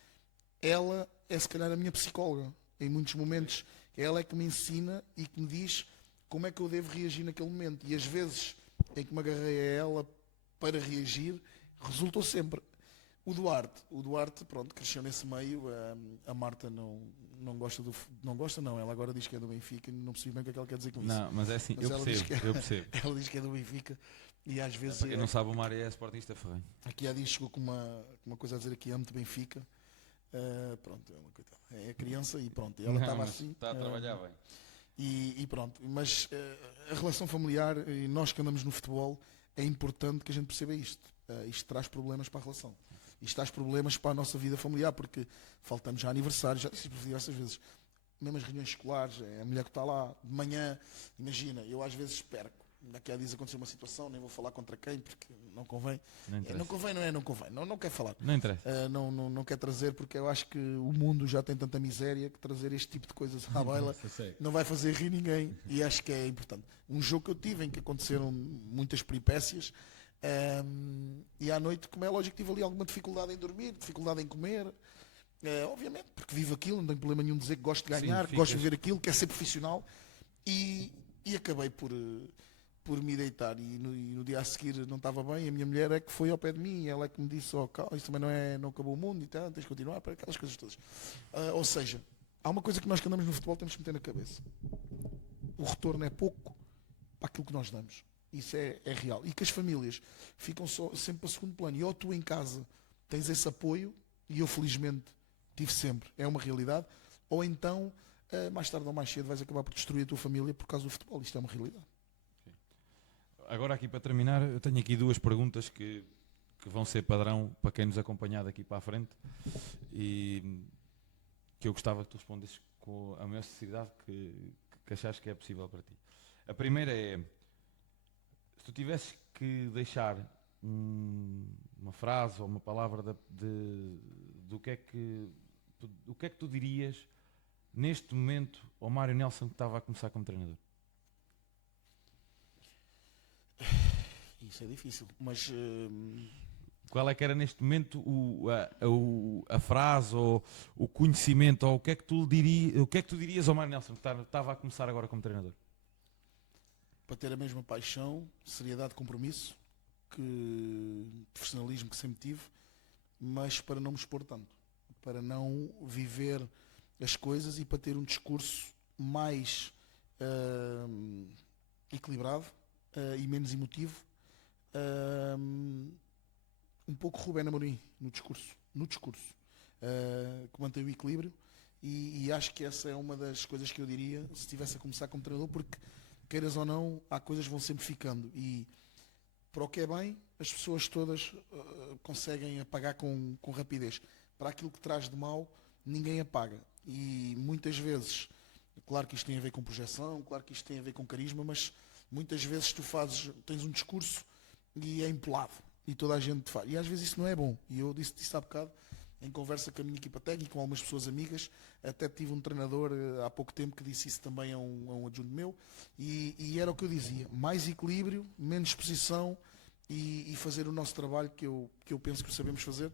ela é se calhar a minha psicóloga em muitos momentos. Ela é que me ensina e que me diz como é que eu devo reagir naquele momento, e as vezes em que me agarrei a ela para reagir, resultou sempre. O Duarte, pronto, cresceu nesse meio. A Marta não gosta ela agora diz que é do Benfica, não percebi bem o que é que ela quer dizer com isso. Não, mas é assim, eu percebo. Ela diz que é do Benfica e às vezes... Para quem não sabe, o Mário é sportista ferrenho. Aqui há dias chegou com uma coisa a dizer aqui, amo-te Benfica, Pronto, é uma coitada. É a criança e pronto. E ela estava assim. Está a trabalhar bem. E pronto. Mas a relação familiar, e nós que andamos no futebol, é importante que a gente perceba isto. Isto traz problemas para a relação. Isto traz problemas para a nossa vida familiar, porque faltamos já aniversários, já disse diversas vezes. Mesmo as reuniões escolares, é a mulher que está lá de manhã, imagina, eu às vezes perco. Daqui a dias aconteceu uma situação, nem vou falar contra quem, porque não convém. Não convém, não é? Não convém. Não quer falar. Não interessa. Não quer trazer, porque eu acho que o mundo já tem tanta miséria que trazer este tipo de coisas à baila não vai fazer rir ninguém, e acho que é importante. Um jogo que eu tive em que aconteceram muitas peripécias, e à noite, como é lógico, tive ali alguma dificuldade em dormir, dificuldade em comer. Obviamente, porque vivo aquilo, não tenho problema nenhum de dizer que gosto de ganhar, que gosto de viver aquilo, quero ser profissional, e acabei por me deitar, e no dia a seguir não estava bem. A minha mulher é que foi ao pé de mim, ela é que me disse: isso também não acabou o mundo, e tal, tens de continuar, para aquelas coisas todas. Ou seja, há uma coisa que nós que andamos no futebol temos que meter na cabeça: o retorno é pouco para aquilo que nós damos. Isso é real. E que as famílias ficam sempre para segundo plano, e ou tu em casa tens esse apoio, e eu felizmente tive sempre, é uma realidade, ou então mais tarde ou mais cedo vais acabar por destruir a tua família por causa do futebol. Isto é uma realidade. Agora, aqui para terminar, eu tenho aqui duas perguntas que vão ser padrão para quem nos acompanhar daqui para a frente, e que eu gostava que tu respondesses com a maior sinceridade que achares que é possível para ti. A primeira é: se tu tivesses que deixar uma frase ou uma palavra do que é que tu dirias neste momento ao Mário Nelson, que estava a começar como treinador? Isso é difícil, mas qual é que era neste momento a frase ou o conhecimento, ou o que é que tu dirias ao Mário Nelson, que estava a começar agora como treinador? Para ter a mesma paixão, seriedade, compromisso, profissionalismo que sempre tive, mas para não me expor tanto, para não viver as coisas, e para ter um discurso mais equilibrado e menos emotivo, um pouco Rubén Amorim no discurso, que mantém o equilíbrio, e acho que essa é uma das coisas que eu diria se estivesse a começar como treinador, porque queiras ou não, há coisas que vão sempre ficando, e para o que é bem, as pessoas todas conseguem apagar com rapidez. Para aquilo que traz de mal, ninguém apaga, e muitas vezes, claro que isto tem a ver com projeção, claro que isto tem a ver com carisma, mas muitas vezes tens um discurso e é empolado, e toda a gente faz, e às vezes isso não é bom. E eu disse há bocado, em conversa com a minha equipa técnica, com algumas pessoas amigas, até tive um treinador há pouco tempo que disse isso também a um adjunto meu, e era o que eu dizia: mais equilíbrio, menos exposição, e fazer o nosso trabalho, que eu penso que sabemos fazer,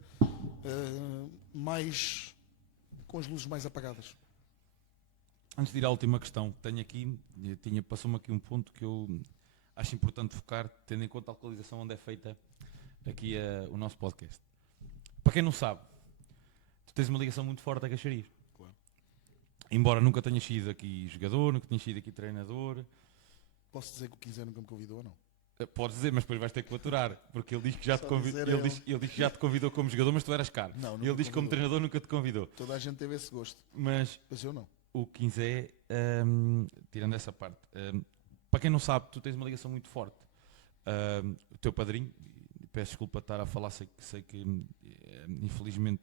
mais com as luzes mais apagadas. Antes de ir à última questão que tenho aqui, passou-me aqui um ponto que eu acho importante focar, tendo em conta a localização onde é feita aqui o nosso podcast. Para quem não sabe, tu tens uma ligação muito forte a Caxarias. Claro. Embora nunca tenhas sido aqui jogador, nunca tenhas sido aqui treinador. Posso dizer que o 15 nunca me convidou ou não? Podes dizer, mas depois vais ter que aturar, porque ele diz que já te convidou. Ele diz que já te convidou como jogador, mas tu eras caro. Não, ele diz que como treinador nunca te convidou. Toda a gente teve esse gosto. Mas eu não. O 15, tirando essa parte, para quem não sabe, tu tens uma ligação muito forte. O teu padrinho, peço desculpa estar a falar, sei que infelizmente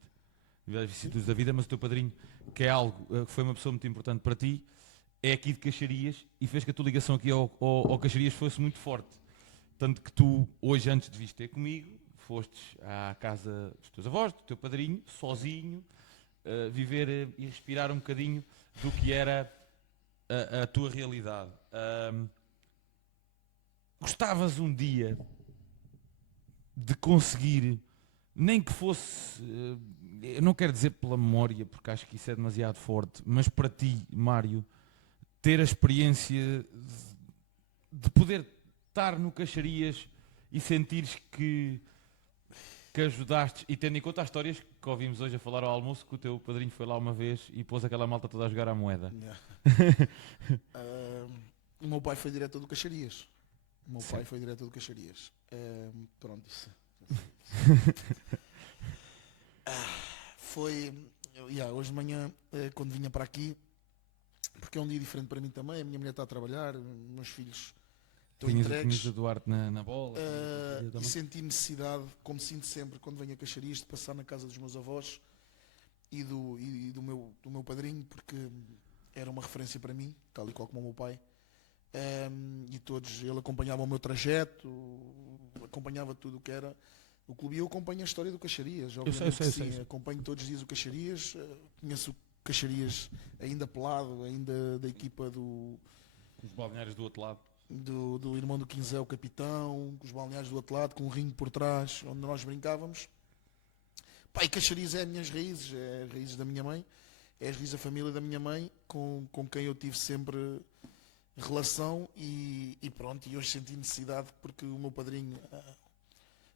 vive as vicissitudes da vida, mas o teu padrinho, que é algo que foi uma pessoa muito importante para ti, é aqui de Caxarias, e fez que a tua ligação aqui ao Caxarias fosse muito forte. Tanto que tu, hoje, antes de vir ter comigo, fostes à casa dos teus avós, do teu padrinho, sozinho, viver e respirar um bocadinho do que era a tua realidade. Gostavas um dia de conseguir, nem que fosse, eu não quero dizer pela memória, porque acho que isso é demasiado forte, mas para ti, Mário, ter a experiência de poder estar no Caxarias e sentires que ajudaste, e tendo em conta as histórias que ouvimos hoje a falar ao almoço, que o teu padrinho foi lá uma vez e pôs aquela malta toda a jogar à moeda. Yeah. O meu pai foi diretor do Caxarias. Pronto, isso. hoje de manhã, quando vinha para aqui, porque é um dia diferente para mim também, a minha mulher está a trabalhar, meus filhos estão entregues. Tinhas o Duarte na bola. E senti necessidade, como sinto sempre quando venho a Caxarias, de passar na casa dos meus avós e do meu padrinho, porque era uma referência para mim, tal e qual como o meu pai. E todos, ele acompanhava o meu trajeto, acompanhava tudo o que era o clube, e eu acompanho a história do Caxarias. Eu sei. Acompanho todos os dias o Caxarias, conheço o Caxarias ainda pelado, ainda da equipa os balneários do outro lado. Do irmão do Quinzé, o capitão, com os balneários do outro lado, com um ringue por trás, onde nós brincávamos. Pá, e Caxarias é as minhas raízes, é as raízes da minha mãe, é as raízes da família da minha mãe, com quem eu tive sempre relação, e pronto, e hoje senti necessidade, porque o meu padrinho,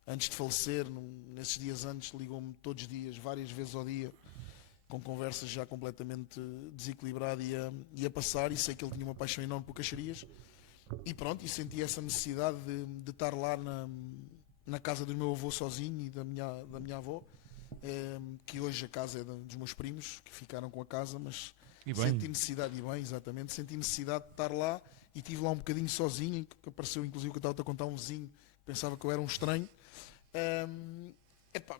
antes de falecer, nesses dias antes, ligou-me todos os dias, várias vezes ao dia, com conversas já completamente desequilibradas e a passar, e sei que ele tinha uma paixão enorme por Caxarias, e pronto, e senti essa necessidade de estar lá na casa do meu avô sozinho e da minha avó, que hoje a casa é dos meus primos, que ficaram com a casa, mas senti necessidade, exatamente, senti necessidade de estar lá, e estive lá um bocadinho sozinho, que apareceu inclusive que eu estava a contar um vizinho, pensava que eu era um estranho.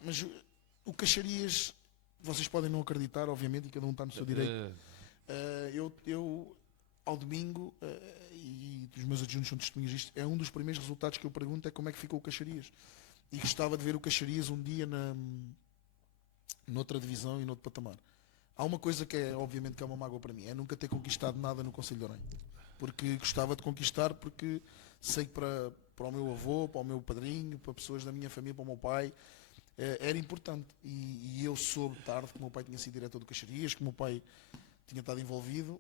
Mas o Caxarias, vocês podem não acreditar, obviamente, e cada um está no seu direito. Eu ao domingo, e os meus adjuntos são testemunhas disto, é um dos primeiros resultados que eu pergunto, é como é que ficou o Caxarias. E gostava de ver o Caxarias um dia noutra divisão e noutro patamar. Há uma coisa que é, obviamente, que é uma mágoa para mim, é nunca ter conquistado nada no Concelho de Orem. Porque gostava de conquistar, porque sei que para o meu avô, para o meu padrinho, para pessoas da minha família, para o meu pai, era importante. E eu soube tarde que o meu pai tinha sido diretor do Caxarias, que o meu pai tinha estado envolvido,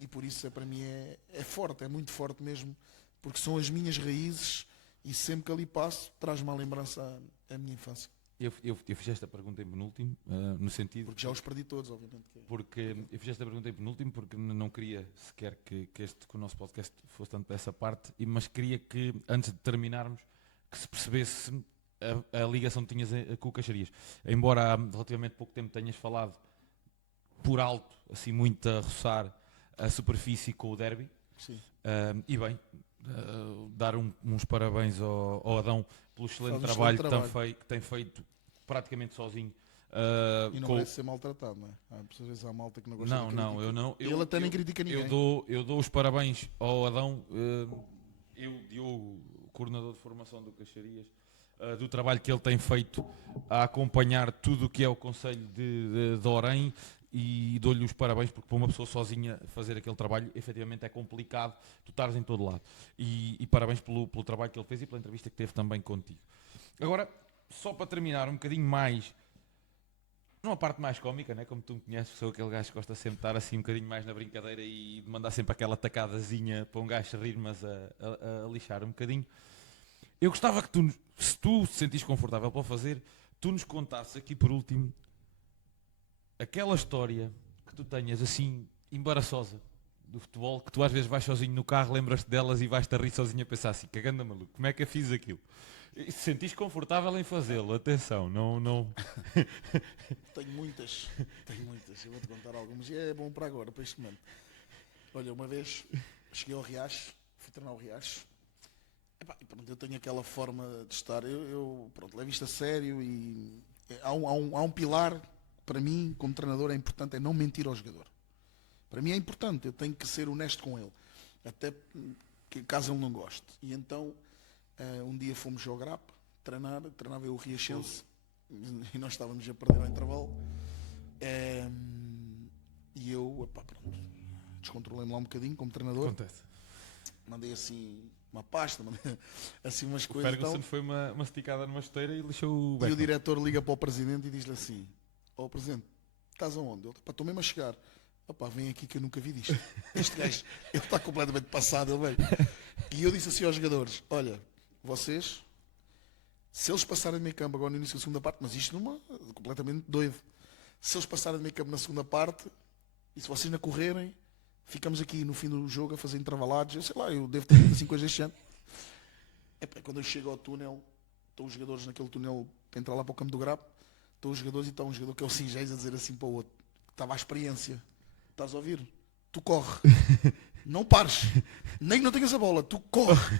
e por isso para mim é forte, é muito forte mesmo, porque são as minhas raízes, e sempre que ali passo traz-me à lembrança a minha infância. Eu fiz esta pergunta em penúltimo, no sentido... Porque já os perdi todos, obviamente. Porque eu fiz esta pergunta em penúltimo porque não queria sequer que o nosso podcast fosse tanto dessa parte, mas queria que, antes de terminarmos, que se percebesse a ligação que tinhas com o Caxarias. Embora há relativamente pouco tempo tenhas falado por alto, assim muito a roçar a superfície com o derby. Sim. E bem, dar uns parabéns ao Adão pelo excelente trabalho que tem feito praticamente sozinho. E não merece ser maltratado, não é? Às vezes há malta que não gosta de criticar. Não, eu não. Ele até nem critica ninguém. Eu dou os parabéns ao Adão, Diogo, coordenador de formação do Caxarias, do trabalho que ele tem feito a acompanhar tudo o que é o Concelho de Orem, e dou-lhe os parabéns, porque para uma pessoa sozinha fazer aquele trabalho efetivamente é complicado, tu estares em todo lado, e parabéns pelo trabalho que ele fez e pela entrevista que teve também contigo. Agora, só para terminar um bocadinho mais, numa parte mais cómica, né? Como tu me conheces, sou aquele gajo que gosta sempre de estar assim um bocadinho mais na brincadeira e de mandar sempre aquela tacadazinha para um gajo rir, mas a lixar um bocadinho. Eu gostava que tu, se tu te sentires confortável para fazer, tu nos contasses aqui por último aquela história que tu tenhas assim embaraçosa do futebol, que tu às vezes vais sozinho no carro, lembras-te delas e vais-te a rir sozinho a pensar assim, cagando maluco, como é que eu fiz aquilo? E se sentires confortável em fazê-lo, atenção, não... Tenho muitas, eu vou-te contar algumas, e é bom para agora, para este momento. Olha, uma vez cheguei ao Riacho, fui treinar ao Riacho, e pronto, eu tenho aquela forma de estar, eu levo isto a sério, e há um pilar, para mim, como treinador, é importante, é não mentir ao jogador. Para mim é importante, eu tenho que ser honesto com ele, até que caso ele não goste. E então, um dia fomos ao Grap, treinava eu o Riachense, e nós estávamos a perder ao intervalo, e eu, pronto, descontrolei-me lá um bocadinho como treinador. Acontece. Mandei assim uma pasta, mandei assim umas coisas. O Ferguson foi uma esticada numa esteira e lixou o Beckham. E o diretor liga para o presidente e diz-lhe assim: ó presidente, estás aonde? Ele, estou mesmo a chegar. Opá, vem aqui que eu nunca vi disto. Este gajo, ele está completamente passado, ele veio. E eu disse assim aos jogadores: olha, vocês, se eles passarem de meio campo agora no início da segunda parte, mas isto numa completamente doido, se eles passarem de meio campo na segunda parte, e se vocês não correrem, ficamos aqui no fim do jogo a fazer intervalados. Eu sei lá, eu devo ter feito assim coisas deste ano. Quando eu chego ao túnel, estão os jogadores naquele túnel para entrar lá para o campo do Grap, estão os jogadores e está um jogador que é o Singés a dizer assim para o outro, que estava à experiência. Estás a ouvir? Tu corre. Não pares. Nem que não tenhas a bola. Tu corre.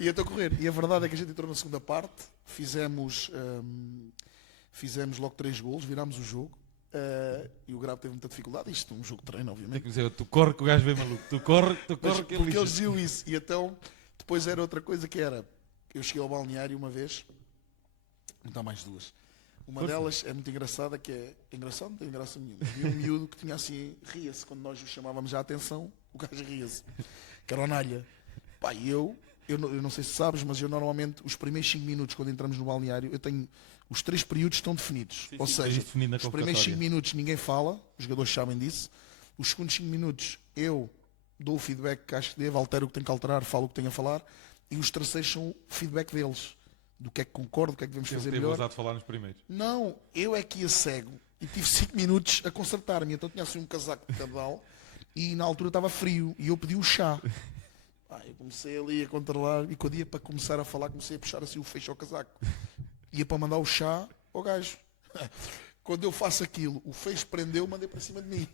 E eu estou a correr. E a verdade é que a gente entrou na segunda parte. Fizemos logo 3 golos. Virámos o jogo. E o Grabo teve muita dificuldade. Isto é um jogo de treino, Tem obviamente. que dizer, tu corre que o gajo vem maluco. Tu corre que ele Porque lixa. eles diziam isso. E então, depois era outra coisa que era... Eu cheguei ao balneário uma vez. Não há mais 2. Uma Força. delas é muito engraçada, que é... Engraçado? Não tem graça nenhuma. E um miúdo que tinha assim... Ria-se. Quando nós o chamávamos a atenção, o gajo ria-se. Que era o Nalha. Pá, e eu não sei se sabes, mas eu normalmente, os primeiros 5 minutos, quando entramos no balneário, eu tenho... Os 3 períodos estão definidos. Sim, Ou sim, seja, definido na os primeiros 5 convocatória. minutos ninguém fala. Os jogadores sabem disso. Os segundos 5 minutos eu dou o feedback que acho que devo, altero o que tenho que alterar, falo o que tenho a falar. E os terceiros são o feedback deles. Do que é que concordo, o que é que devemos Ele fazer teve melhor. ousado falar nos primeiros. Não, eu é que ia cego e tive 5 minutos a consertar-me. Então tinha assim um casaco de cabedal e na altura estava frio e eu pedi um chá. Eu comecei ali a controlar e quando ia para começar a falar comecei a puxar assim o fecho ao casaco. Ia para mandar o chá ao gajo. Quando eu faço aquilo, o fecho prendeu, mandei para cima de mim.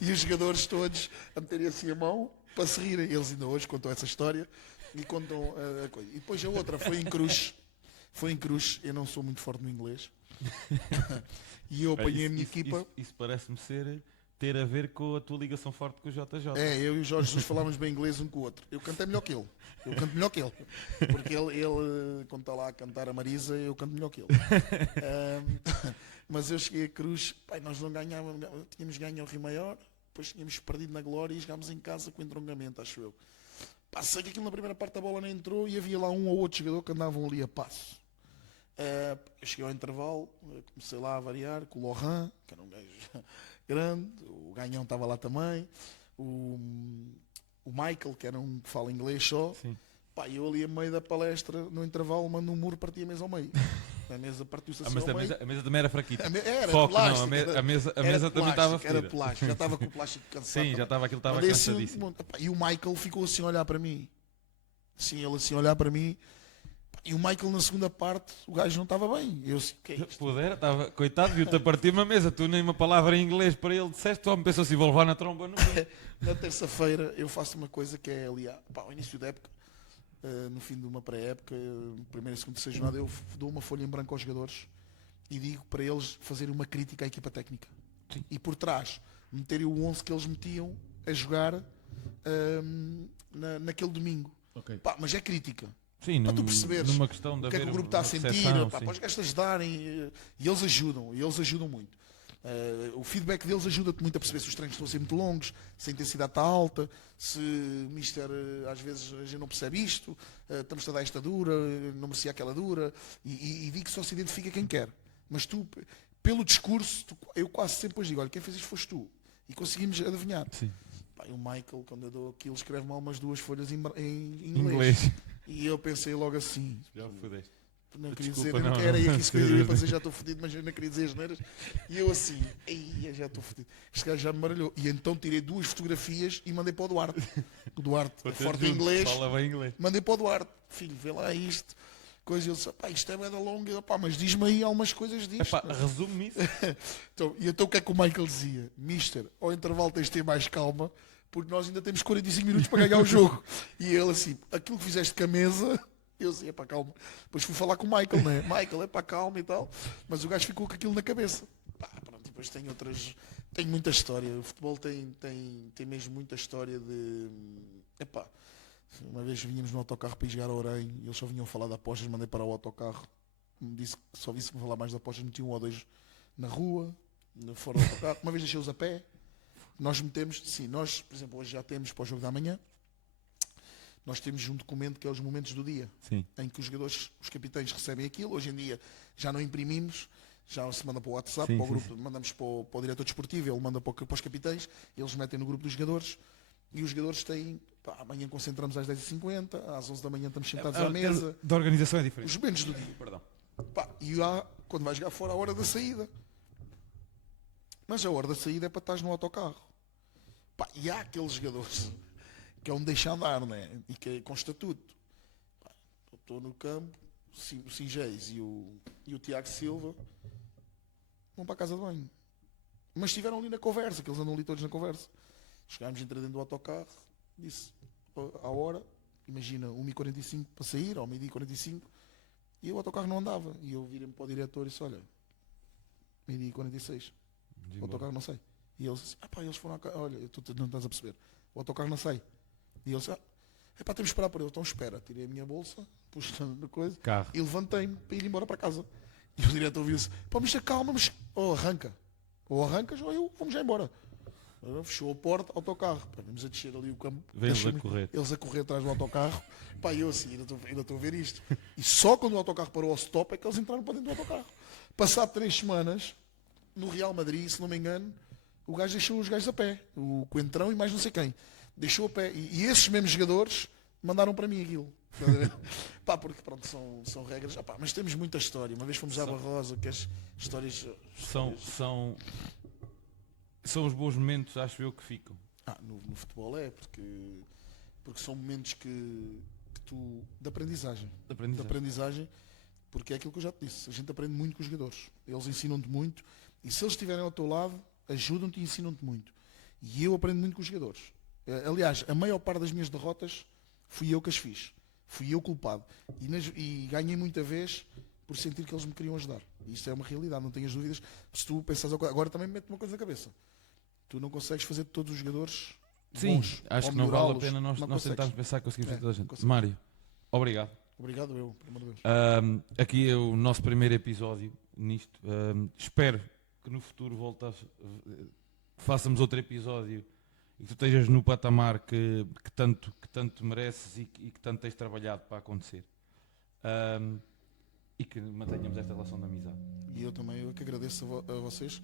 E os jogadores todos a meterem assim a mão para se rirem. Eles ainda hoje contam essa história e contam a coisa. E depois a outra foi em Cruz. Foi em Cruz, eu não sou muito forte no inglês. E eu apanhei a minha equipa. Isso parece-me ter a ver com a tua ligação forte com o JJ. Eu e o Jorge Jesus falávamos bem inglês um com o outro. Eu cantei melhor que ele. Eu canto melhor que ele. Porque ele quando está lá a cantar a Marisa, eu canto melhor que ele. Mas eu cheguei a Cruz, nós não ganhávamos, tínhamos ganho ao Rio Maior, depois tínhamos perdido na Glória e chegámos em casa com entroncamento, acho eu. Sei que aquilo na primeira parte da bola não entrou e havia lá um ou outro jogador que andavam ali a passo. Eu cheguei ao intervalo, comecei lá a variar com o Lohan, que era um gajo grande, o Ganhão estava lá também, o Michael, que era um que fala inglês só. Sim. Eu ali a meio da palestra, no intervalo, mando um muro, partia a mesa ao meio. A mesa partiu-se assim ao meio. A mesa também era fraquita. Era Foco, plástico, não, a mesa era também estava plástico, era plástico, já estava com o plástico cansado. Sim, já estava aquilo, estava Mandei assim cansadíssimo. e o Michael ficou assim a olhar para mim. Sim, ele assim a olhar para mim. E o Michael na segunda parte, o gajo não estava bem. Eu assim, que é isto? Pudera, estava, coitado, viu-te a partir uma mesa, tu nem uma palavra em inglês para ele disseste, o homem pensou assim, vou levar na tromba. Não. Na terça-feira eu faço uma coisa que é ali ao início da época, no fim de uma pré-época, primeira, segunda, terceira jornada, eu dou uma folha em branco aos jogadores e digo para eles fazerem uma crítica à equipa técnica. Sim. E por trás, meterem o 11 que eles metiam a jogar naquele domingo. Okay. Mas é crítica. Sim, Para tu perceberes numa questão de o que é que o grupo está a sentir, para os gajos ajudarem, e eles ajudam muito. O feedback deles ajuda-te muito a perceber se os treinos estão a ser muito longos, se a intensidade está alta, se mister, às vezes a gente não percebe isto, estamos a dar esta dura, não merecia aquela dura, e digo que só se identifica quem quer. Mas tu, pelo discurso, eu quase sempre digo, olha, quem fez isto foste tu. E conseguimos adivinhar. Sim. O Michael, quando eu dou aquilo, escreve mal umas 2 folhas em inglês. E eu pensei logo assim. Já fodeste. Não queria Desculpa, dizer, eu não não, quero, não. e aqui escrevi para dizer já estou fodido, mas eu não queria dizer as neiras. E eu assim, já estou fodido. Este gajo já me baralhou. E então tirei 2 fotografias e mandei para o Duarte. O Duarte, forte em inglês. Fala bem inglês. Mandei para o Duarte. Filho, vê lá isto. Coisa, ele disse, isto é bem da longa. Mas diz-me aí algumas coisas disto. Resume-me isso. Então o que é que o Michael dizia? Mister, ao intervalo tens de ter mais calma, porque nós ainda temos 45 minutos para ganhar o jogo. E ele assim, aquilo que fizeste com a mesa, eu dizia, calma. Depois fui falar com o Michael, né? Michael, calma e tal. Mas o gajo ficou com aquilo na cabeça. Pronto, depois tem outras... Tem muita história. O futebol tem mesmo muita história de... Uma vez vinhamos no autocarro para ir jogar a Orem e eles só vinham falar de apostas, mandei para o autocarro. Me disse que só visse-me falar mais de apostas, meti 1 ou 2 na rua, fora do autocarro. Uma vez deixei-os a pé. Nós metemos, nós, por exemplo, hoje já temos para o jogo da manhã, nós temos um documento que é os momentos do dia, sim, em que os jogadores, os capitães recebem aquilo. Hoje em dia já não imprimimos, já se manda para o WhatsApp, sim, para o grupo, sim. Mandamos para o diretor desportivo, ele manda para os capitães, eles metem no grupo dos jogadores e os jogadores têm, amanhã concentramos às 10h50, às 11 da manhã estamos sentados à mesa. Da organização é diferente. Os momentos do dia. Perdão. E há, quando vais jogar fora, a hora da saída. Mas a hora da saída é para estar no autocarro. E há aqueles jogadores que é um deixa andar, né? E que é com estatuto. Estou no campo, o Singés e o Tiago Silva. vão para a casa de banho. Mas estiveram ali na conversa, que eles andam ali todos na conversa. Chegámos, entrei dentro do autocarro, disse à hora, imagina, 1h45 para sair, ou 12h45, e o autocarro não andava. E eu virei-me para o diretor e disse, olha, 12h46, o autocarro não sai. E eles disse, eles foram olha, não estás a perceber, o autocarro não sai. E eles disse, temos que esperar por ele. Então espera, tirei a minha bolsa, pus na coisa, carro. E levantei-me para ir embora para casa. E o diretor viu-se, mas calma, mas arranca. Ou arrancas ou eu, vamos já embora. Fechou a porta, autocarro. Vamos a descer ali o campo. Eles a correr atrás do autocarro. E eu assim, ainda estou a ver isto. E só quando o autocarro parou ao stop é que eles entraram para dentro do autocarro. Passado 3 semanas, no Real Madrid, se não me engano, o gajo deixou os gajos a pé. O Coentrão e mais não sei quem. Deixou a pé. E esses mesmos jogadores mandaram para mim aquilo. Porque pronto, são regras. Mas temos muita história. Uma vez fomos à Barrosa, que as histórias... São os bons momentos, acho eu, que ficam. No futebol porque são momentos que tu... de aprendizagem. De aprendizagem, porque é aquilo que eu já te disse. A gente aprende muito com os jogadores. Eles ensinam-te muito. E se eles estiverem ao teu lado, ajudam-te e ensinam-te muito. E eu aprendo muito com os jogadores. Aliás, a maior parte das minhas derrotas fui eu que as fiz. Fui eu culpado. E ganhei muita vez por sentir que eles me queriam ajudar. E isto é uma realidade, não tenhas dúvidas. Se tu pensas... Agora também me mete uma coisa na cabeça. Tu não consegues fazer de todos os jogadores bons. Acho que não vale a pena nós tentarmos pensar que conseguimos fazer toda a gente. Mário, obrigado. Obrigado eu, pelo amor de Deus. Aqui é o nosso primeiro episódio nisto. Espero que no futuro façamos outro episódio e que tu estejas no patamar que tanto mereces e que tanto tens trabalhado para acontecer. E que mantenhamos esta relação de amizade. E eu também que agradeço a vocês.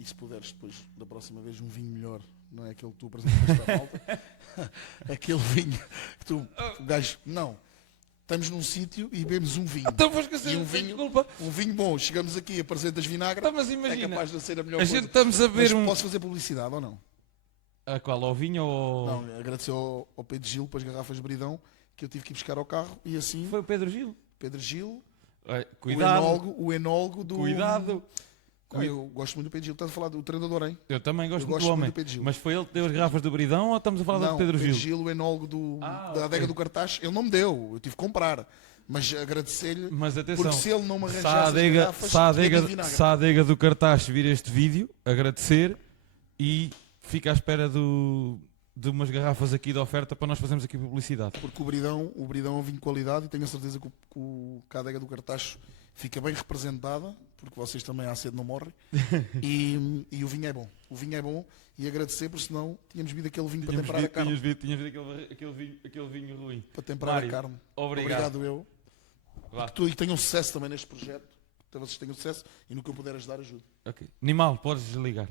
E se puderes depois, da próxima vez, um vinho melhor, não é aquele que tu apresentaste à malta, aquele vinho que tu, o gajo, não, estamos num sítio e bebemos um vinho. E um vinho bom, chegamos aqui, apresentas vinagre, mas imagina, é capaz de ser a melhor coisa. Estamos a ver Posso fazer publicidade ou não? A qual? Ao vinho ou... Não, agradecer ao Pedro Gil para as garrafas de Bridão, que eu tive que ir buscar ao carro e assim... Foi o Pedro Gil? Pedro Gil, cuidado. O enólogo do... Cuidado. Eu gosto muito do Pedro Gil. Estás a falar do treinador, hein? Eu também gosto muito do homem. Mas foi ele que deu as garrafas do Bridão ou estamos a falar do Pedro Gil? Pedro Gil, o enólogo da adega do Cartaz, ele não me deu. Eu tive que comprar. Mas agradecer-lhe, porque se ele não me arranjasse as garrafas, se a adega do Cartaz vir este vídeo, agradecer e fica à espera de umas garrafas aqui de oferta para nós fazermos aqui publicidade. Porque o Bridão é um vinho de qualidade e tenho a certeza que a adega do Cartaz fica bem representada, porque vocês também à sede não morrem, e o vinho é bom. O vinho é bom e agradecer, porque senão tínhamos bebido aquele vinho para temperar a carne. Tínhamos bebido aquele vinho ruim. Para temperar a carne. Obrigado eu. E tenham sucesso também neste projeto. Que vocês tenham sucesso e no que eu puder ajudar, ajudo. Animal, podes desligar.